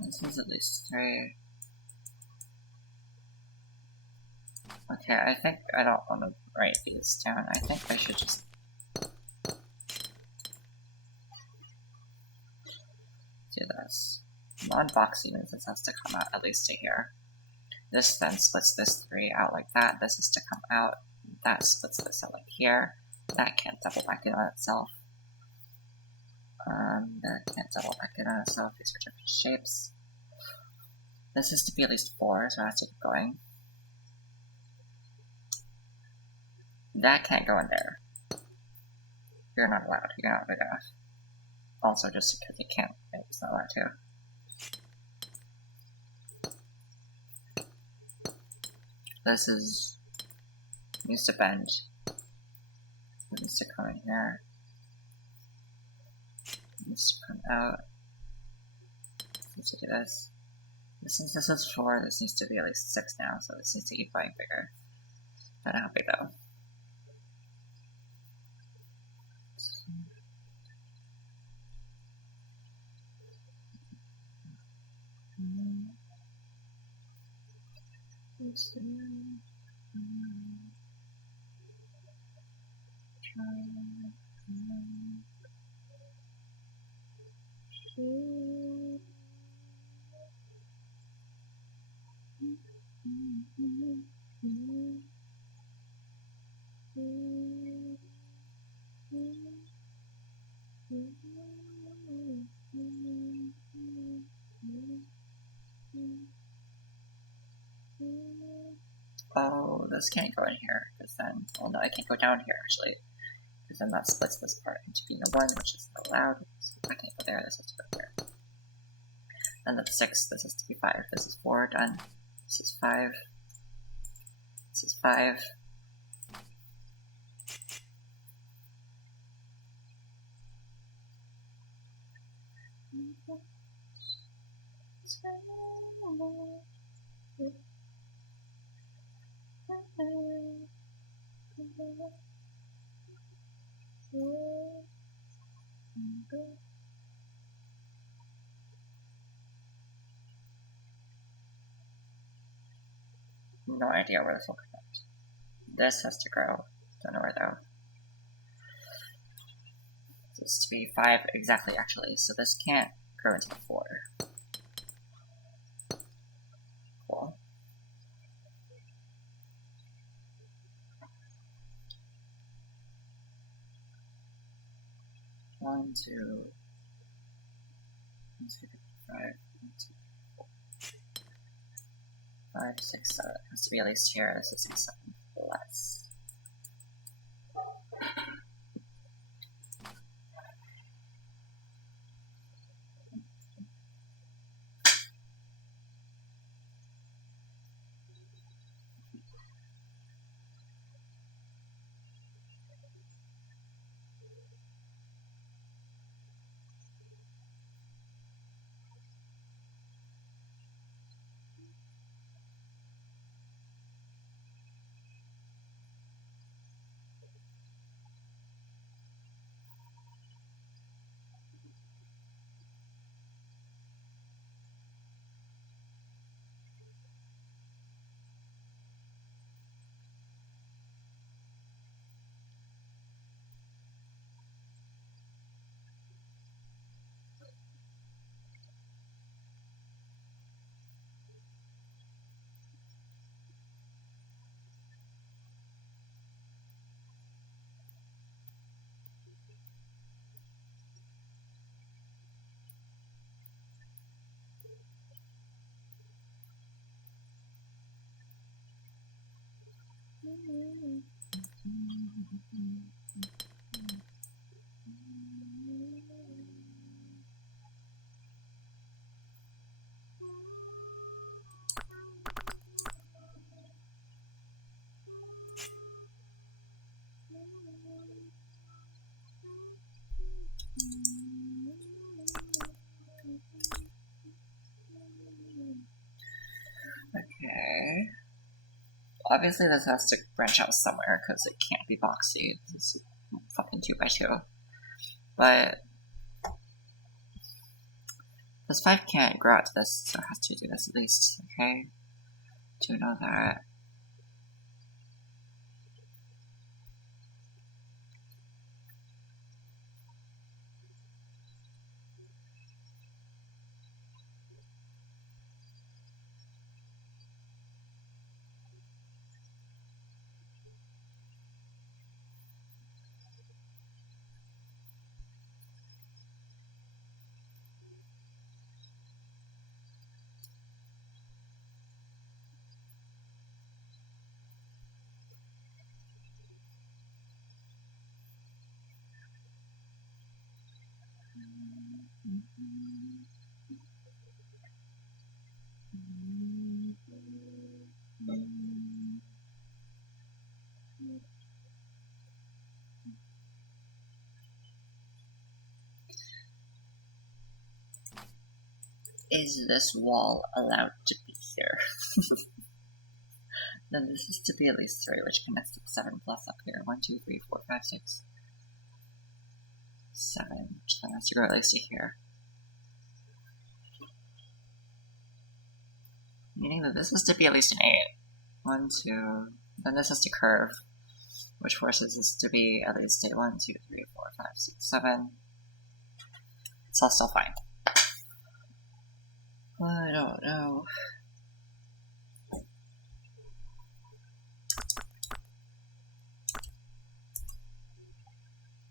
This is at least 3. Okay, I think I don't want to write these down. I think I should just do this. Non-boxy means this has to come out at least to here. This then splits this 3 out like that. This is to come out. That splits this out like here. That can't double back in on itself. That can't double back in on itself. These are different shapes. This is to be at least 4, so it has to keep going. That can't go in there. You're not allowed. You're not big enough. Also, just because you can't, it's not allowed to. This needs to bend. It needs to come in here. It needs to come out. It needs to do this. Since this is 4, this needs to be at least 6 now, so this needs to keep getting bigger. I don't know how big though. Oh, this can't go in here, because then, well no, I can't go down here actually, because then that splits this part into being a 1, which is not allowed, so I can't go there, this has to go there. Then that's 6, this has to be 5, this is 4, done. This is 5. This is 5. No idea where this will connect. This has to grow. Don't know where though. This is to be 5 exactly actually, so this can't grow into the 4. Cool. One, two, 5, 5, 6, 7. It has to be at least here. This is 6, 7 less. Okay. Obviously this has to branch out somewhere because it can't be boxy. This is fucking 2x2. But this 5 can't grow out to this, so it has to do this at least, okay? Do know that. Is this wall allowed to be here? Then this is to be at least 3, which connects to 7 plus up here. 1, 2, 3, 4, 5, 6, 7, which then has to go at least to here. Meaning that this is to be at least an 8. 1, 2, then this is to curve, which forces this to be at least a 1, 2, 3, 4, 5, 6, 7. It's all still fine. I don't know.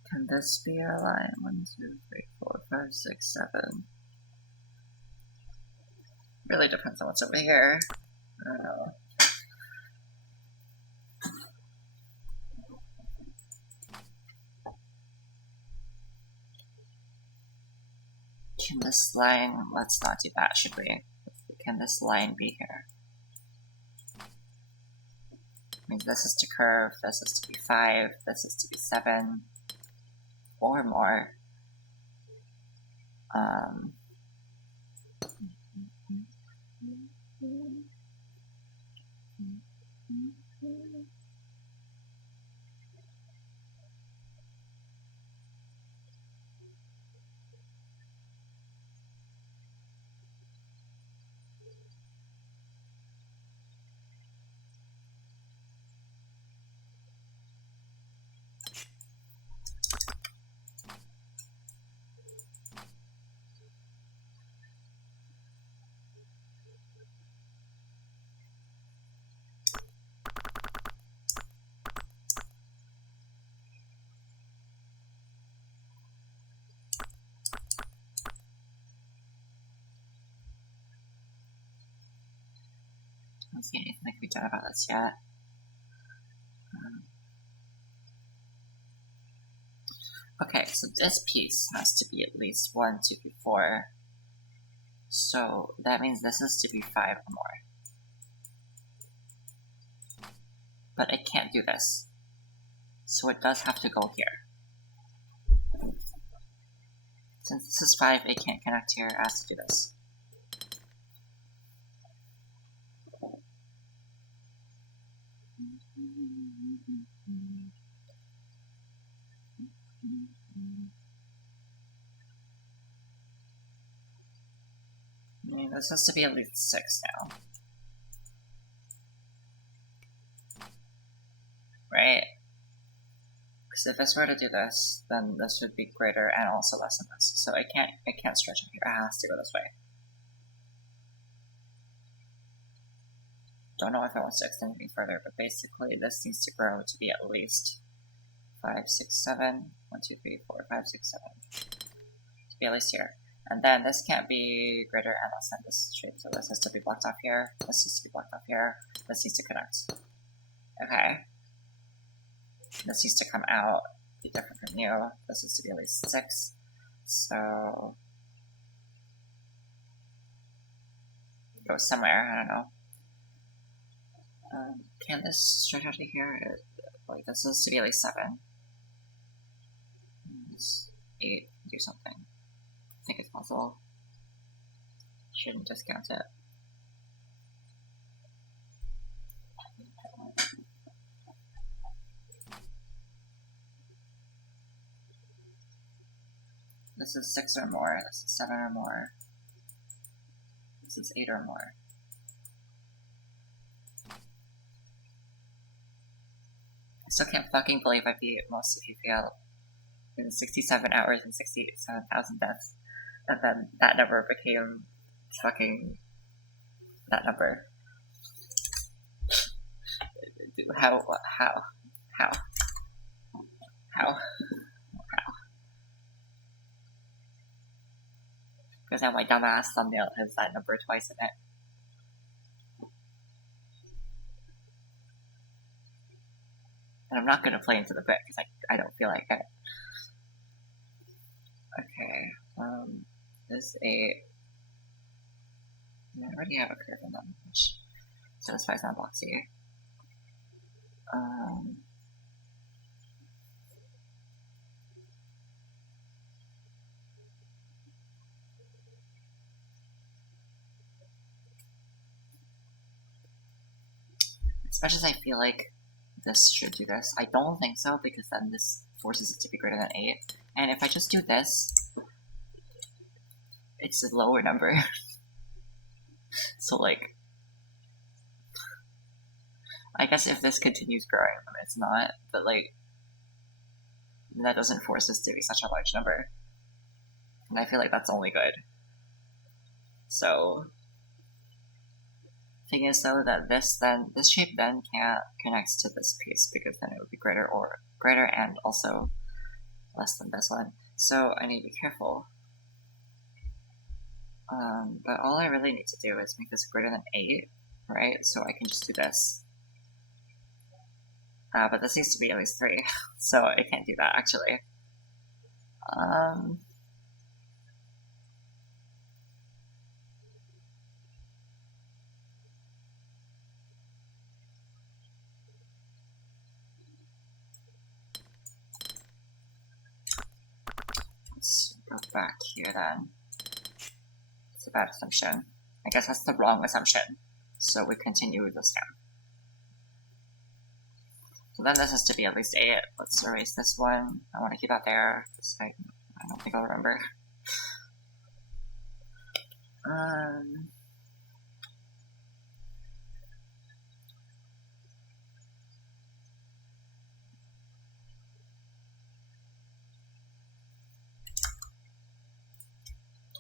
Can this be our line? 1, 2, 3, 4, 5, 6, 7. Really depends on what's over here. I don't know. Can this line, let's not do that, should we? Can this line be here? I mean, this is to curve, this is to be 5, this is to be 7, or more. I don't see anything that can be done about this yet. Okay, so this piece has to be at least 1, 2, 3, 4. So that means this is to be 5 or more. But it can't do this. So it does have to go here. Since this is 5, it can't connect here, it has to do this. I mean, this has to be at least 6 now. Right? Because if this were to do this, then this would be greater and also less than this. So it can't stretch up here, it has to go this way. Don't know if it wants to extend any further, but basically this needs to grow to be at least 5, 6, 7. 1, 2, 3, 4, 5, 6, 7. To be at least here. And then this can't be greater and less than this shape, so this has to be blocked off here, this needs to be blocked off here, this needs to connect. Okay. This needs to come out, be different from you, this needs to be at least 6, so... go somewhere, I don't know. Can this stretch out to here? Like, this is to be at least 7. This 8, do something. I think it's possible. Shouldn't discount it. This is 6 or more, this is 7 or more. This is 8 or more. I still can't fucking believe I beat most of you failed in 67 hours and 67,000 deaths. And then that number became fucking that number. How? Because now my dumbass thumbnail has that number twice in it. And I'm not gonna play into the bit because I don't feel like it. Okay, This 8. I already have a curve in them, which satisfies that boxy. As much as I feel like this should do this, I don't think so, because then this forces it to be greater than 8. And if I just do this, it's a lower number. So, like, I guess if this continues growing, then it's not, but, like, that doesn't force this to be such a large number. And I feel like that's only good. So, thing is though that this shape then can't connect to this piece, because then it would be greater and also less than this one. So I need to be careful. But all I really need to do is make this greater than 8, right? So I can just do this. But this needs to be at least 3, so I can't do that actually. Let's go back here then. It's a bad assumption. I guess that's the wrong assumption. So we continue with this down. So then this has to be at least 8. Let's erase this one. I want to keep that there, because I don't think I'll remember.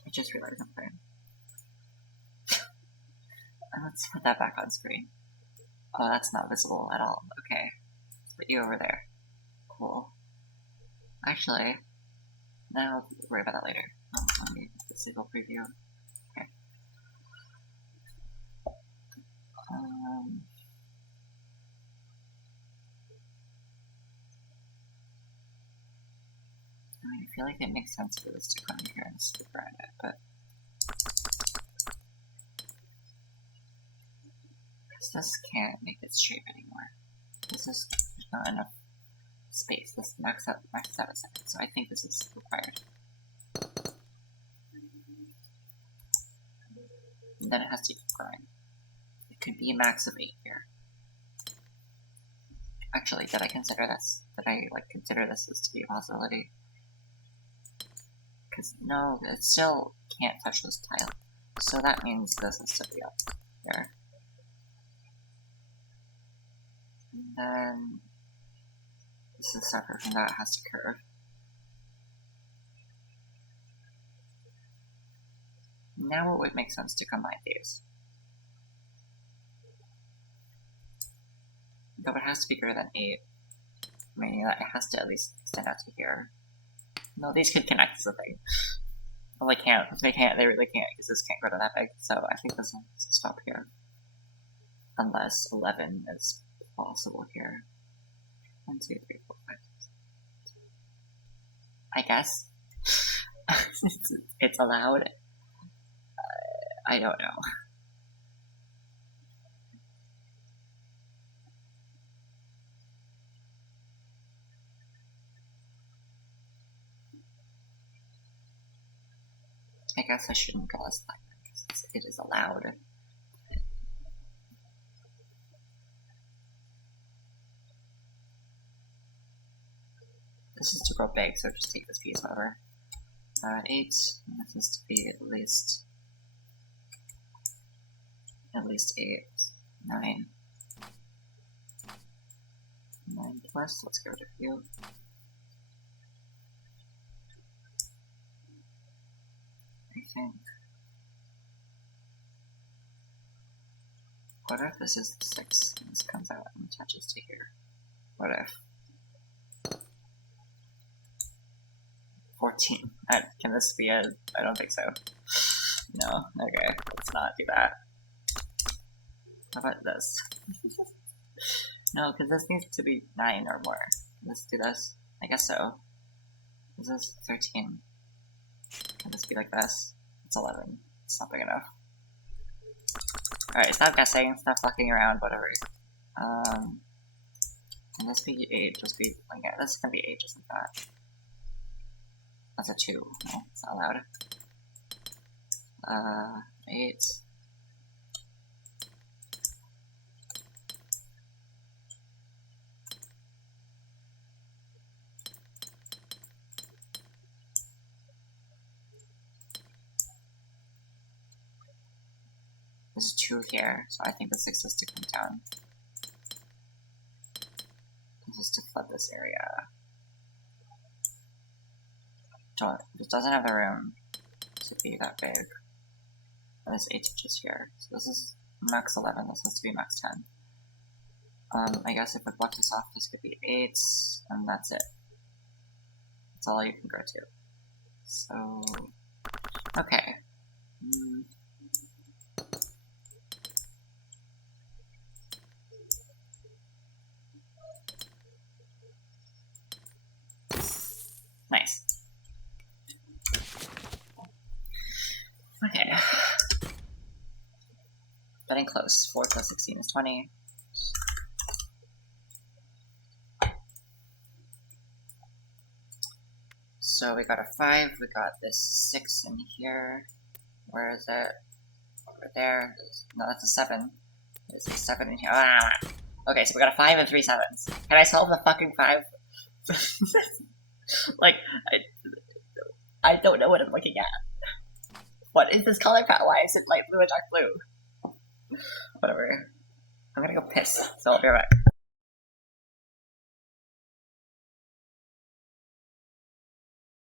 I just realized something. Let's put that back on screen. Oh, that's not visible at all. Okay. Let's put you over there. Cool. Actually, now I'll worry about that later. Let me disable preview. Okay. I mean, I feel like it makes sense for this to come here and slip around it, but because this can't make it straight anymore. There's not enough space. This maxes out a second, so I think this is required. And then it has to keep growing. It could be a max of 8 here. Actually, did I consider this? Did I consider this as to be a possibility? Because no, it still can't touch this tile. So that means this has to be up there. And then this is separate from that, it has to curve. Now it would make sense to combine these. Though it has to be greater than 8, meaning that it has to at least extend out to here. No, these could connect is the thing. Well, they can't. They really can't, because this can't grow to that big. So I think this one has to stop here. Unless 11 is possible here. 1, 2, 3, 4, 5, 6. I guess. It's allowed. I don't know. I guess I shouldn't go as like that, because it is allowed. This is to grow big, so just take this piece over. 8, and this is to be at least 8, 9. 9 plus, let's go to view. I think. What if this is 6 and this comes out and attaches to here? What if? 14. Can this be a... I don't think so. No, okay, let's not do that. How about this? No, because this needs to be 9 or more. Let's do this. I guess so. This is 13. Can this be like this? It's 11. It's not big enough. Alright, stop guessing, stop fucking around, whatever. Can this be 8? Just be like, yeah, this can be 8 just like that. That's a 2. No, it's not allowed. 8. There's 2 here, so I think the 6 has to come down. This is to flood this area. It doesn't have the room to be that big. And this 8 inches here. So this is max 11, this has to be max 10. I guess if we block this off, this could be 8, and that's it. That's all you can go to. So, okay. Nice. Okay. Getting close. 4 plus 16 is 20. So we got a 5, we got this 6 in here. Where is it? Over there. No, that's a 7. There's a 7 in here. Ah! Okay, so we got a 5 and 3 7s. Can I solve the fucking 5? Like, I don't know what I'm looking at. What is this color palette? Why is it light blue and dark blue? Whatever. I'm gonna go piss, so I'll be right back.